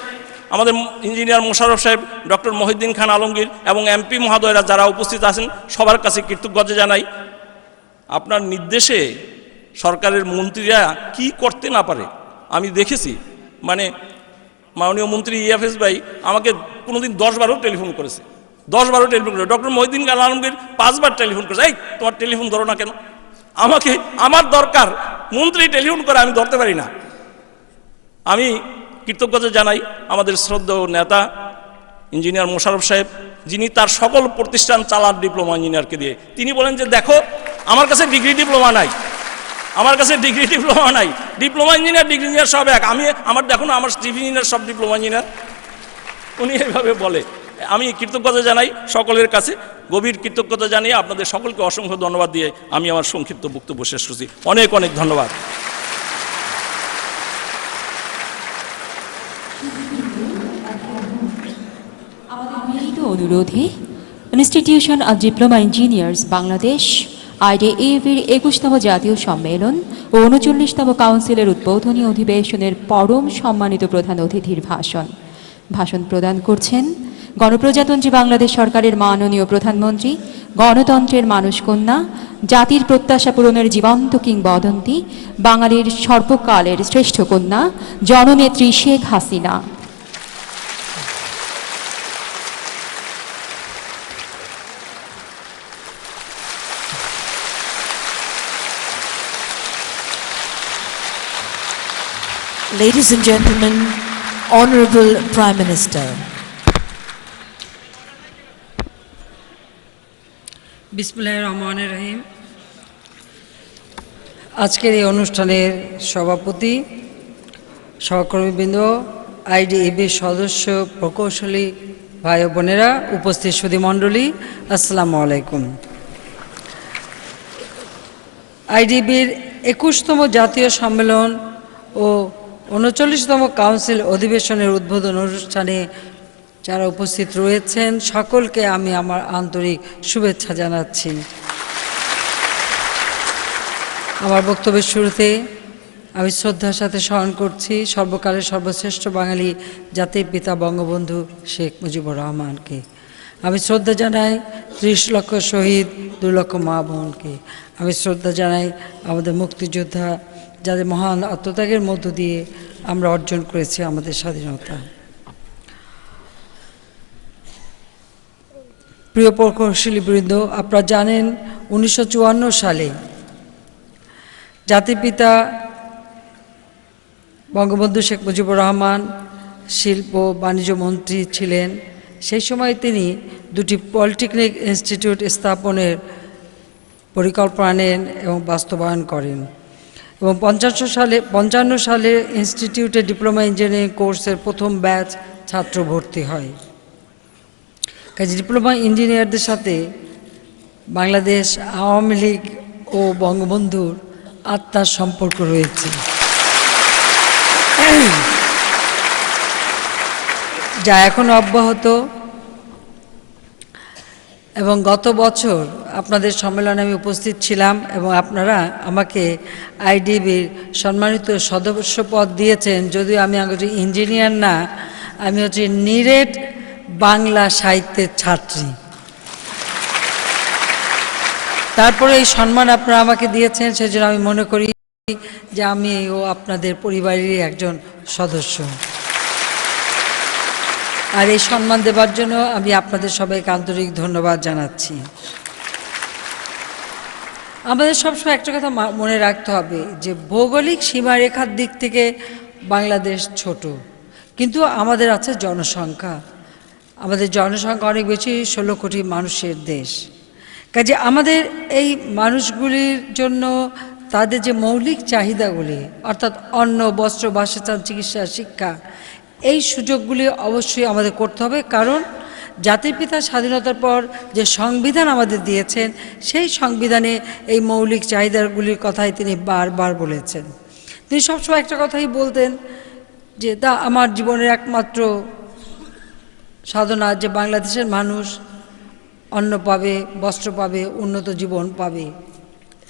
আমাদের ইঞ্জিনিয়ার মোশাররফ সাহেব, ডক্টর মহিউদ্দিন খান আলমগীর এবং এমপি মহোদয়রা যারা উপস্থিত আছেন, সবার কাছে কৃতজ্ঞতা জানাই। আপনার নির্দেশে সরকারের মন্ত্রীরা কি করতে না পারে আমি দেখেছি। মানে মাননীয় মন্ত্রী ইএফএস ভাই আমাকে কোনোদিন 10-12 টেলিফোন করেছে, 10-12 টেলিফোন করে। ডক্টর মহিউদ্দিন খান আলমগীর 5 বার টেলিফোন করেছে, তোমার টেলিফোন ধরো না কেন? আমার দরকার, মন্ত্রী টেলিফোন করে আমি ধরতে পারি না। আমি কৃতজ্ঞতা জানাই আমাদের শ্রদ্ধেয় নেতা ইঞ্জিনিয়ার মোশাররফ সাহেব, যিনি তার সকল প্রতিষ্ঠান চালান ডিপ্লোমা ইঞ্জিনিয়ারকে দিয়ে। তিনি বলেন যে দেখো আমার কাছে ডিগ্রি ডিপ্লোমা নাই, ডিপ্লোমা ইঞ্জিনিয়ার ডিগ্রি ইঞ্জিনিয়ার সব এক। দেখো না আমার চিফ ইঞ্জিনিয়ার সব ডিপ্লোমা ইঞ্জিনিয়ার। উনি এইভাবে বলে। আমি কৃতজ্ঞতা জানাই সকলের কাছে, গভীর কৃতজ্ঞতা জানিয়ে আপনাদের সকলকে অসংখ্য ধন্যবাদ দিয়ে আমি আমার সংক্ষিপ্ত বক্তব্য শেষ করছি। অনেক অনেক ধন্যবাদ। অনুরোধে institution of diploma engineers Bangladesh IDAV-এর 21তম জাতীয় সম্মেলন ও ৩৯তম কাউন্সিলের উদ্বোধনী অধিবেশনের পরম সম্মানিত প্রধান অতিথির ভাষণ প্রদান করছেন গণপ্রজাতন্ত্রী বাংলাদেশ সরকারের মাননীয় প্রধানমন্ত্রী, গণতন্ত্রের মানসকন্যা, জাতির প্রত্যাশা পূরণের জীবন্ত কিংবদন্তি, বাঙালির সর্বকালের শ্রেষ্ঠ কন্যা, জননেত্রী Sheikh Hasina. Ladies and gentlemen, Honorable Prime Minister. বিসমিল্লাহির রহমানির রহিম। আজকের এই অনুষ্ঠানের সভাপতি, সহকর্মীবৃন্দ, আইডিইবি সদস্য, প্রকৌশলী ভাই ও বোনেরা, উপস্থিত সুধীমণ্ডলী, আসসালামু আলাইকুম। আইডিবির ২১তম জাতীয় সম্মেলন ও ৩৯তম কাউন্সিল অধিবেশনের উদ্বোধন অনুষ্ঠানে যারা উপস্থিত রয়েছেন সকলকে আমি আমার আন্তরিক শুভেচ্ছা জানাচ্ছি। আমার বক্তব্যের শুরুতে আমি শ্রদ্ধার সাথে স্মরণ করছি সর্বকালের সর্বশ্রেষ্ঠ বাঙালি জাতির পিতা বঙ্গবন্ধু শেখ মুজিবুর রহমানকে। আমি শ্রদ্ধা জানাই ৩০ লক্ষ শহীদ, ২ লক্ষ মা বোনকে। আমি শ্রদ্ধা জানাই আমাদের মুক্তিযোদ্ধা, যাদের মহান আত্মত্যাগের মধ্য দিয়ে আমরা অর্জন করেছি আমাদের স্বাধীনতা। প্রিয় প্রকৌশলীবৃন্দ, আপনারা জানেন ১৯৫৪ সালে জাতির পিতা বঙ্গবন্ধু শেখ মুজিবুর রহমান শিল্প বাণিজ্য মন্ত্রী ছিলেন। সেই সময় তিনি দুটি পলিটেকনিক ইনস্টিটিউট স্থাপনের পরিকল্পনা নেন এবং বাস্তবায়ন করেন এবং ৫৫ সালে ইনস্টিটিউটে ডিপ্লোমা ইঞ্জিনিয়ারিং কোর্সের প্রথম ব্যাচ ছাত্র ভর্তি হয়। কাজে ডিপ্লোমা ইঞ্জিনিয়ারদের সাথে বাংলাদেশ আওয়ামী লীগ ও বঙ্গবন্ধুর আত্মার সম্পর্ক রয়েছে, যা এখনো অব্যাহত। এবং গত বছর আপনাদের সম্মেলনে আমি উপস্থিত ছিলাম এবং আপনারা আমাকে আইডিবির সম্মানিত সদস্য পদ দিয়েছেন। যদিও আমি একজন ইঞ্জিনিয়ার না, আমি হচ্ছে নিরেট বাংলা সাহিত্যের ছাত্রী। তারপরে এই সম্মান আপনারা আমাকে দিয়েছেন, সেজন্য আমি মনে করি যে আমি ও আপনাদের পরিবারেরই একজন সদস্য। আর এই সম্মান দেবার জন্য আমি আপনাদের সবাইকে আন্তরিক ধন্যবাদ জানাচ্ছি। আমাদের সবসময় একটা কথা মনে রাখতে হবে যে ভৌগোলিক সীমারেখার দিক থেকে বাংলাদেশ ছোট, কিন্তু আমাদের আছে জনসংখ্যা। আমাদের জনসংখ্যা অনেক বেশি, ১৬ কোটি মানুষের দেশ। কাজে আমাদের এই মানুষগুলির জন্য তাদের যে মৌলিক চাহিদাগুলি, অর্থাৎ অন্ন, বস্ত্র, বাসস্থান, চিকিৎসা, শিক্ষা, এই সুযোগগুলি অবশ্যই আমাদের করতে হবে। কারণ জাতির পিতা স্বাধীনতার পর যে সংবিধান আমাদের দিয়েছেন, সেই সংবিধানে এই মৌলিক চাহিদাগুলির কথাই তিনি বারবার বলেছেন। তিনি সবসময় একটা কথাই বলতেন যে তা আমার জীবনের একমাত্র সাধনা, যে বাংলাদেশের মানুষ অন্ন পাবে, বস্ত্র পাবে, উন্নত জীবন পাবে।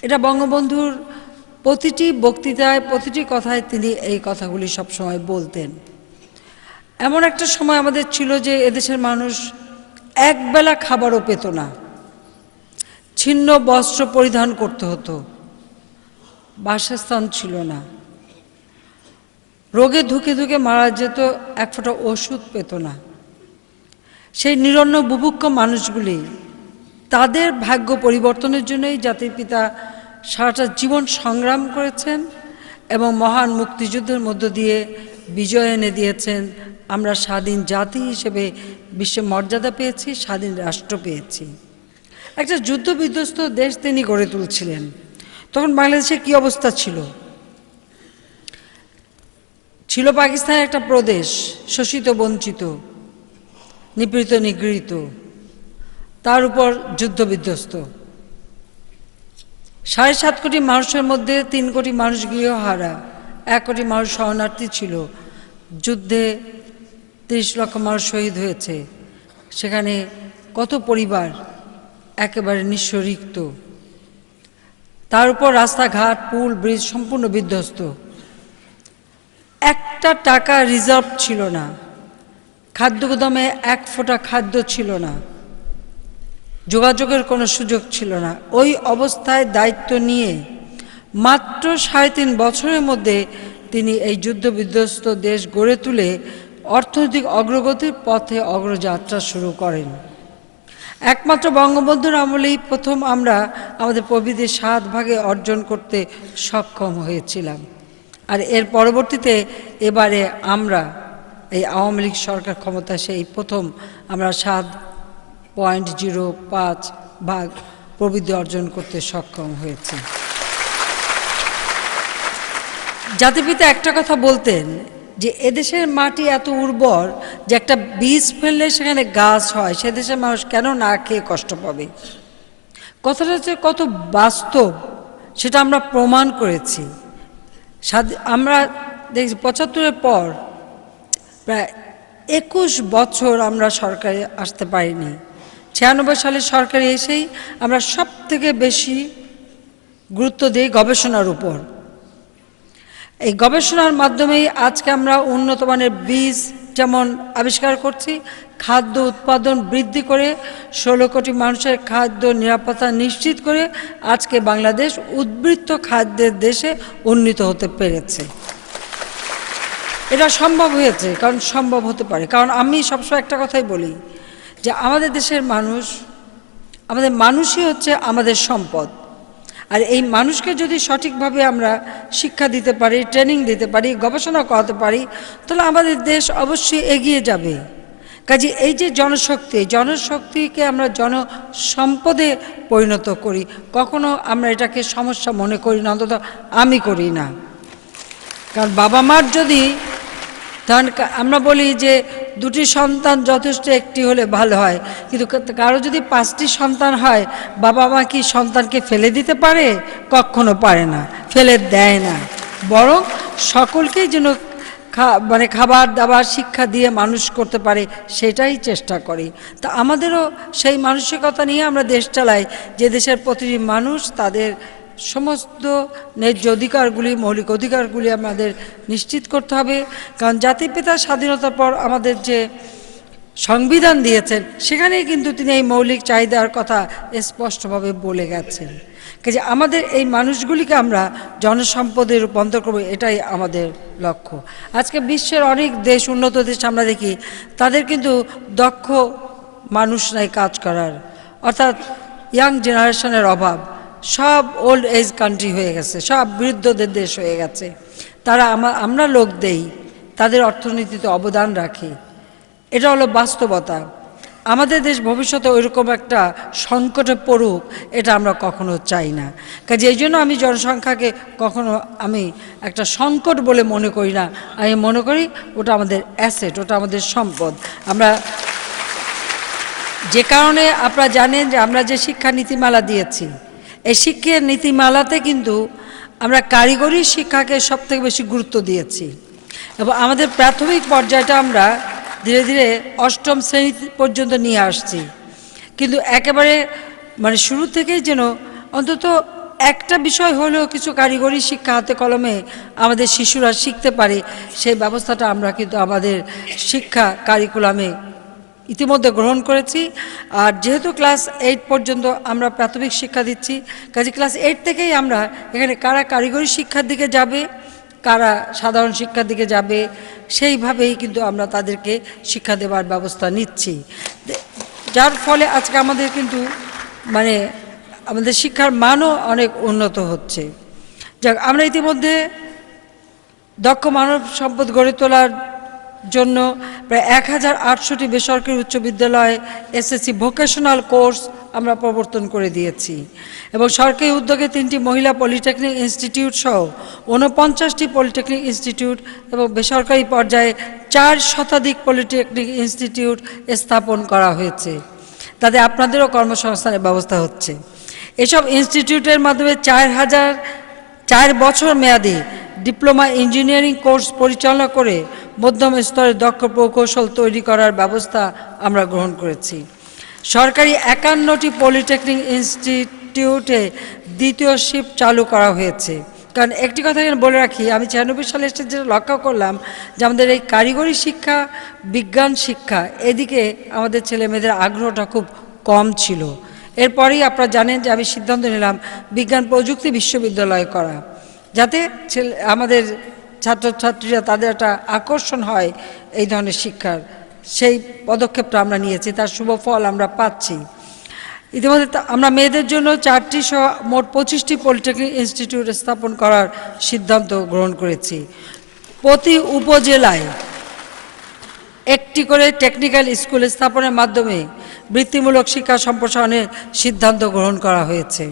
এটা বঙ্গবন্ধুর প্রতিটি বক্তৃতায়, প্রতিটি কথায় তিনি এই কথাগুলি সবসময় বলতেন। এমন একটা সময় আমাদের ছিল যে এদেশের মানুষ একবেলা খাবারও পেত না, ছিন্ন বস্ত্র পরিধান করতে হতো, বাসস্থান ছিল না, রোগে ধুকে ধুকে মারা যেত, এক ফোঁটা ওষুধ পেত না। সেই নিরন্ন বুভুক্ষ মানুষগুলি, তাদের ভাগ্য পরিবর্তনের জন্যই জাতির পিতা সারাটা জীবন সংগ্রাম করেছেন এবং মহান মুক্তিযুদ্ধের মধ্য দিয়ে বিজয় এনে দিয়েছেন। আমরা স্বাধীন জাতি হিসেবে বিশ্বে মর্যাদা পেয়েছি, স্বাধীন রাষ্ট্র পেয়েছি। একটা যুদ্ধ বিধ্বস্ত দেশ তিনি গড়ে তুলছিলেন। তখন বাংলাদেশের কি অবস্থা ছিল? ছিল পাকিস্তানের একটা প্রদেশ, শোষিত, বঞ্চিত, নিপীড়িত, নিগৃহীত, তার উপর যুদ্ধ বিধ্বস্ত। ৭.৫ কোটি মানুষের মধ্যে ৩ কোটি মানুষ গৃহহারা, ১ কোটি মানুষ শরণার্থী ছিল। যুদ্ধে ৩০ লক্ষ মানুষ শহীদ হয়েছে। সেখানে কত পরিবার একেবারে নিঃস্ব, রিক্ত। তার উপর রাস্তাঘাট, পুল, ব্রিজ সম্পূর্ণ বিধ্বস্ত। একটা টাকা রিজার্ভ ছিল না, খাদ্য গুদামে এক ফোঁটা খাদ্য ছিল না, যোগাযোগের কোনো সুযোগ ছিল না। ওই অবস্থায় দায়িত্ব নিয়ে মাত্র 3.5 বছরের মধ্যে তিনি এই যুদ্ধ বিধ্বস্ত দেশ গড়ে তুলে অর্থনৈতিক অগ্রগতির পথে অগ্রযাত্রা শুরু করেন। একমাত্র বঙ্গবন্ধুর আমলেই প্রথম আমরা আমাদের প্রবৃদ্ধির 7 ভাগে অর্জন করতে সক্ষম হয়েছিলাম। আর এর পরবর্তীতে এবারে আমরা এই আওয়ামী লীগ সরকার ক্ষমতা সেই প্রথম আমরা 7.05 ভাগ প্রবৃদ্ধি অর্জন করতে সক্ষম হয়েছি। জাতিপিতা একটা কথা বলতেন যে এদেশের মাটি এত উর্বর যে একটা বীজ ফেললে সেখানে গাছ হয়, সে দেশের মানুষ কেন না খেয়ে কষ্ট পাবে। কথাটা হচ্ছে কত বাস্তব, সেটা আমরা প্রমাণ করেছি। আমরা দেখছি 75-এর পর প্রায় 21 বছর আমরা সরকারে আসতে পারিনি। 96 সালে সরকারে এসেই আমরা সব থেকে বেশি গুরুত্ব দিই গবেষণার উপর। এই গবেষণার মাধ্যমেই আজকে আমরা উন্নত মানের বীজ যেমন আবিষ্কার করছি, খাদ্য উৎপাদন বৃদ্ধি করে 16 কোটি মানুষের খাদ্য নিরাপত্তা নিশ্চিত করে আজকে বাংলাদেশ উদ্বৃত্ত খাদ্যের দেশে উন্নীত হতে পেরেছে। এটা সম্ভব হয়েছে, কারণ সম্ভব হতে পারে। কারণ আমি সবসময় একটা কথাই বলি যে আমাদের দেশের মানুষ, আমাদের মানুষই হচ্ছে আমাদের সম্পদ। আর এই মানুষকে যদি সঠিকভাবে আমরা শিক্ষা দিতে পারি, ট্রেনিং দিতে পারি, গবেষণা করাতে পারি, তাহলে আমাদের দেশ অবশ্যই এগিয়ে যাবে। কাজে এই যে জনশক্তিকে আমরা জনসম্পদে পরিণত করি, কখনো আমরা এটাকে সমস্যা মনে করি না, অন্তত আমি করি না। কারণ বাবা মার যদি তখন আমরা বলি যে 2টি সন্তান যথেষ্ট, একটি হলে ভালো হয়, কিন্তু কারো যদি 5টি সন্তান হয়, বাবা মা কি সন্তানকে ফেলে দিতে পারে? কখনো পারে না, ফেলে দেয় না, বরং সকলকেই যেন খাবার দাবার শিক্ষা দিয়ে মানুষ করতে পারে সেটাই চেষ্টা করি। তা আমাদেরও সেই মানসিকতা নিয়ে আমরা দেশ চালাই, যে দেশের প্রতিটি মানুষ তাদের সমস্ত ন্যায্য অধিকারগুলি, মৌলিক অধিকারগুলি আমাদের নিশ্চিত করতে হবে। কারণ জাতিপিতা স্বাধীনতার পর আমাদের যে সংবিধান দিয়েছেন, সেখানেই কিন্তু তিনি এই মৌলিক চাহিদার কথা স্পষ্টভাবে বলে গেছেন। কাজে আমাদের এই মানুষগুলিকে আমরা জনসম্পদে রূপান্তর করব, এটাই আমাদের লক্ষ্য। আজকে বিশ্বের অনেক দেশ, উন্নত দেশ আমরা দেখি, তাদের কিন্তু দক্ষ মানুষ নাই কাজ করার, অর্থাৎ ইয়াং জেনারেশনের অভাব। সব ওল্ড এজ কান্ট্রি হয়ে গেছে, সব বৃদ্ধদের দেশ হয়ে গেছে। তারা আমরা লোক দেই, তাদের অর্থনীতিতে অবদান রাখি, এটা হলো বাস্তবতা। আমাদের দেশ ভবিষ্যতে ওইরকম একটা সংকটে পড়ুক, এটা আমরা কখনো চাই না। কাজে এই জন্য আমি জনসংখ্যাকে কখনো আমি একটা সংকট বলে মনে করি না, আমি মনে করি ওটা আমাদের অ্যাসেট, ওটা আমাদের সম্পদ। আমরা যে কারণে আপনারা জানেন যে আমরা যে শিক্ষা নীতিমালা দিয়েছি, এই শিক্ষার নীতিমালাতে কিন্তু আমরা কারিগরি শিক্ষাকে সবথেকে বেশি গুরুত্ব দিয়েছি, এবং আমাদের প্রাথমিক পর্যায়টা আমরা ধীরে ধীরে 8ম শ্রেণী পর্যন্ত নিয়ে আসছি। কিন্তু একেবারে শুরু থেকেই যেন অন্তত একটা বিষয় হলেও কিছু কারিগরি শিক্ষা হাতে কলমে আমাদের শিশুরা শিখতে পারে, সেই ব্যবস্থাটা আমরা কিন্তু আমাদের শিক্ষা কারিকুলামে ইতিমধ্যে গ্রহণ করেছি। আর যেহেতু ক্লাস 8 পর্যন্ত আমরা প্রাথমিক শিক্ষা দিচ্ছি, কাজে ক্লাস 8 থেকেই আমরা এখানে কারা কারিগরি শিক্ষার দিকে যাবে, কারা সাধারণ শিক্ষার দিকে যাবে, সেইভাবেই কিন্তু আমরা তাদেরকে শিক্ষা দেওয়ার ব্যবস্থা নিচ্ছি, যার ফলে আজকে আমাদের কিন্তু আমাদের শিক্ষার মানও অনেক উন্নত হচ্ছে। যাক, আমরা ইতিমধ্যে দক্ষ মানব সম্পদ গড়ে তোলার জন্য প্রায় 1800টি বেসরকারি উচ্চ বিদ্যালয় এসএসসি ভোকেশনাল কোর্স আমরা প্রবর্তন করে দিয়েছি, এবং সরকারি উদ্যোগে 3টি মহিলা পলিটেকনিক ইনস্টিটিউট সহ 49টি পলিটেকনিক ইনস্টিটিউট এবং বেসরকারি পর্যায়ে 4 শতাধিক পলিটেকনিক ইনস্টিটিউট স্থাপন করা হয়েছে। তাতে আপনাদেরও কর্মসংস্থানের ব্যবস্থা হচ্ছে। এসব ইনস্টিটিউটের মাধ্যমে 4 বছর মেয়াদী ডিপ্লোমা ইঞ্জিনিয়ারিং কোর্স পরিচালনা করে মধ্যম স্তরের দক্ষ প্রকৌশল তৈরি করার ব্যবস্থা আমরা গ্রহণ করেছি। সরকারি 51টি পলিটেকনিক ইনস্টিটিউট ইনস্টিটিউটে দ্বিতীয় শিফট চালু করা হয়েছে। কারণ একটি কথা এখানে বলে রাখি, আমি 96 সালে এসে যেটা লক্ষ্য করলাম যে আমাদের এই কারিগরি শিক্ষা, বিজ্ঞান শিক্ষা, এদিকে আমাদের ছেলে মেয়েদের আগ্রহটা খুব কম ছিল। এরপরেই আপনারা জানেন যে আমি সিদ্ধান্ত নিলাম বিজ্ঞান প্রযুক্তি বিশ্ববিদ্যালয় করা, যাতে আমাদের ছাত্রছাত্রীরা তাদের একটা আকর্ষণ হয় এই ধরনের শিক্ষার। সেই পদক্ষেপটা আমরা নিয়েছি, তার শুভ ফল আমরা পাচ্ছি। ইতিমধ্যে আমরা মেয়েদের জন্য 4টি সহ মোট 25টি পলিটেকনিক ইনস্টিটিউট স্থাপন করার সিদ্ধান্ত গ্রহণ করেছি। প্রতি উপজেলায় একটি করে টেকনিক্যাল স্কুল স্থাপনের মাধ্যমে বৃত্তিমূলক শিক্ষা সম্প্রসারণের সিদ্ধান্ত গ্রহণ করা হয়েছে।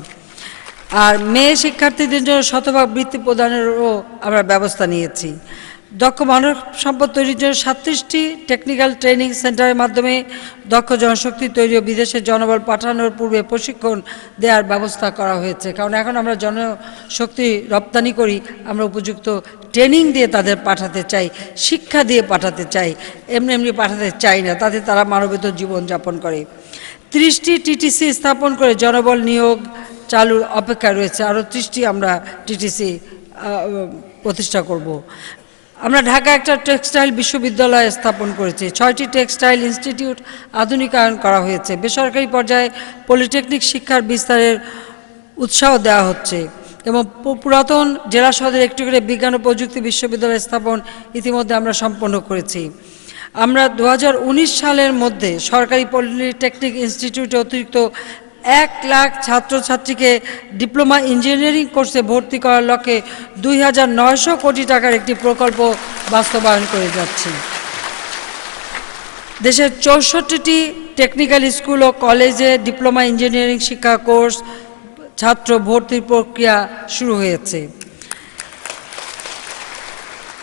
আর মেয়ে শিক্ষার্থীদের জন্য শতভাগ বৃত্তি প্রদানেরও আমরা ব্যবস্থা নিয়েছি। দক্ষ মানব সম্পদ তৈরির জন্য 37টি টেকনিক্যাল ট্রেনিং সেন্টারের মাধ্যমে দক্ষ জনশক্তি তৈরি ও বিদেশে জনবল পাঠানোর পূর্বে প্রশিক্ষণ দেওয়ার ব্যবস্থা করা হয়েছে। কারণ এখন আমরা জনশক্তি রপ্তানি করি, আমরা উপযুক্ত ট্রেনিং দিয়ে তাদের পাঠাতে চাই, শিক্ষা দিয়ে পাঠাতে চাই, এমনি এমনি পাঠাতে চাই না, তাতে তারা মানবেতর জীবনযাপন করে। 30টি টিটিসি স্থাপন করে জনবল নিয়োগ চালুর অপেক্ষা রয়েছে। আরও 30টি আমরা টিটিসি প্রতিষ্ঠা করব। আমরা ঢাকা একটা টেক্সটাইল বিশ্ববিদ্যালয় স্থাপন করেছি। 6টি টেক্সটাইল ইনস্টিটিউট আধুনিকায়ন করা হয়েছে। বেসরকারি পর্যায়ে পলিটেকনিক শিক্ষার বিস্তারের উৎসাহ দেওয়া হচ্ছে এবং পুরাতন জেলা শহরের একটি করে বিজ্ঞান ও প্রযুক্তি বিশ্ববিদ্যালয় স্থাপন ইতিমধ্যে আমরা সম্পন্ন করেছি। আমরা 2019 সালের মধ্যে সরকারি পলিটেকনিক ইনস্টিটিউটে অতিরিক্ত 1 লাখ ছাত্রছাত্রীকে ডিপ্লোমা ইঞ্জিনিয়ারিং কোর্সে ভর্তি করার লক্ষ্যে 2900 কোটি টাকার একটি প্রকল্প বাস্তবায়ন করে যাচ্ছি। দেশের 64টি টেকনিক্যাল স্কুল ও কলেজে ডিপ্লোমা ইঞ্জিনিয়ারিং শিক্ষা কোর্স ছাত্র ভর্তির প্রক্রিয়া শুরু হয়েছে।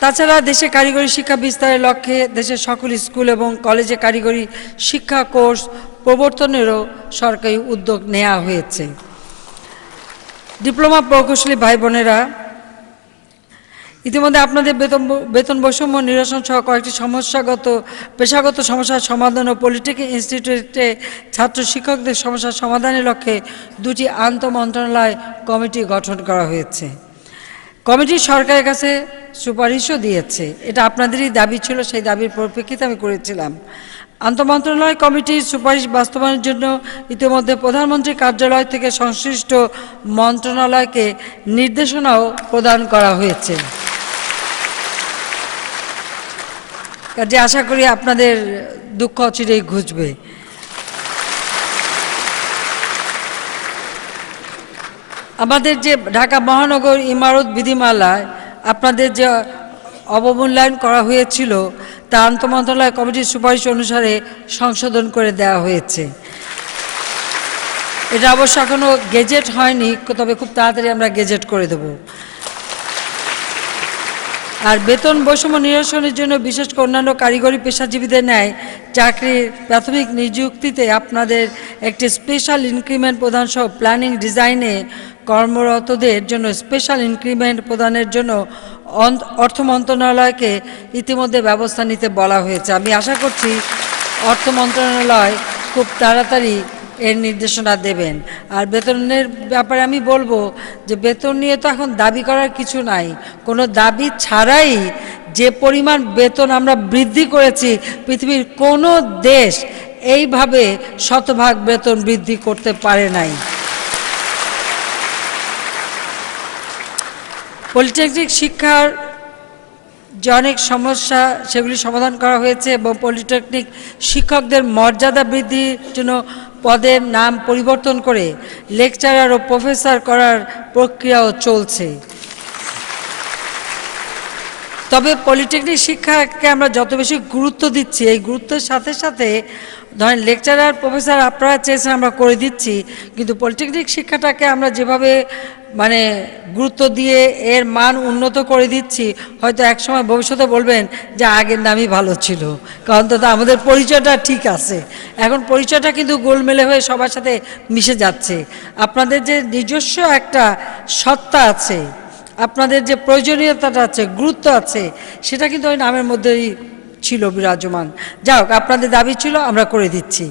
তাছাড়া দেশে কারিগরি শিক্ষা বিস্তারের লক্ষ্যে দেশের সকল স্কুল এবং কলেজে কারিগরি শিক্ষা কোর্স প্রবর্তনেরও সরকারি উদ্যোগ নেওয়া হয়েছে। ডিপ্লোমা প্রকৌশলী ভাই বোনেরা, ইতিমধ্যে আপনাদের বেতন বৈষম্য নিরসন সহ কয়েকটি পেশাগত সমস্যার সমাধান ও পলিটেকনিক ইনস্টিটিউটে ছাত্র শিক্ষকদের সমস্যার সমাধানের লক্ষ্যে 2টি আন্তঃমন্ত্রণালয় কমিটি গঠন করা হয়েছে। কমিটি সরকারের কাছে সুপারিশও দিয়েছে। এটা আপনাদেরই দাবি ছিল, সেই দাবির পরিপ্রেক্ষিতে আমি করেছিলাম। আন্তঃমন্ত্রণালয় কমিটির সুপারিশ বাস্তবায়নের জন্য ইতিমধ্যে প্রধানমন্ত্রীর কার্যালয় থেকে সংশ্লিষ্ট মন্ত্রণালয়কে নির্দেশনাও প্রদান করা হয়েছে। কাজে আশা করি আপনাদের দুঃখ অচিরেই ঘুচবে। আমাদের যে ঢাকা মহানগর ইমারত বিধিমালায় আপনাদের যে অবমূল্যায়ন করা হয়েছিল তা আন্তঃমন্ত্রণালয় কমিটির সুপারিশ অনুসারে সংশোধন করে দেওয়া হয়েছে। এটা অবশ্য এখনো গেজেট হয়নি, তবে খুব তাড়াতাড়ি আমরা গেজেট করে দেব। আর বেতন বৈষম্য নিরসনের জন্য বিশেষ করে অন্যান্য কারিগরি পেশাজীবীদের ন্যায় চাকরির প্রাথমিক নিযুক্তিতে আপনাদের একটি স্পেশাল ইনক্রিমেন্ট প্রদান সহ প্ল্যানিং ডিজাইনে কর্মরতদের জন্য স্পেশাল ইনক্রিমেন্ট প্রদানের জন্য অর্থ মন্ত্রণালয়কে ইতিমধ্যে ব্যবস্থা নিতে বলা হয়েছে। আমি আশা করছি অর্থ মন্ত্রণালয় খুব তাড়াতাড়ি এর নির্দেশনা দেবেন। আর বেতনের ব্যাপারে আমি বলবো যে বেতন নিয়ে তো এখন দাবি করার কিছু নাই। কোনো দাবি ছাড়াই যে পরিমাণ বেতন আমরা বৃদ্ধি করেছি, পৃথিবীর কোনো দেশ এইভাবে শতভাগ বেতন বৃদ্ধি করতে পারে নাই। পলিটেকনিক শিক্ষার যে অনেক সমস্যা সেগুলি সমাধান করা হয়েছে এবং পলিটেকনিক শিক্ষকদের মর্যাদা বৃদ্ধির জন্য পদের নাম পরিবর্তন করে লেকচারার ও প্রফেসর করার প্রক্রিয়াও চলছে। তবে পলিটেকনিক শিক্ষাকে আমরা যত বেশি গুরুত্ব দিচ্ছি, এই গুরুত্বের সাথে সাথে ধরেন লেকচারার প্রফেসর আপনারা চেয়েছেন আমরা করে দিচ্ছি, কিন্তু পলিটেকনিক শিক্ষাটাকে আমরা যেভাবে গুরুত্ব দিয়ে এর মান উন্নত করে দিচ্ছি, হয়তো একসময় ভবিষ্যতে বলবেন যে আগের নামই ভালো ছিল, কারণ তো আমাদের পরিচয়টা ঠিক আছে। এখন পরিচয়টা কিন্তু গোলমেলে হয়ে সবার সাথে মিশে যাচ্ছে। আপনাদের যে নিজস্ব একটা সত্তা আছে, আপনাদের যে প্রয়োজনীয়তাটা আছে, গুরুত্ব আছে, সেটা কিন্তু ওই নামের মধ্যেই ছিল বিরাজমান। যাই হোক, আপনাদের দাবি ছিল, আমরা করে দিচ্ছি।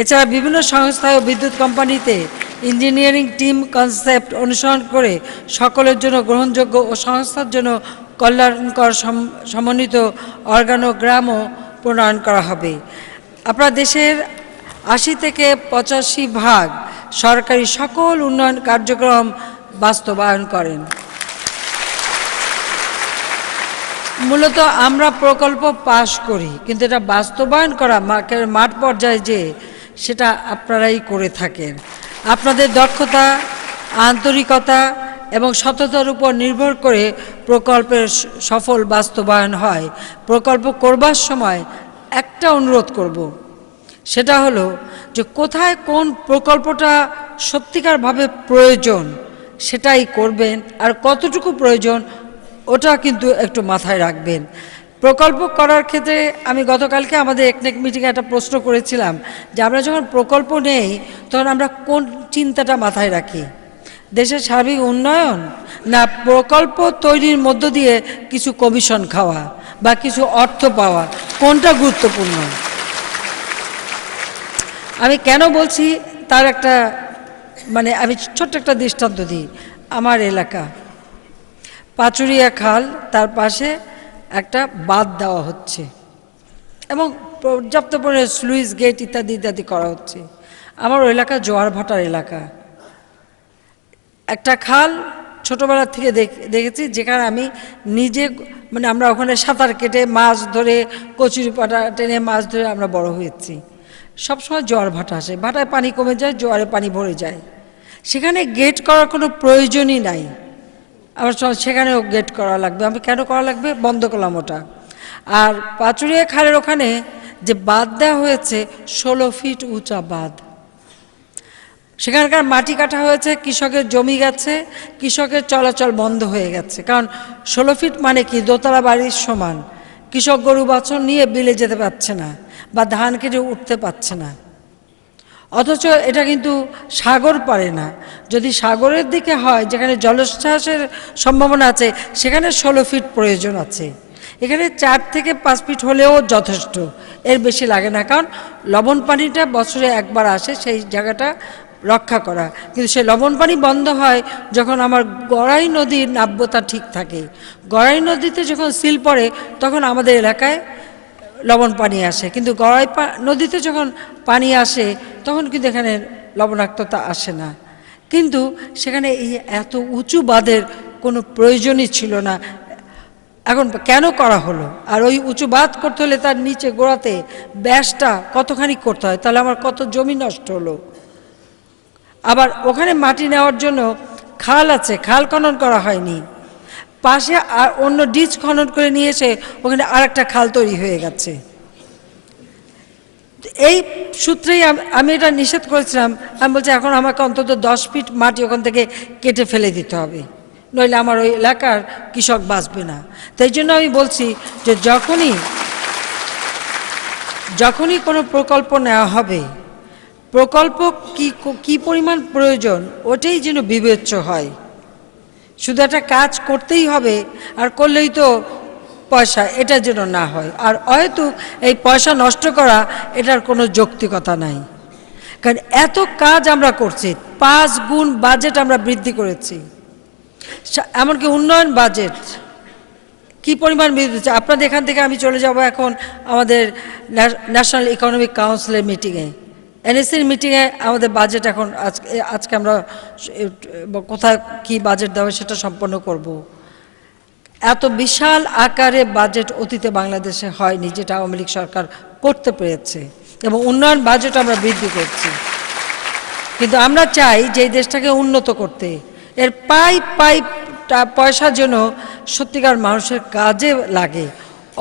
এছাড়া বিভিন্ন সংস্থায় ও বিদ্যুৎ কোম্পানিতে ইঞ্জিনিয়ারিং টিম কনসেপ্ট অনুসরণ করে সকলের জন্য গ্রহণযোগ্য ও সংস্থার জন্য কল্যাণকর সমন্বিত অর্গানোগ্রামও প্রণয়ন করা হবে। আপনার দেশের ৮০ থেকে ৮৫% সরকারি সকল উন্নয়ন কার্যক্রম বাস্তবায়ন করেন। মূলত আমরা প্রকল্প পাশ করি, কিন্তু এটা বাস্তবায়ন করা মাঠ পর্যায়ে যে সেটা আপনারাই করে থাকেন। আপনাদের দক্ষতা, আন্তরিকতা এবং সততার উপর নির্ভর করে প্রকল্পের সফল বাস্তবায়ন হয়। প্রকল্প করবার সময় একটা অনুরোধ করব, সেটা হলো যে কোথায় কোন প্রকল্পটা সত্যিকারভাবে প্রয়োজন সেটাই করবেন, আর কতটুকু প্রয়োজন ওটা কিন্তু একটু মাথায় রাখবেন। প্রকল্প করার ক্ষেত্রে আমি গতকালকে আমাদের একনেক মিটিংয়ে একটা প্রশ্ন করেছিলাম যে আমরা যখন প্রকল্প নেই তখন আমরা কোন চিন্তাটা মাথায় রাখি, দেশের সার্বিক উন্নয়ন না প্রকল্প তৈরির মধ্য দিয়ে কিছু কমিশন খাওয়া বা কিছু অর্থ পাওয়া, কোনটা গুরুত্বপূর্ণ? আমি কেন বলছি তার একটা আমি ছোট্ট একটা দৃষ্টান্ত দিই। আমার এলাকা পাচুরিয়া খাল, তার পাশে একটা বাঁধ দেওয়া হচ্ছে এবং পর্যাপ্ত পরিমাণে স্লুইস গেট ইত্যাদি ইত্যাদি করা হচ্ছে। আমার এলাকা জোয়ার ভাটার এলাকা। একটা খাল ছোটোবেলা থেকে দেখেছি, যেখানে আমি নিজে আমরা ওখানে সাঁতার কেটে মাছ ধরে, কচুরি পাটা টেনে মাছ ধরে আমরা বড় হয়েছি। সবসময় জোয়ার ভাটা আসে, ভাটায় পানি কমে যায়, জোয়ারে পানি ভরে যায়। সেখানে গেট করার কোনো প্রয়োজনই নাই। আমার সেখানেও গেট করা লাগবে। আমি কেন করা লাগবে? বন্ধ করলাম ওটা। আর পাচুরিয়া খালের ওখানে যে বাঁধ দেওয়া হয়েছে 16 ফিট উঁচা বাঁধ, সেখানকার মাটি কাটা হয়েছে, কৃষকের জমি গেছে, কৃষকের চলাচল বন্ধ হয়ে গেছে। কারণ 16 ফিট মানে কি দোতলা বাড়ির সমান। কৃষক গরু বাছুর নিয়ে বিলে যেতে পারছে না বা ধান কেটে উঠতে পারছে না। অথচ এটা কিন্তু সাগর পারে না। যদি সাগরের দিকে হয়, যেখানে জলোচ্ছ্বাসের সম্ভাবনা আছে, সেখানে 16 ফিট প্রয়োজন আছে। এখানে 4 থেকে 5 ফিট হলেও যথেষ্ট, এর বেশি লাগে না। কারণ লবণ পানিটা বছরে একবার আসে, সেই জায়গাটা রক্ষা করা। কিন্তু সেই লবণ পানি বন্ধ হয় যখন আমার গড়াই নদীর নাব্যতা ঠিক থাকে। গড়াই নদীতে যখন সিল পড়ে তখন আমাদের এলাকায় লবণ পানি আসে, কিন্তু গড়াই নদীতে যখন পানি আসে তখন কিন্তু এখানে লবণাক্ততা আসে না। কিন্তু সেখানে এই এত উঁচু বাঁধের কোনো প্রয়োজনই ছিল না। এখন কেন করা হলো? আর ওই উঁচু বাঁধ করতে হলে তার নিচে গোড়াতে ব্যাসটা কতখানি করতে হয়, তাহলে আমার কত জমি নষ্ট হলো। আবার ওখানে মাটি নেওয়ার জন্য খাল আছে, খাল খনন করা হয়নি। পাশে আর অন্য ডিচ খনন করে নিয়ে এসে ওখানে আরেকটা খাল তৈরি হয়ে গেছে। এই সূত্রেই আমি এটা নিষেধ করেছিলাম। আমি বলছি এখন আমাকে অন্তত 10 ফিট মাটি ওখান থেকে কেটে ফেলে দিতে হবে, নইলে আমার ওই এলাকার কৃষক বাঁচবে না। তাই জন্য আমি বলছি যে যখনই কোনো প্রকল্প নেওয়া হবে, প্রকল্প কি পরিমাণ প্রয়োজন ওটাই যেন বিবেচ্য হয়। শুধু একটা কাজ করতেই হবে আর করলেই তো পয়সা, এটা যেন না হয়। আর হয়তো এই পয়সা নষ্ট করা এটার কোনো যৌক্তিকতা নাই। কারণ এত কাজ আমরা করছি, 5 গুণ বাজেট আমরা বৃদ্ধি করেছি। এমনকি উন্নয়ন বাজেট কি পরিমাণ বৃদ্ধি হচ্ছে। আপনাদের এখান থেকে আমি চলে যাব এখন আমাদের ন্যাশনাল ইকোনমিক কাউন্সিলের মিটিংয়ে, এনএসির মিটিংয়ে। আমাদের বাজেট এখন আজকে আমরা কোথায় কি বাজেট দেওয়া সেটা সম্পন্ন করব। এত বিশাল আকারে বাজেট অতীতে বাংলাদেশে হয়নি, যেটা আওয়ামী লীগ সরকার করতে পেরেছে, এবং উন্নয়ন বাজেট আমরা বৃদ্ধি করছি। কিন্তু আমরা চাই যে এই দেশটাকে উন্নত করতে, এর পাই পয়সা যেন সত্যিকার মানুষের কাজে লাগে,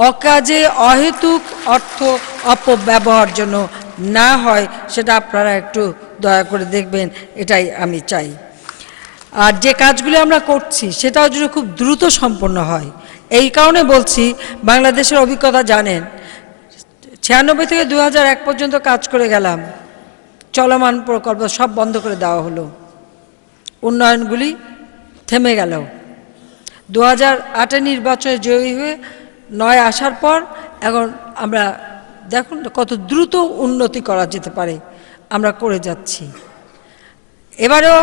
অকাজে অহেতুক অর্থ অপব্যবহার জন্য না হয়, সেটা আপনারা একটু দয়া করে দেখবেন, এটাই আমি চাই। আর যে কাজগুলি আমরা করছি সেটাও যেন খুব দ্রুত সম্পন্ন হয়। এই কারণে বলছি, বাংলাদেশের অভিজ্ঞতা জানেন, 96 থেকে 2001 পর্যন্ত কাজ করে গেলাম, চলমান প্রকল্প সব বন্ধ করে দেওয়া হলো, উন্নয়নগুলি থেমে গেল। 2008 নির্বাচনে জয়ী হয়ে 9 আসার পর এখন আমরা দেখুন কত দ্রুত উন্নতি করা যেতে পারে, আমরা করে যাচ্ছি। এবারেও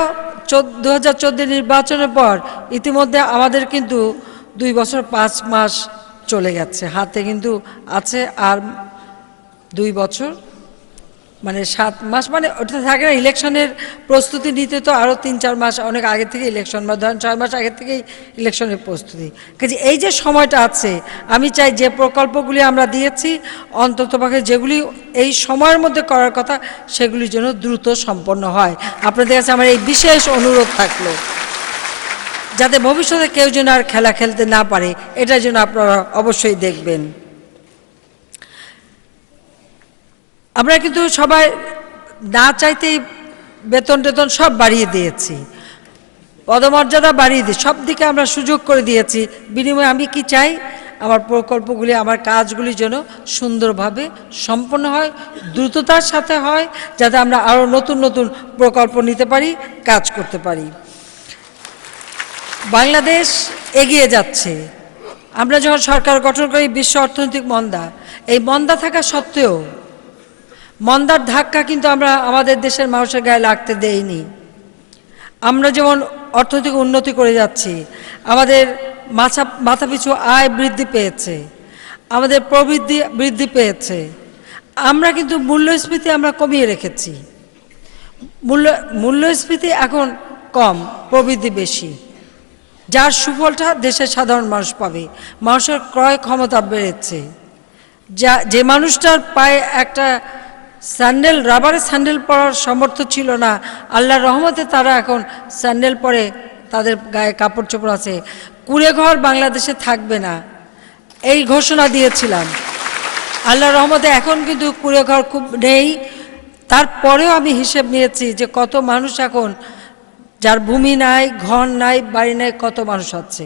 2014 নির্বাচনের পর ইতিমধ্যে আমাদের কিন্তু 2 বছর 5 মাস চলে গেছে, হাতে কিন্তু আছে আর 2 বছর মানে 7 মাস, মানে ওটা থাকে না, ইলেকশনের প্রস্তুতি নিতে তো আরও 3-4 মাস অনেক আগে থেকে ইলেকশন, বা ধরেন 6 মাস আগে থেকেই ইলেকশনের প্রস্তুতি। কাজে এই যে সময়টা আছে, আমি চাই যে প্রকল্পগুলি আমরা দিয়েছি অন্ততপক্ষে যেগুলি এই সময়ের মধ্যে করার কথা সেগুলির জন্য দ্রুত সম্পন্ন হয়। আপনাদের কাছে আমার এই বিশেষ অনুরোধ থাকলো যাতে ভবিষ্যতে কেউ যেন আর খেলা খেলতে না পারে, এটার জন্য আপনারা অবশ্যই দেখবেন। আমরা কিন্তু সবাই না চাইতেই বেতন টেতন সব বাড়িয়ে দিয়েছি, পদমর্যাদা বাড়িয়ে দিই, সব দিকে আমরা সুযোগ করে দিয়েছি। বিনিময়ে আমি কি চাই, আমার প্রকল্পগুলি, আমার কাজগুলি যেন সুন্দরভাবে সম্পন্ন হয়, দ্রুততার সাথে হয়, যাতে আমরা আরও নতুন নতুন প্রকল্প নিতে পারি, কাজ করতে পারি। বাংলাদেশ এগিয়ে যাচ্ছে। আমরা যখন সরকার গঠন করি বিশ্ব অর্থনৈতিক মন্দা, এই মন্দা থাকা সত্ত্বেও মন্দার ধাক্কা কিন্তু আমরা আমাদের দেশের মানুষের গায়ে লাগতে দেইনি। আমরা যেমন অর্থনৈতিক উন্নতি করে যাচ্ছি, আমাদের মাথাপিছু আয় বৃদ্ধি পেয়েছে, আমাদের প্রবৃদ্ধি বৃদ্ধি পেয়েছে, আমরা কিন্তু মূল্যস্ফীতি আমরা কমিয়ে রেখেছি। মূল্যস্ফীতি এখন কম, প্রবৃদ্ধি বেশি, যার সুফলটা দেশের সাধারণ মানুষ পাবে। মানুষের ক্রয় ক্ষমতা বেড়েছে। যে মানুষটার পায়ে একটা স্যান্ডেল, রাবারের স্যান্ডেল পরার সামর্থ্য ছিল না, আল্লাহর রহমতে তারা এখন স্যান্ডেল পরে, তাদের গায়ে কাপড় চোপড় আছে। কুঁড়ে ঘর বাংলাদেশে থাকবে না, এই ঘোষণা দিয়েছিলাম। আল্লাহর রহমতে এখন কিন্তু কুঁড়ে ঘর খুব নেই। তারপরেও আমি হিসেব নিয়েছি যে কত মানুষ এখন, যার ভূমি নাই, ঘর নাই, বাড়ি নাই, কত মানুষ আছে।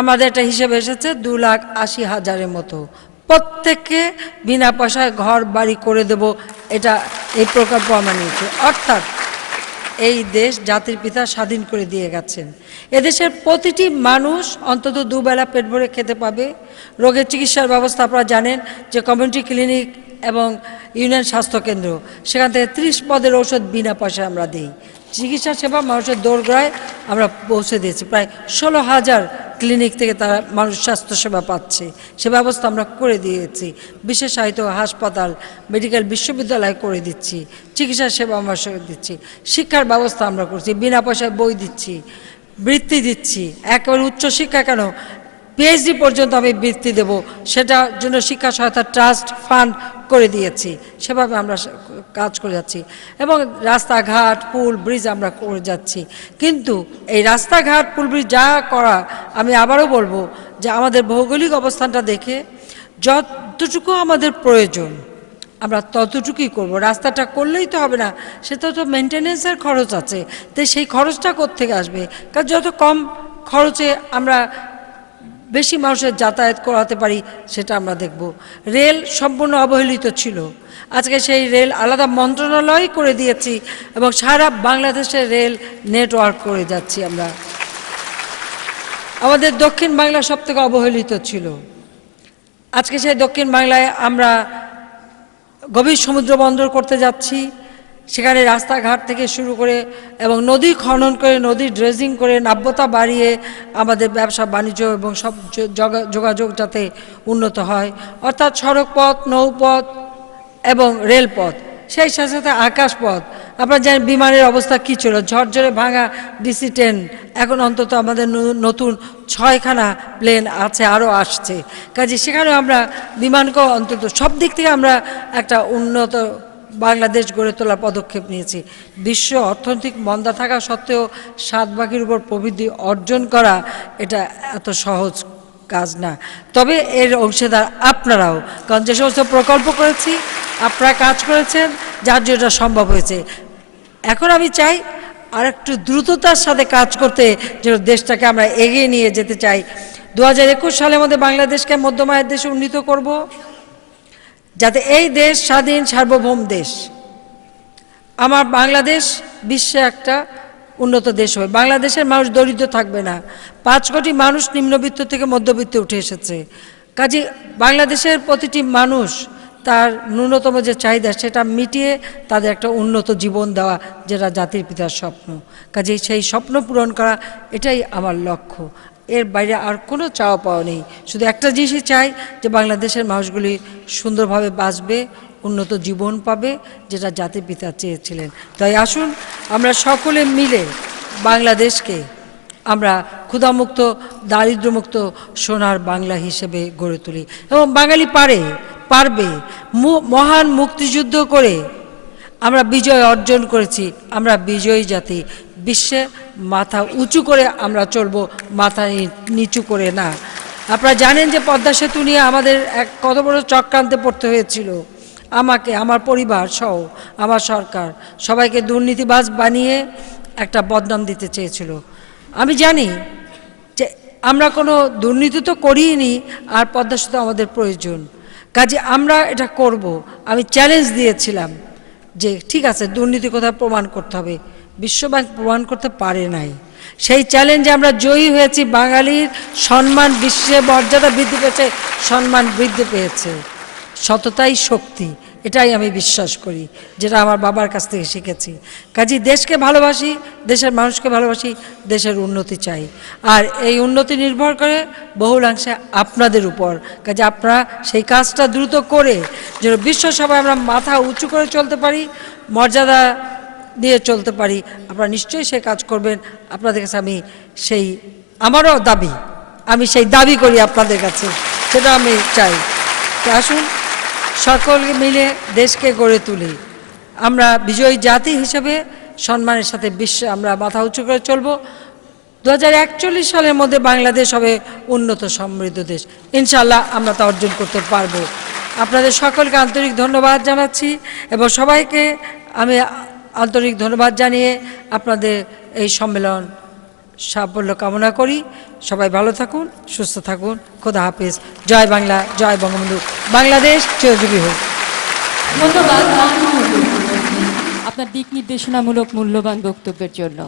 আমাদের একটা হিসেব এসেছে 2,80,000-এর মতো। প্রত্যেককে বিনা পয়সায় ঘর বাড়ি করে দেব, এটা এই প্রকল্প আমরা নিয়েছি। অর্থাৎ এই দেশ জাতির পিতা স্বাধীন করে দিয়ে গেছেন। এদেশের প্রতিটি মানুষ অন্তত 2 বেলা পেট ভরে খেতে পাবে। রোগের চিকিৎসার ব্যবস্থা আপনারা জানেন যে কমিউনিটি ক্লিনিক এবং ইউনিয়ন স্বাস্থ্যকেন্দ্র, সেখান থেকে 30 পদের ঔষধ বিনা পয়সায় আমরা দিই। চিকিৎসা সেবা মানুষের দোরগোড়ায় আমরা পৌঁছে দিয়েছি। প্রায় 16,000 ক্লিনিক থেকে তারা মানুষ স্বাস্থ্যসেবা পাচ্ছে, সে ব্যবস্থা আমরা করে দিয়েছি। বিশেষায়িত হাসপাতাল, মেডিকেল বিশ্ববিদ্যালয় করে দিচ্ছি, চিকিৎসা সেবা আমরা দিচ্ছি, শিক্ষার ব্যবস্থা আমরা করছি, বিনা পয়সায় বই দিচ্ছি, বৃত্তি দিচ্ছি। একেবারে উচ্চশিক্ষা কেন, পিএইচডি পর্যন্ত আমি বৃত্তি দেব, সেটার জন্য শিক্ষা সহায়তা ট্রাস্ট ফান্ড করে দিয়েছি। সেভাবে আমরা কাজ করে যাচ্ছি এবং রাস্তাঘাট, পুল, ব্রিজ আমরা করে যাচ্ছি। কিন্তু এই রাস্তাঘাট, পুল, ব্রিজ যা করা, আমি আবারও বলবো যে আমাদের ভৌগোলিক অবস্থানটা দেখে যতটুকু আমাদের প্রয়োজন আমরা ততটুকুই করব। রাস্তাটা করলেই তো হবে না, সেটা তো মেনটেনেন্সের খরচ আছে। তাই সেই খরচটা কোত্থেকে আসবে? কারণ যত কম খরচে আমরা বেশি মানুষের যাতায়াত করাতে পারি সেটা আমরা দেখব। রেল সম্পূর্ণ অবহেলিত ছিল, আজকে সেই রেল আলাদা মন্ত্রণালয় করে দিয়েছি এবং সারা বাংলাদেশে রেল নেটওয়ার্ক করে যাচ্ছি আমরা। আমাদের দক্ষিণ বাংলা সবথেকে অবহেলিত ছিল, আজকে সেই দক্ষিণ বাংলায় আমরা গভীর সমুদ্র বন্দর করতে যাচ্ছি। সেখানে রাস্তাঘাট থেকে শুরু করে এবং নদী খনন করে, নদী ড্রেজিং করে, নাব্যতা বাড়িয়ে আমাদের ব্যবসা বাণিজ্য এবং সব যোগাযোগ যাতে উন্নত হয়। অর্থাৎ সড়কপথ, নৌপথ এবং রেলপথ, সেই সাথে সাথে আকাশপথ। আপনারা জানেন বিমানের অবস্থা কী ছিল, ঝরঝরে ভাঙা DC-10, এখন অন্তত আমাদের নতুন 6খানা প্লেন আছে, আরও আসছে। কাজে সেখানে আমরা বিমানকেও অন্তত সব দিক থেকে আমরা একটা উন্নত বাংলাদেশ গড়ে তোলার পদক্ষেপ নিয়েছি। বিশ্ব অর্থনৈতিক মন্দা থাকা সত্ত্বেও 7 ভাগের উপর প্রবৃদ্ধি অর্জন করা এটা এত সহজ কাজ না। তবে এর অংশীদার আপনারাও, কারণ যে সমস্ত প্রকল্প করেছি আপনারা কাজ করেছেন, যার জন্য এটা সম্ভব হয়েছে। এখন আমি চাই আর একটু দ্রুততার সাথে কাজ করতে, যে দেশটাকে আমরা এগিয়ে নিয়ে যেতে চাই। 2021 সালের মধ্যে বাংলাদেশকে মধ্যম আয়ের দেশে উন্নীত করব, যাতে এই দেশ স্বাধীন সার্বভৌম দেশ। আমার বাংলাদেশ বিশ্বে একটা উন্নত দেশ হবে। বাংলাদেশের মানুষ দরিদ্র থাকবে না। 5 কোটি মানুষ নিম্নবিত্ত থেকে মধ্যবিত্তে উঠে এসেছে। কাজে বাংলাদেশের প্রতিটি মানুষ তার ন্যূনতম যে চাহিদা সেটা মিটিয়ে তাদের একটা উন্নত জীবন দেওয়া, যেটা জাতির পিতার স্বপ্ন। কাজেই সেই স্বপ্ন পূরণ করা এটাই আমার লক্ষ্য, এর বাইরে আর কোনো চাওয়া পাওয়া নেই। শুধু একটা জিনিসই চাই, যে বাংলাদেশের মানুষগুলি সুন্দরভাবে বাঁচবে, উন্নত জীবন পাবে, যেটা জাতির পিতা চেয়েছিলেন। তাই আসুন আমরা সকলে মিলে বাংলাদেশকে আমরা ক্ষুধামুক্ত, দারিদ্র্যমুক্ত সোনার বাংলা হিসেবে গড়ে তুলি। এবং বাঙালি পারবে। মহান মুক্তিযুদ্ধ করে আমরা বিজয় অর্জন করেছি। আমরা বিজয়ী জাতি, বিশ্বে মাথা উঁচু করে আমরা চলবো, মাথা নিচু করে না। আপনারা জানেন যে পদ্মা সেতু নিয়ে আমাদের কত বড় চক্রান্তে পড়তে হয়েছিল। আমাকে, আমার পরিবার সহ আমার সরকার সবাইকে দুর্নীতিবাজ বানিয়ে একটা বদনাম দিতে চেয়েছিল। আমি জানি যে আমরা কোনো দুর্নীতি তো করিনি, আর পদ্মা সেতু আমাদের প্রয়োজন, কাজে আমরা এটা করব। আমি চ্যালেঞ্জ দিয়েছিলাম যে ঠিক আছে, দুর্নীতি কোথায় প্রমাণ করতে হবে। বিশ্বব্যাংক প্রমাণ করতে পারে নাই। সেই চ্যালেঞ্জে আমরা জয়ী হয়েছি। বাঙালির সম্মান বিশ্বে মর্যাদা বৃদ্ধি পেয়েছে, সম্মান বৃদ্ধি পেয়েছে। সততাই শক্তি, এটাই আমি বিশ্বাস করি, যেটা আমার বাবার কাছ থেকে শিখেছি। কাজেই দেশকে ভালোবাসি, দেশের মানুষকে ভালোবাসি, দেশের উন্নতি চাই। আর এই উন্নতি নির্ভর করে বহুলাংশে আপনাদের উপর। কাজে আপনারা সেই কাজটা দ্রুত করে যেন বিশ্বসভায় আমরা মাথা উঁচু করে চলতে পারি, মর্যাদা দিয়ে চলতে পারি। আপনারা নিশ্চয়ই সেই কাজ করবেন। আপনাদের কাছে আমি আমারও দাবি, আমি সেই দাবি করি আপনাদের কাছে, সেটা আমি চাই। তো আসুন সকলকে মিলে দেশকে গড়ে তুলি। আমরা বিজয়ী জাতি হিসেবে সম্মানের সাথে বিশ্বে আমরা মাথা উঁচু করে চলব। 2041 সালের মধ্যে বাংলাদেশ হবে উন্নত সমৃদ্ধ দেশ। ইনশাআল্লাহ আমরা তা অর্জন করতে পারবো। আপনাদের সকলকে আন্তরিক ধন্যবাদ জানাচ্ছি এবং সবাইকে আমি আন্তরিক ধন্যবাদ জানিয়ে আপনাদের এই সম্মেলন সাফল্য কামনা করি। সবাই ভালো থাকুন, সুস্থ থাকুন। খোদা হাফেজ। জয় বাংলা, জয় বঙ্গবন্ধু। বাংলাদেশ চিরজীবী হোক। ধন্যবাদ আপনার দিক নির্দেশনামূলক মূল্যবান বক্তব্যের জন্য।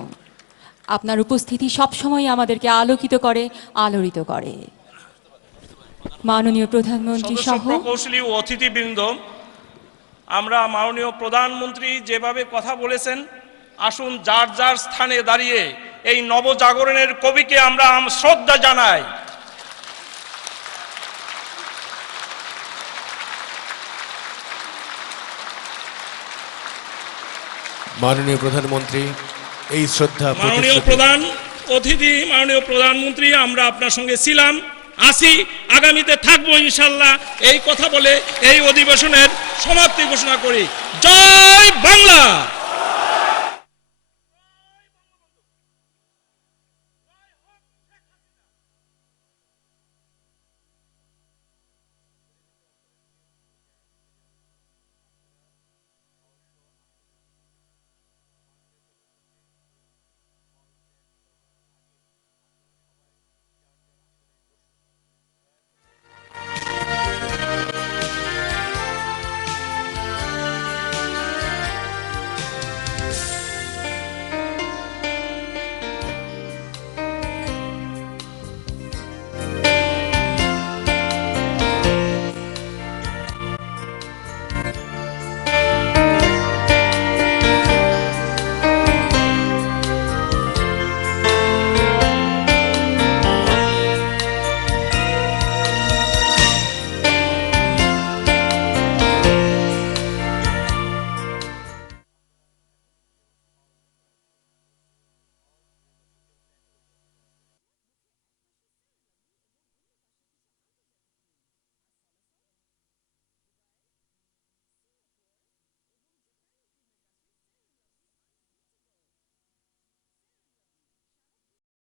আপনার উপস্থিতি সবসময় আমাদেরকে আলোকিত করে, আলোড়িত করে। মাননীয় প্রধানমন্ত্রী সহ প্রকৌশলী ও অতিথিবৃন্দ, আমরা মাননীয় প্রধানমন্ত্রী যেভাবে কথা বলেছেন, আসুন যার যার স্থানে দাঁড়িয়ে এই নবজাগরণের কবিকে আমরা শ্রদ্ধা জানাই। মাননীয় প্রধানমন্ত্রী, এই শ্রদ্ধা মাননীয় প্রধান অতিথি, মাননীয় প্রধানমন্ত্রী, আমরা আপনার সঙ্গে ছিলাম, আসি, আগামীতে থাকবো ইনশাল্লাহ। এই কথা বলে এই অধিবেশনের সমাপ্তি ঘোষণা করি। জয় বাংলা।